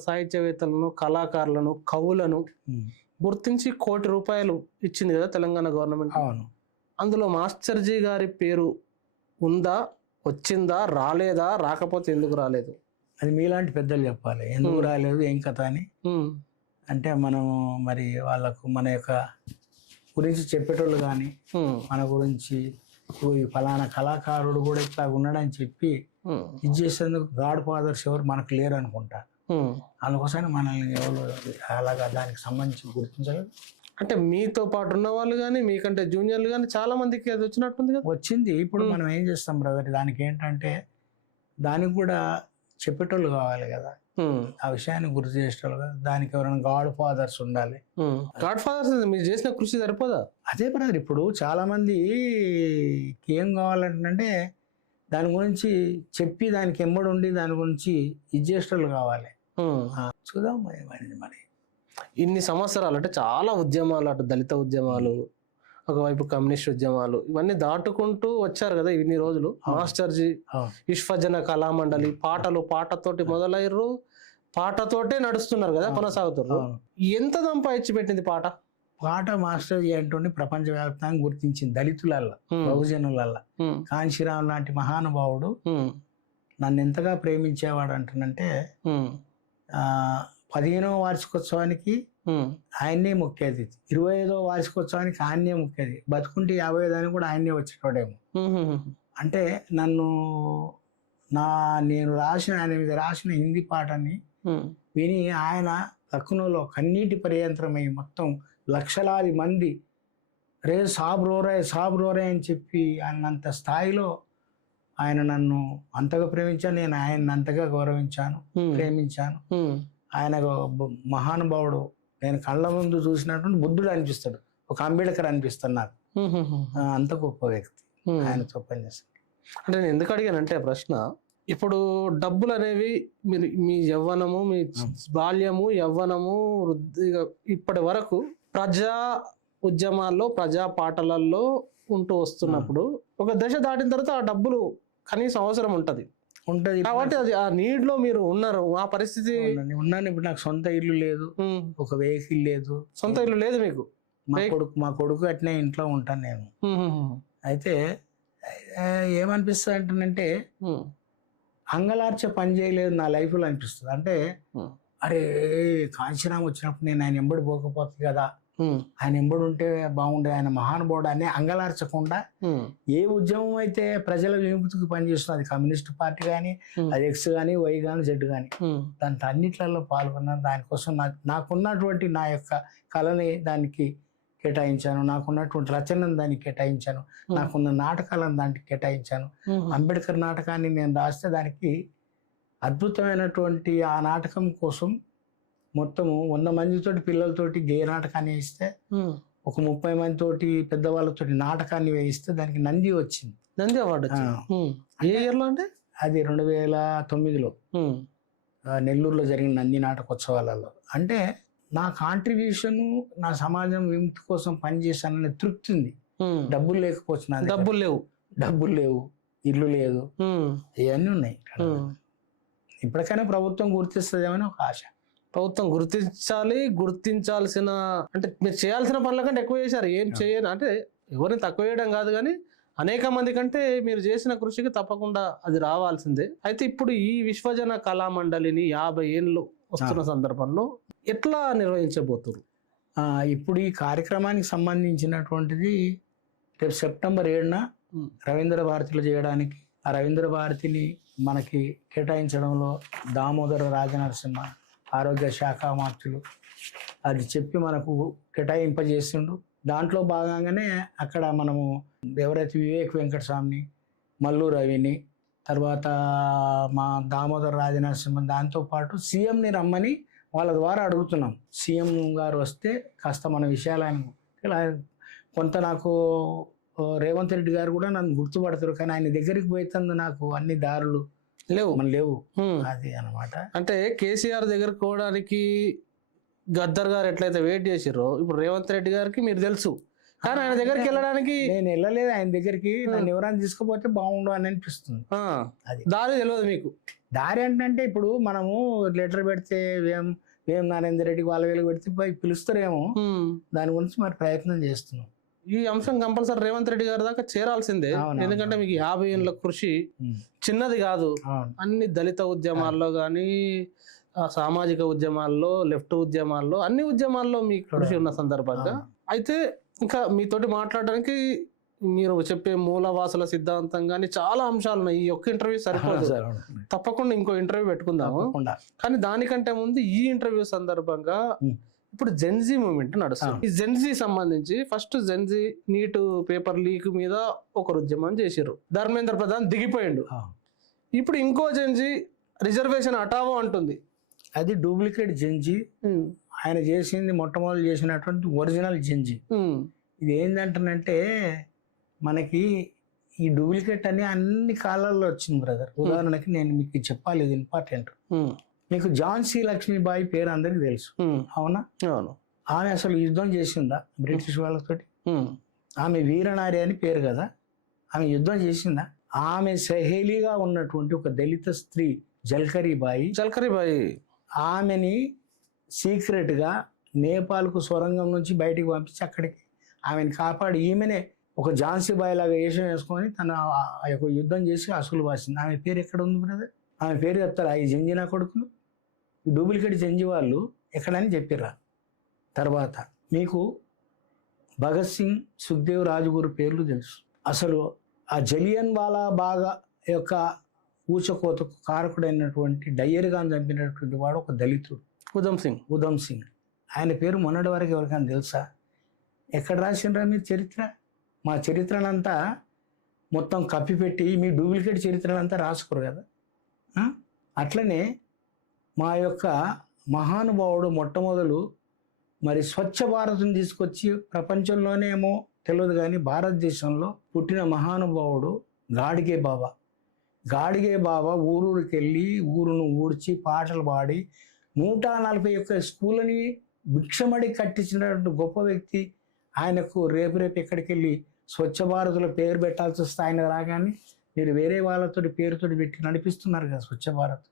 సాహిత్యవేత్తలను, కళాకారులను, కవులను గుర్తించి ₹1 కోటి ఇచ్చింది కదా తెలంగాణ గవర్నమెంట్. అవును. అందులో మాస్టర్జీ గారి పేరు ఉందా, వచ్చిందా, రాలేదా, రాకపోతే ఎందుకు రాలేదు? అది మీలాంటి పెద్దలు చెప్పాలి ఎందుకు రాలేదు ఏం కథ అని. అంటే మనం మరి వాళ్ళకు మన యొక్క గురించి చెప్పేటోళ్ళు కానీ మన గురించి ఈ ఫలానా కళాకారుడు కూడా ఇట్లా ఉన్నాడని చెప్పి ఇది చేసేందుకు గాడ్ ఫాదర్స్ ఎవరు మనకు లేరు అనుకుంటా. అందుకోసమే మనల్ని ఎవరు అలాగా దానికి సంబంధించి గుర్తించలేదు. అంటే మీతో పాటు ఉన్న వాళ్ళు కానీ మీకంటే జూనియర్లు కానీ చాలా మందికి అది వచ్చినట్టుంది కదా. వచ్చింది. ఇప్పుడు మనం ఏం చేస్తాం బ్రదర్, దానికి ఏంటంటే దానికి కూడా చెప్పేటోళ్ళు కావాలి కదా, ఆ విషయాన్ని గుర్తు చేసేటోళ్ళు కదా. దానికి ఎవరైనా గాడ్ ఫాదర్స్ ఉండాలి. గాడ్ ఫాదర్స్ మీరు చేసిన కృషి సరిపోదా? అదే బ్రదర్, ఇప్పుడు చాలా మంది ఏం కావాలంటే దాని గురించి చెప్పి దానికి ఎంబడి ఉండి దాని గురించి ఇది చేసేటోళ్ళు కావాలి. చూద్దాం మరి. ఇన్ని సంవత్సరాలు అంటే చాలా ఉద్యమాలు, అటు దళిత ఉద్యమాలు, ఒకవైపు కమ్యూనిస్ట్ ఉద్యమాలు, ఇవన్నీ దాటుకుంటూ వచ్చారు కదా ఇన్ని రోజులు. మాస్టర్జీ, అవును. విశ్వజన కళామండలి, పాటతోటి మొదలయ్యారు, పాటతోటే నడుస్తున్నారు కదా, కొనసాగుతారు. అవును. ఎంత సంపాదించి పెట్టింది పాట? పాట మాస్టర్ అంటూనే ప్రపంచవ్యాప్తంగా గుర్తించింది దళితులల్లా, బహుజనులల్లా. కాంశీరామ్ లాంటి మహానుభావుడు నన్ను ఎంతగా ప్రేమించేవాడు అంటున్నంటే 15వ వార్షికోత్సవానికి ఆయన్నే ముఖ్య అతిథి, 25వ వార్షికోత్సవానికి ఆయన్నే ముఖ్య అతిథి, బతుకుంటే 50 కూడా ఆయన్నే వచ్చేటోడేమో. అంటే నన్ను నేను ఆయన మీద రాసిన హిందీ పాటని విని ఆయన లక్నోలో కన్నీటి పర్యంతరమై మొత్తం లక్షలాది మంది రే సాబ్ రోరే అని చెప్పి అన్నంత స్థాయిలో ఆయన నన్ను అంతగా ప్రేమించాను, నేను ఆయన్ని అంతగా గౌరవించాను, ప్రేమించాను. ఆయన మహానుభావుడు. నేను కళ్ళ ముందు చూసినటువంటి బుద్ధుడు అనిపిస్తాడు, ఒక అంబేద్కర్ అనిపిస్తాడు నాకు. అంత గొప్ప వ్యక్తి, ఆయనతో పనిచేస్తాడు. అంటే నేను ఎందుకు అడిగానంటే ప్రశ్న, ఇప్పుడు డబ్బులు అనేవి మీరు మీ యవ్వనము, మీ బాల్యము, యవ్వనము, వృద్ధిగా ఇప్పటి వరకు ప్రజా ఉద్యమాల్లో, ప్రజా పాటలలో ఉంటూ వస్తున్నప్పుడు ఒక దశ దాటిన తర్వాత ఆ డబ్బులు కనీసం అవసరం ఉంటది కాబట్టి అది ఆ నీడ్ లో మీరు ఉన్నారు. ఆ పరిస్థితి ఉన్నాను. ఇప్పుడు నాకు సొంత ఇల్లు లేదు, ఒక వెహికల్ లేదు. సొంత ఇల్లు లేదు మీకు? మా కొడుకు అట్నే ఇంట్లో ఉంటాను నేను. అయితే ఏమనిపిస్తుంది అంటేనంటే అంగలార్చే పని చేయలేదు నా లైఫ్ లో అనిపిస్తుంది. అంటే అరే కాంచీరామ్ వచ్చినప్పుడు నేను ఆయన ఎంబడి పోకపోతుంది కదా, ఆయన ఎంబడి ఉంటే బాగుండే, ఆయన మహానుభావుడు అని అంగలార్చకుండా ఏ ఉద్యమం అయితే ప్రజల విముక్తికి పనిచేస్తుంది, అది కమ్యూనిస్ట్ పార్టీ కానీ, అది ఎక్స్ కానీ, వై కానీ, జెడ్ కానీ, దాంట్లో అన్నిట్లలో పాల్గొన్నాను. దానికోసం నాకున్నటువంటి నా యొక్క కళని దానికి కేటాయించాను, నాకున్నటువంటి రచనను దానికి కేటాయించాను, నాకున్న నాటకాలను దానికి కేటాయించాను. అంబేద్కర్ నాటకాన్ని నేను రాస్తే దానికి అద్భుతమైనటువంటి ఆ నాటకం కోసం మొత్తము 100 మందితోటి పిల్లలతోటి గేయ నాటకాన్ని వేయిస్తే, ఒక 30 మందితోటి పెద్దవాళ్ళతోటి నాటకాన్ని వేయిస్తే దానికి నంది వచ్చింది. నంది అవార్డు ఏ ఇయర్లో అంటే? అది 2009లో నెల్లూరులో జరిగిన నంది నాటకోత్సవాలలో. అంటే నా కాంట్రిబ్యూషన్, నా సమాజం విముక్తి కోసం పనిచేశాననే తృప్తి ఉంది. డబ్బులు లేకపోవచ్చు, డబ్బులు లేవు, ఇల్లు లేదు, ఇవన్నీ ఉన్నాయి. ఇప్పటికైనా ప్రభుత్వం గుర్తిస్తుందేమని ఒక ఆశ. ప్రభుత్వం గుర్తించాల్సిన అంటే మీరు చేయాల్సిన పనుల కంటే ఎక్కువ చేశారు. ఏం చేయను అంటే ఎవరిని తక్కువ చేయడం కాదు, కానీ అనేక మంది కంటే మీరు చేసిన కృషికి తప్పకుండా అది రావాల్సిందే. అయితే ఇప్పుడు ఈ విశ్వజన కళామండలిని 50 ఏళ్ళు వస్తున్న సందర్భంలో ఎట్లా నిర్వహించబోతున్నారు? ఇప్పుడు ఈ కార్యక్రమానికి సంబంధించినటువంటిది రేపు సెప్టెంబర్ 7న రవీంద్ర భారతిలో చేయడానికి, ఆ రవీంద్ర భారతిని మనకి కేటాయించడంలో దామోదర రాజనరసింహ ఆరోగ్య శాఖ మంత్రులు అది చెప్పి మనకు కేటాయింపజేస్తుండు. దాంట్లో భాగంగానే అక్కడ మనము ఎవరైతే వివేక్ వెంకటస్వామిని, మల్లు రవిని, తర్వాత మా దామోదర రాజనరసింహ, దాంతోపాటు సీఎంని రమ్మని వాళ్ళ ద్వారా అడుగుతున్నాం. సీఎం గారు వస్తే కాస్త మన విషయాలను ఇలా కొంత నాకు రేవంత్ రెడ్డి గారు కూడా నన్ను గుర్తుపడతారు, కానీ ఆయన దగ్గరికి పోయేందుకు నాకు అన్ని దారులు లేవు. అది అన్నమాట. అంటే కేసీఆర్ దగ్గరకు పోవడానికి గద్దర్ గారు ఎట్లయితే వెయిట్ చేసిరో, ఇప్పుడు రేవంత్ రెడ్డి గారికి మీరు తెలుసు, కానీ ఆయన దగ్గరికి వెళ్ళడానికి నేను వెళ్ళలేదు. ఆయన దగ్గరికి నన్ను ఎవరైనా తీసుకుపోతే బాగుండు అని అనిపిస్తుంది. అది దారి తెలియదు మీకు? దారి అంటే ఇప్పుడు మనము లెటర్ పెడితే వేం నరేందర్ రెడ్డికి వాళ్ళ వేలకు పెడితే పోయి పిలుస్తారేమో, దాని గురించి మరి ప్రయత్నం చేస్తున్నాం. ఈ అంశం కంపల్సరీ రేవంత్ రెడ్డి గారి దాకా చేరాల్సిందే, ఎందుకంటే మీకు 50 ఏళ్ళ కృషి చిన్నది కాదు. అన్ని దళిత ఉద్యమాల్లో కానీ, సామాజిక ఉద్యమాల్లో, లెఫ్ట్ ఉద్యమాల్లో, అన్ని ఉద్యమాల్లో మీ కృషి ఉన్న సందర్భంగా. అయితే ఇంకా మీతోటి మాట్లాడడానికి మీరు చెప్పే మూలవాసుల సిద్ధాంతం కానీ చాలా అంశాలు ఉన్నాయి. ఈ ఒక్క ఇంటర్వ్యూ సరిపోదు, తప్పకుండా ఇంకో ఇంటర్వ్యూ పెట్టుకుందాము. కానీ దానికంటే ముందు ఈ ఇంటర్వ్యూ సందర్భంగా ఇప్పుడు జెన్జీ మూవ్మెంట్ నడుస్తుంది. ఈ జెన్జీ సంబంధించి first Gen Z neat paper leak మీద ఒక ఉద్యమం చేసిర్రు, ధర్మేంద్ర ప్రధాన్ దిగిపోయిండు. ఇప్పుడు ఇంకో జెన్జీ రిజర్వేషన్ హటావో అంటుంది. అది డూప్లికేట్ జెన్జీ. ఆయన చేసింది మొట్టమొదటి చేసినటువంటి ఒరిజినల్ జెన్జీ. ఇది ఏంటంటే మనకి ఈ డూప్లికేట్ అని అన్ని కాలాల్లో వచ్చింది బ్రదర్. ఉదాహరణకి నేను మీకు చెప్పాలి, ఇది ఇంపార్టెంట్. మీకు ఝాన్సీ లక్ష్మీబాయి పేరు అందరికి తెలుసు, అవునా? అవును. ఆమె అసలు యుద్ధం చేసిందా బ్రిటిష్ వాళ్ళతోటి? ఆమె వీరనారి అని పేరు కదా, ఆమె యుద్ధం చేసిందా? ఆమె సహేలీగా ఉన్నటువంటి ఒక దళిత స్త్రీ జల్కరీబాయి, ఆమెని సీక్రెట్గా నేపాల్కు సొరంగం నుంచి బయటికి పంపించి అక్కడికి ఆమెను కాపాడి ఈమెనే ఒక ఝాన్సీ బాయ్ లాగా వేషం వేసుకొని తన ఆ యొక్క యుద్ధం చేసి అసలు వాసింది. ఆమె పేరు ఎక్కడ ఉంది బ్రదర్? ఆమె పేరు చెప్తారా? ఈ జంజి నా కొడుకులు, ఈ డూప్లికేట్ జంజి వాళ్ళు ఎక్కడని చెప్పిర్రా? తర్వాత మీకు భగత్ సింగ్, సుఖ్దేవ్, రాజ్గురు పేర్లు తెలుసు. అసలు ఆ జలియన్ వాలా బాగా యొక్క ఊచకోతకు కారకుడైనటువంటి డయ్యర్గాను చంపినటువంటి వాడు ఒక దళితుడు, ఉధమ్ సింగ్. ఆయన పేరు మొన్నటి వరకు ఎవరికైనా తెలుసా? ఎక్కడ రాసిండ్రా మీరు చరిత్ర? మా చరిత్రనంతా మొత్తం కప్పిపెట్టి మీ డూప్లికేట్ చరిత్రలంతా రాసుకోరు కదా. అట్లనే మా యొక్క మహానుభావుడు మొట్టమొదలు మరి స్వచ్ఛ భారత్ని తీసుకొచ్చి ప్రపంచంలోనే ఏమో తెలియదు కానీ భారతదేశంలో పుట్టిన మహానుభావుడు గాడిగే బాబా ఊరూరికి వెళ్ళి ఊరును ఊడ్చి పాటలు పాడి 141 స్కూళ్ళని భిక్షమడి కట్టించినటువంటి గొప్ప వ్యక్తి. ఆయనకు రేపు ఎక్కడికి వెళ్ళి స్వచ్ఛ భారత్లో పేరు పెట్టాల్సి వస్తే ఆయన రాగానే మీరు వేరే వాళ్ళతో పేరుతో పెట్టి నడిపిస్తున్నారు కదా స్వచ్ఛ భారత్.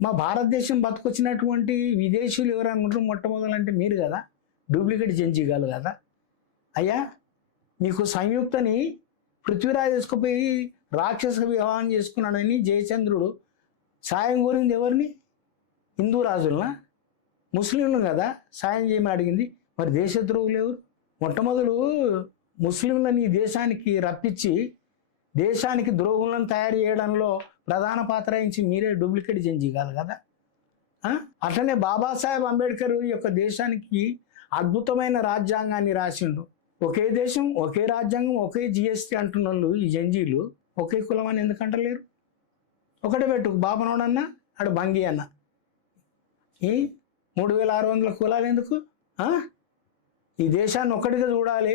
మా భారతదేశం బతుకొచ్చినటువంటి విదేశీయులు ఎవరైనా ఉంటారు మొట్టమొదలంటే మీరు కదా, డూప్లికేట్ జంజీగాలు కదా. అయ్యా మీకు సంయుక్తని పృథ్వీరాజ్ తీసుకుపోయి రాక్షస వివాహం చేసుకున్నాడని జయచంద్రుడు సాయం కోరింది ఎవరిని? హిందూ రాజులనా, ముస్లింలు కదా సాయం చేయమని అడిగింది. మరి దేశద్రోహులు ఎవరు? మొట్టమొదలు ముస్లింలని దేశానికి రప్పించి దేశానికి ద్రోహులను తయారు చేయడంలో ప్రధాన పాత్ర వహించి మీరే డూప్లికేట్ జంజీగాలు కదా. అట్లనే బాబాసాహెబ్ అంబేద్కర్ ఈ యొక్క దేశానికి అద్భుతమైన రాజ్యాంగాన్ని రాసిండు. ఒకే దేశం, ఒకే రాజ్యాంగం, ఒకే జిఎస్టీ అంటున్న వాళ్ళు ఈ జంజీలు ఒకే కులం అని ఎందుకంటలేరు? ఒకటే పెట్టు, బాబనోడన్న అడు బంగి అన్న, ఈ 3600 కులాలు ఎందుకు? ఈ దేశాన్ని ఒక్కటిగా చూడాలి,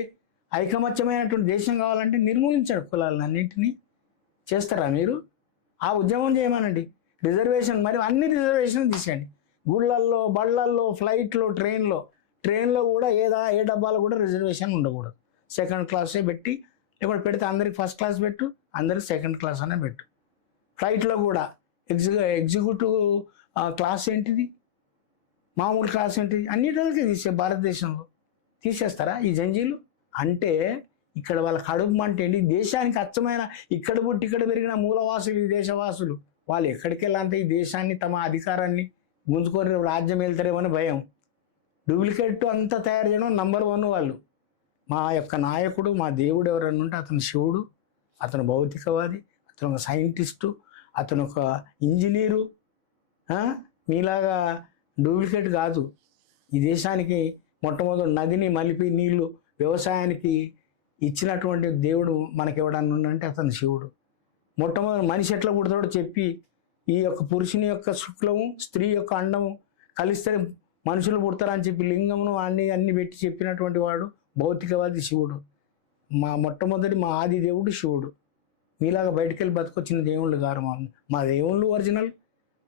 ఐకమత్యమైనటువంటి దేశం కావాలంటే నిర్మూలించాడు కులాలను అన్నింటినీ. చేస్తారా మీరు? ఆ ఉద్యమం చేయమనండి. రిజర్వేషన్, మరి అన్ని రిజర్వేషన్ తీసేయండి. గుళ్ళల్లో, బళ్ళల్లో, ఫ్లైట్లో, ట్రైన్లో కూడా ఏ డబ్బాలో కూడా రిజర్వేషన్ ఉండకూడదు. సెకండ్ క్లాసే పెట్టి, ఇప్పుడు పెడితే అందరికి ఫస్ట్ క్లాస్ పెట్టు, అందరికి సెకండ్ క్లాస్ అనే పెట్టు. ఫ్లైట్లో కూడా ఎగ్జిక్యూటివ్ క్లాస్ ఏంటిది, మామూలు క్లాస్ ఏంటిది, అన్నిటికీ భారతదేశంలో తీసేస్తారా ఈ జంజీలు? అంటే ఇక్కడ వాళ్ళ కడుపు మంట ఏంటి? దేశానికి అచ్చమైన ఇక్కడ పుట్టి ఇక్కడ పెరిగిన మూలవాసులు, ఈ దేశవాసులు, వాళ్ళు ఎక్కడికి వెళ్ళాలంటే ఈ దేశాన్ని తమ అధికారాన్ని గుంజుకొని రాజ్యం వెళ్తారేమని భయం. డూప్లికేట్ అంతా తయారు చేయడం నంబర్ 1 వాళ్ళు. మా యొక్క నాయకుడు, మా దేవుడు ఎవరన్నా ఉంటే అతను శివుడు, అతను భౌతికవాది, అతను ఒక సైంటిస్టు, అతను ఒక ఇంజనీరు. మీలాగా డూప్లికేట్ కాదు. ఈ దేశానికి మొట్టమొదటి నదిని మలిపి నీళ్లు వ్యవసాయానికి ఇచ్చినటువంటి దేవుడు మనకి ఎవడన్నా ఉందంటే అతను శివుడు. మొట్టమొదటి మనిషి ఎట్లా పుడతాడో చెప్పి, ఈ యొక్క పురుషుని యొక్క శుక్లము, స్త్రీ యొక్క అండము కలిస్తే మనుషులు పుడతారని చెప్పి లింగమును అన్ని పెట్టి చెప్పినటువంటి వాడు భౌతికవాది శివుడు. మా ఆది దేవుడు శివుడు. మీలాగా బయటికి వెళ్ళి బతుకొచ్చిన దేవుళ్ళు గారు మా దేవుళ్ళు ఒరిజినల్,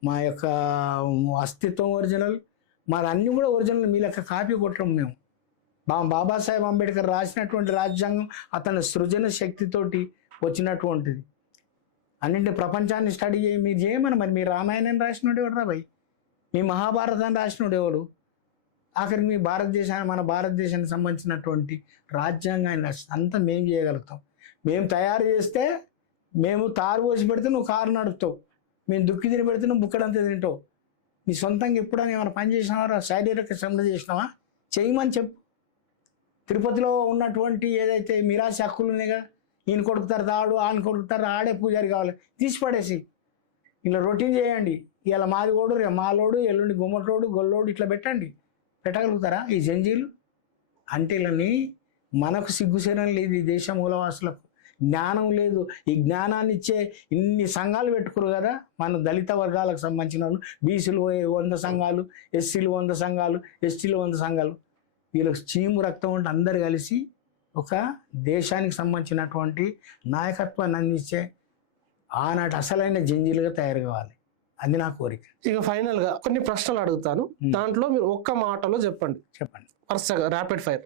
మా యొక్క అస్తిత్వం ఒరిజినల్, మాది అన్నీ కూడా ఒరిజినల్. మీ లెక్క కాపీ కొట్టడం మేము. బాబాసాహెబ్ అంబేద్కర్ రాసినటువంటి రాజ్యాంగం అతని సృజన శక్తితోటి వచ్చినటువంటిది. అన్నింటి ప్రపంచాన్ని స్టడీ మీరు చేయమని. మరి మీ రామాయణాన్ని రాసినోడు ఎవడు రా భయ్? మీ మహాభారతాన్ని రాసినోడు ఎవడు? ఆఖరికి మీ మన భారతదేశానికి సంబంధించినటువంటి రాజ్యాంగాన్ని అంతా మేము చేయగలుగుతాం. మేము తయారు చేస్తే, మేము తారు పోసి పెడితే నువ్వు కారు నడుపుతావు, మేము దుక్కి తిని పెడితే నువ్వు బుక్కడంతా తింటావు. నీ సొంతంగా ఎప్పుడైనా ఏమైనా పని చేసినావా? శారీరక శ్రమ చేసినావా? చేయమని చెప్పు. తిరుపతిలో ఉన్నటువంటి ఏదైతే మిరాసి హక్కులు ఉన్నాయి కదా, ఈయన కొడుకుతారు తాడు, ఆయన కొడుకుతారు ఆడే పూజారి కావాలి, తీసి పడేసి ఇలా రొటీన్ చేయండి. ఇలా మాది ఓడు, రే మాలోడు, ఎల్లుండి గుమ్మటోడు, గొల్లోడు, ఇట్లా పెట్టగలుగుతారా ఈ జంజీలు? అంటే ఇలాని మనకు సిగ్గుశరం లేదు. ఈ దేశ మూలవాసులకు జ్ఞానం లేదు. ఈ జ్ఞానాన్ని ఇచ్చే ఇన్ని సంఘాలు పెట్టుకోరు కదా మన దళిత వర్గాలకు సంబంధించిన వాళ్ళు. బీసీలు 100 సంఘాలు, ఎస్సీలు 100 సంఘాలు, ఎస్టీలు 100 సంఘాలు. వీళ్ళకి చీము రక్తం ఉంటే అందరు కలిసి ఒక దేశానికి సంబంధించినటువంటి నాయకత్వాన్ని అందించే ఆనాటి అసలైన జంజీలుగా తయారు కావాలి. అది నా కోరిక. ఇక ఫైనల్గా కొన్ని ప్రశ్నలు అడుగుతాను, దాంట్లో మీరు ఒక్క మాటలో చెప్పండి. వరుసగా ర్యాపిడ్ ఫైర్.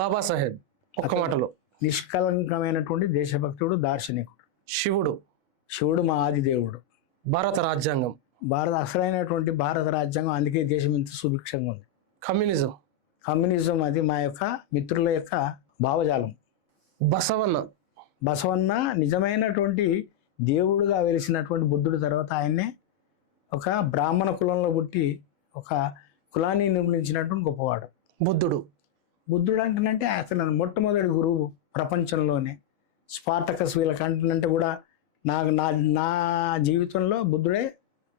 బాబాసాహెబ్ ఒక్క మాటలో నిష్కలంకమైనటువంటి దేశభక్తుడు, దార్శనికుడు. శివుడు మా ఆదిదేవుడు. భారత రాజ్యాంగం, అసలైనటువంటి భారత రాజ్యాంగం. అందుకే దేశం ఇంత సుభిక్షంగా ఉంది. కమ్యూనిజం అది మా యొక్క మిత్రుల యొక్క భావజాలం. బసవన్న నిజమైనటువంటి దేవుడుగా వెలిసినటువంటి బుద్ధుడు తర్వాత ఆయన్నే ఒక బ్రాహ్మణ కులంలో పుట్టి ఒక కులాన్ని నిర్మించినటువంటి గొప్పవాడు బుద్ధుడు అంటేనంటే అతను మొట్టమొదటి గురువు ప్రపంచంలోనే. స్పార్టకస్ వీళ్ళకంటే కూడా నా జీవితంలో బుద్ధుడే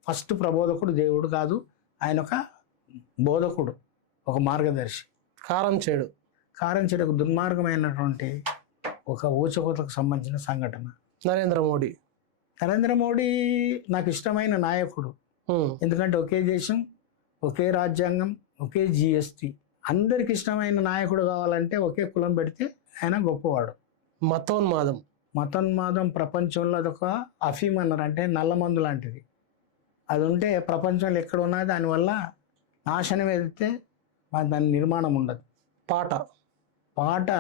ఫస్ట్ ప్రబోధకుడు. దేవుడు కాదు, ఆయన ఒక బోధకుడు, ఒక మార్గదర్శి. కారం చెడు ఒక దుర్మార్గమైనటువంటి ఒక ఊచకోతకు సంబంధించిన సంఘటన. నరేంద్ర మోడీ నాకు ఇష్టమైన నాయకుడు. ఎందుకంటే ఒకే దేశం, ఒకే రాజ్యాంగం, ఒకే GST. అందరికి ఇష్టమైన నాయకుడు కావాలంటే ఒకే కులం పెడితే ఆయన గొప్పవాడు. మతోన్మాదం ప్రపంచంలో అదొక అఫీమ్ అన్నారు, అంటే నల్లమందు లాంటిది. అది ఉంటే ప్రపంచంలో ఎక్కడ ఉన్నా దానివల్ల నాశనం ఎదిగితే దాని నిర్మాణం ఉండదు. పాట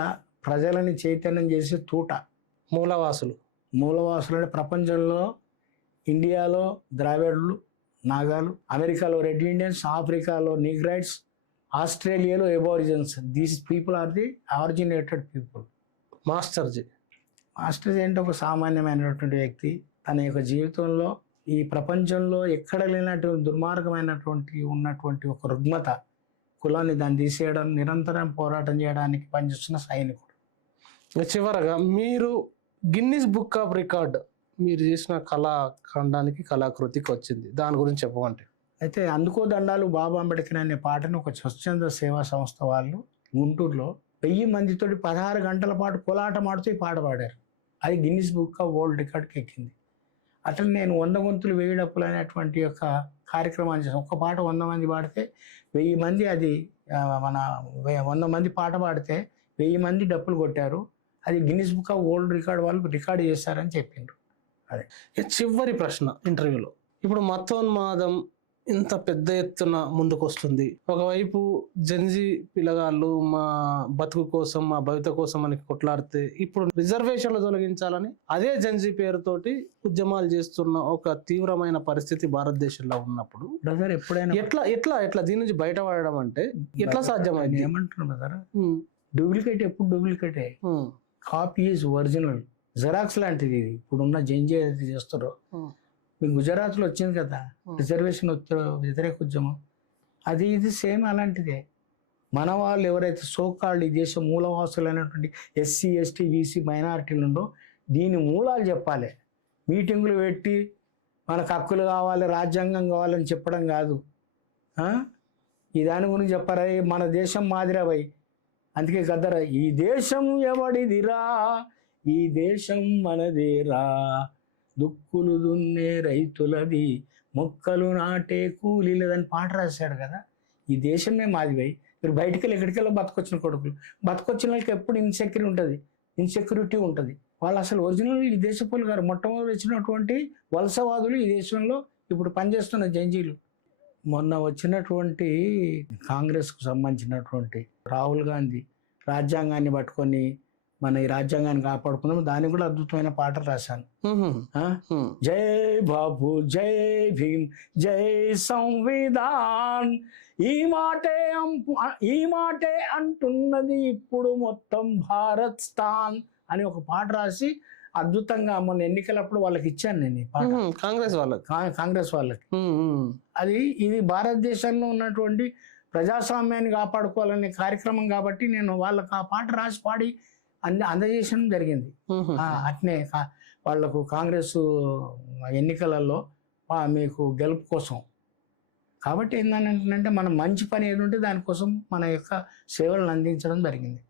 ప్రజలని చైతన్యం చేసే తూట. మూలవాసులు అంటే ప్రపంచంలో ఇండియాలో ద్రావిడులు, నాగాలు, అమెరికాలో రెడ్ ఇండియన్స్, ఆఫ్రికాలో నీగ్రైట్స్, ఆస్ట్రేలియాలో aborigines. These people are the originated people. మాస్టర్జీ అంటే ఒక సామాన్యమైనటువంటి వ్యక్తి. తన యొక్క జీవితంలో ఈ ప్రపంచంలో ఎక్కడ లేనటువంటి దుర్మార్గమైనటువంటి ఉన్నటువంటి ఒక రుగ్మత, కులాన్ని దాన్ని తీసేయడం, నిరంతరం పోరాటం చేయడానికి పనిచేస్తున్న సైనికుడు. చివరగా మీరు గిన్నిస్ బుక్ ఆఫ్ రికార్డ్ మీరు చేసిన కళాఖండానికి, కళాకృతికి వచ్చింది, దాని గురించి చెప్పమంటే? అయితే అందుకో దండాలు బాబా అంబేద్కర్ అనే పాటను ఒక స్వచ్ఛంద సేవా సంస్థ వాళ్ళు గుంటూరులో 1000 మందితోటి 16 గంటల పాటు కోలాటం ఆడుతూ ఈ పాట పాడారు. అది గిన్నిస్ బుక్ ఆఫ్ వరల్డ్ రికార్డ్కి ఎక్కింది. అట్లా నేను 100 గొంతులు 1000 డప్పులు అనేటువంటి యొక్క కార్యక్రమాన్ని చేసాను. ఒక్క పాట 100 మంది పాడితే 1000 మంది, అది మన 100 మంది పాట పాడితే 1000 మంది డప్పులు కొట్టారు. అది Guinness book of world record వాళ్ళు రికార్డ్ చేశారని చెప్పిండ్రు. అదే చివరి ప్రశ్న ఇంటర్వ్యూలో. ఇప్పుడు మతోన్మాదం ఇంత పెద్ద ఎత్తున ముందుకు వస్తుంది. ఒకవైపు జెన్జీ పిల్లగాళ్ళు మా బతుకు కోసం, మా భవిత కోసం అని కొట్లాడితే, ఇప్పుడు రిజర్వేషన్లు తొలగించాలని అదే జెన్జీ పేరుతోటి ఉద్యమాలు చేస్తున్న ఒక తీవ్రమైన పరిస్థితి భారతదేశంలో ఉన్నప్పుడు బ్రదర్ ఎప్పుడైనా ఎట్లా దీని నుంచి బయటపడడం అంటే ఎట్లా సాధ్యమైంది? ఏమంటున్నారు బ్రదర్, డూప్లికేట్ ఎప్పుడు డూప్లికేటే, కాపీ ఈజ్ ఒరిజినల్. జెరాక్స్ లాంటిది ఇది. ఇప్పుడున్న జెన్జీ ఏదైతే చేస్తారో, మీకు గుజరాత్లో వచ్చింది కదా రిజర్వేషన్ వ్యతిరేక ఉద్యమం, అది ఇది సేమ్ అలాంటిదే. మన వాళ్ళు ఎవరైతే సోకాళ్ళు ఈ దేశం మూలవాసులు అయినటువంటి SC, ST, BC మైనారిటీలు ఉండో దీని మూలాలు చెప్పాలి. మీటింగులు పెట్టి మనకు హక్కులు కావాలి, రాజ్యాంగం కావాలని చెప్పడం కాదు. ఈ దాని గురించి చెప్పారా, మన దేశం మాదిరాబై. అందుకే గద్దర, ఈ దేశం ఎవడిదిరా, ఈ దేశం మనదేరా, దుక్కులు దున్నే రైతులది, మొక్కలు నాటే కూలీలదని పాట రాశాడు కదా. ఈ దేశమే మాదివై. మీరు బయటికి వెళ్ళి ఎక్కడికెళ్ళో బతకొచ్చిన కొడుకులు, బతకొచ్చిన వాళ్ళకి ఎప్పుడు ఇన్సెక్యూరిటీ ఉంటుంది. వాళ్ళు అసలు ఒరిజినల్ ఈ దేశపులు గారు. మొట్టమొదటి వచ్చినటువంటి వలసవాదులు ఈ దేశంలో ఇప్పుడు పనిచేస్తున్న జంజీలు. మొన్న వచ్చినటువంటి కాంగ్రెస్కు సంబంధించినటువంటి రాహుల్ గాంధీ రాజ్యాంగాన్ని పట్టుకొని మన ఈ రాజ్యాంగాన్ని కాపాడుకుందాం, దానికి కూడా అద్భుతమైన పాట రాశాను. జై బాబు, జై భీమ్, జై సంవిధాన్, ఈ మాటే అంటున్నది ఇప్పుడు మొత్తం భారత్ స్థాన్ అని ఒక పాట రాసి అద్భుతంగా మొన్న ఎన్నికలప్పుడు వాళ్ళకి ఇచ్చాను నేను ఈ పాట. కాంగ్రెస్ వాళ్ళకి. ఇది భారతదేశంలో ఉన్నటువంటి ప్రజాస్వామ్యాన్ని కాపాడుకోవాలనే కార్యక్రమం కాబట్టి నేను వాళ్ళకి ఆ పాట రాసి పాడి అందజేయడం జరిగింది. అట్నే వాళ్లకు కాంగ్రెస్ ఎన్నికలలో మీకు గెలుపు కోసం. కాబట్టి ఏంటంటే మనం మంచి పని ఏది ఉంటే దానికోసం మన యొక్క సేవలను అందించడం జరిగింది.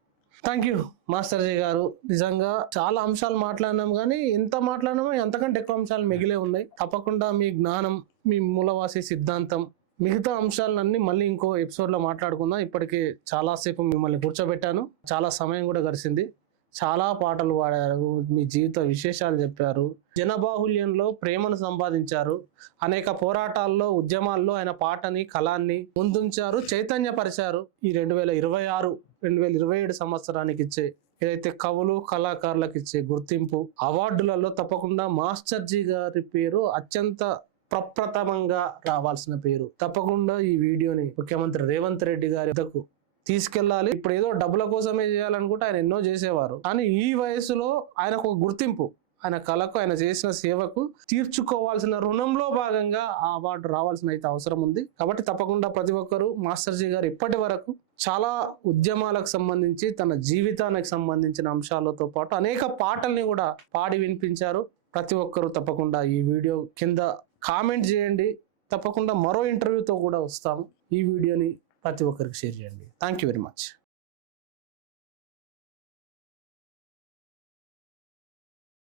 థ్యాంక్ యూ మాస్టర్జీ గారు. నిజంగా చాలా అంశాలు మాట్లాడినాం, కానీ ఎంత మాట్లాడినామో అంతకంటే ఎక్కువ అంశాలు మిగిలే ఉన్నాయి. తప్పకుండా మీ జ్ఞానం, మీ మూలవాసి సిద్ధాంతం, మిగతా అంశాలన్నీ మళ్ళీ ఇంకో ఎపిసోడ్లో మాట్లాడుకుందాం. ఇప్పటికే చాలాసేపు మిమ్మల్ని కూర్చోబెట్టాను, చాలా సమయం కూడా గడిచింది. చాలా పాటలు పాడారు, మీ జీవిత విశేషాలు చెప్పారు, జనబాహుల్యంలో ప్రేమను సంపాదించారు, అనేక పోరాటాల్లో, ఉద్యమాల్లో ఆయన పాటని, కళాన్ని ముందుంచారు, చైతన్యపరిచారు. ఈ 2026, 2027 సంవత్సరానికి ఇచ్చే ఏదైతే కవులు కళాకారులకు ఇచ్చే గుర్తింపు అవార్డులలో తప్పకుండా మాస్టర్ జీ గారి పేరు అత్యంత ప్రప్రథమంగా రావాల్సిన పేరు. తప్పకుండా ఈ వీడియోని ముఖ్యమంత్రి రేవంత్ రెడ్డి గారి వద్దకు తీసుకెళ్ళాలి. ఇప్పుడు ఏదో డబ్బుల కోసమే చేయాలనుకుంటే ఆయన ఎన్నో చేసేవారు, కానీ ఈ వయసులో ఆయనకు ఒక గుర్తింపు, ఆయన కళకు ఆయన చేసిన సేవకు తీర్చుకోవాల్సిన రుణంలో భాగంగా ఆ అవార్డు రావాల్సిన అయితే అవసరం ఉంది. కాబట్టి తప్పకుండా ప్రతి ఒక్కరూ మాస్టర్ జీ గారు ఇప్పటి వరకు చాలా ఉద్యమాలకు సంబంధించి తన జీవితానికి సంబంధించిన అంశాలతో పాటు అనేక పాటల్ని కూడా పాడి వినిపించారు. ప్రతి ఒక్కరూ తప్పకుండా ఈ వీడియో కింద కామెంట్ చేయండి. తప్పకుండా మరో ఇంటర్వ్యూతో కూడా వస్తాము. ఈ వీడియోని ప్రతి ఒక్కరికి షేర్ చేయండి. Thank you very much.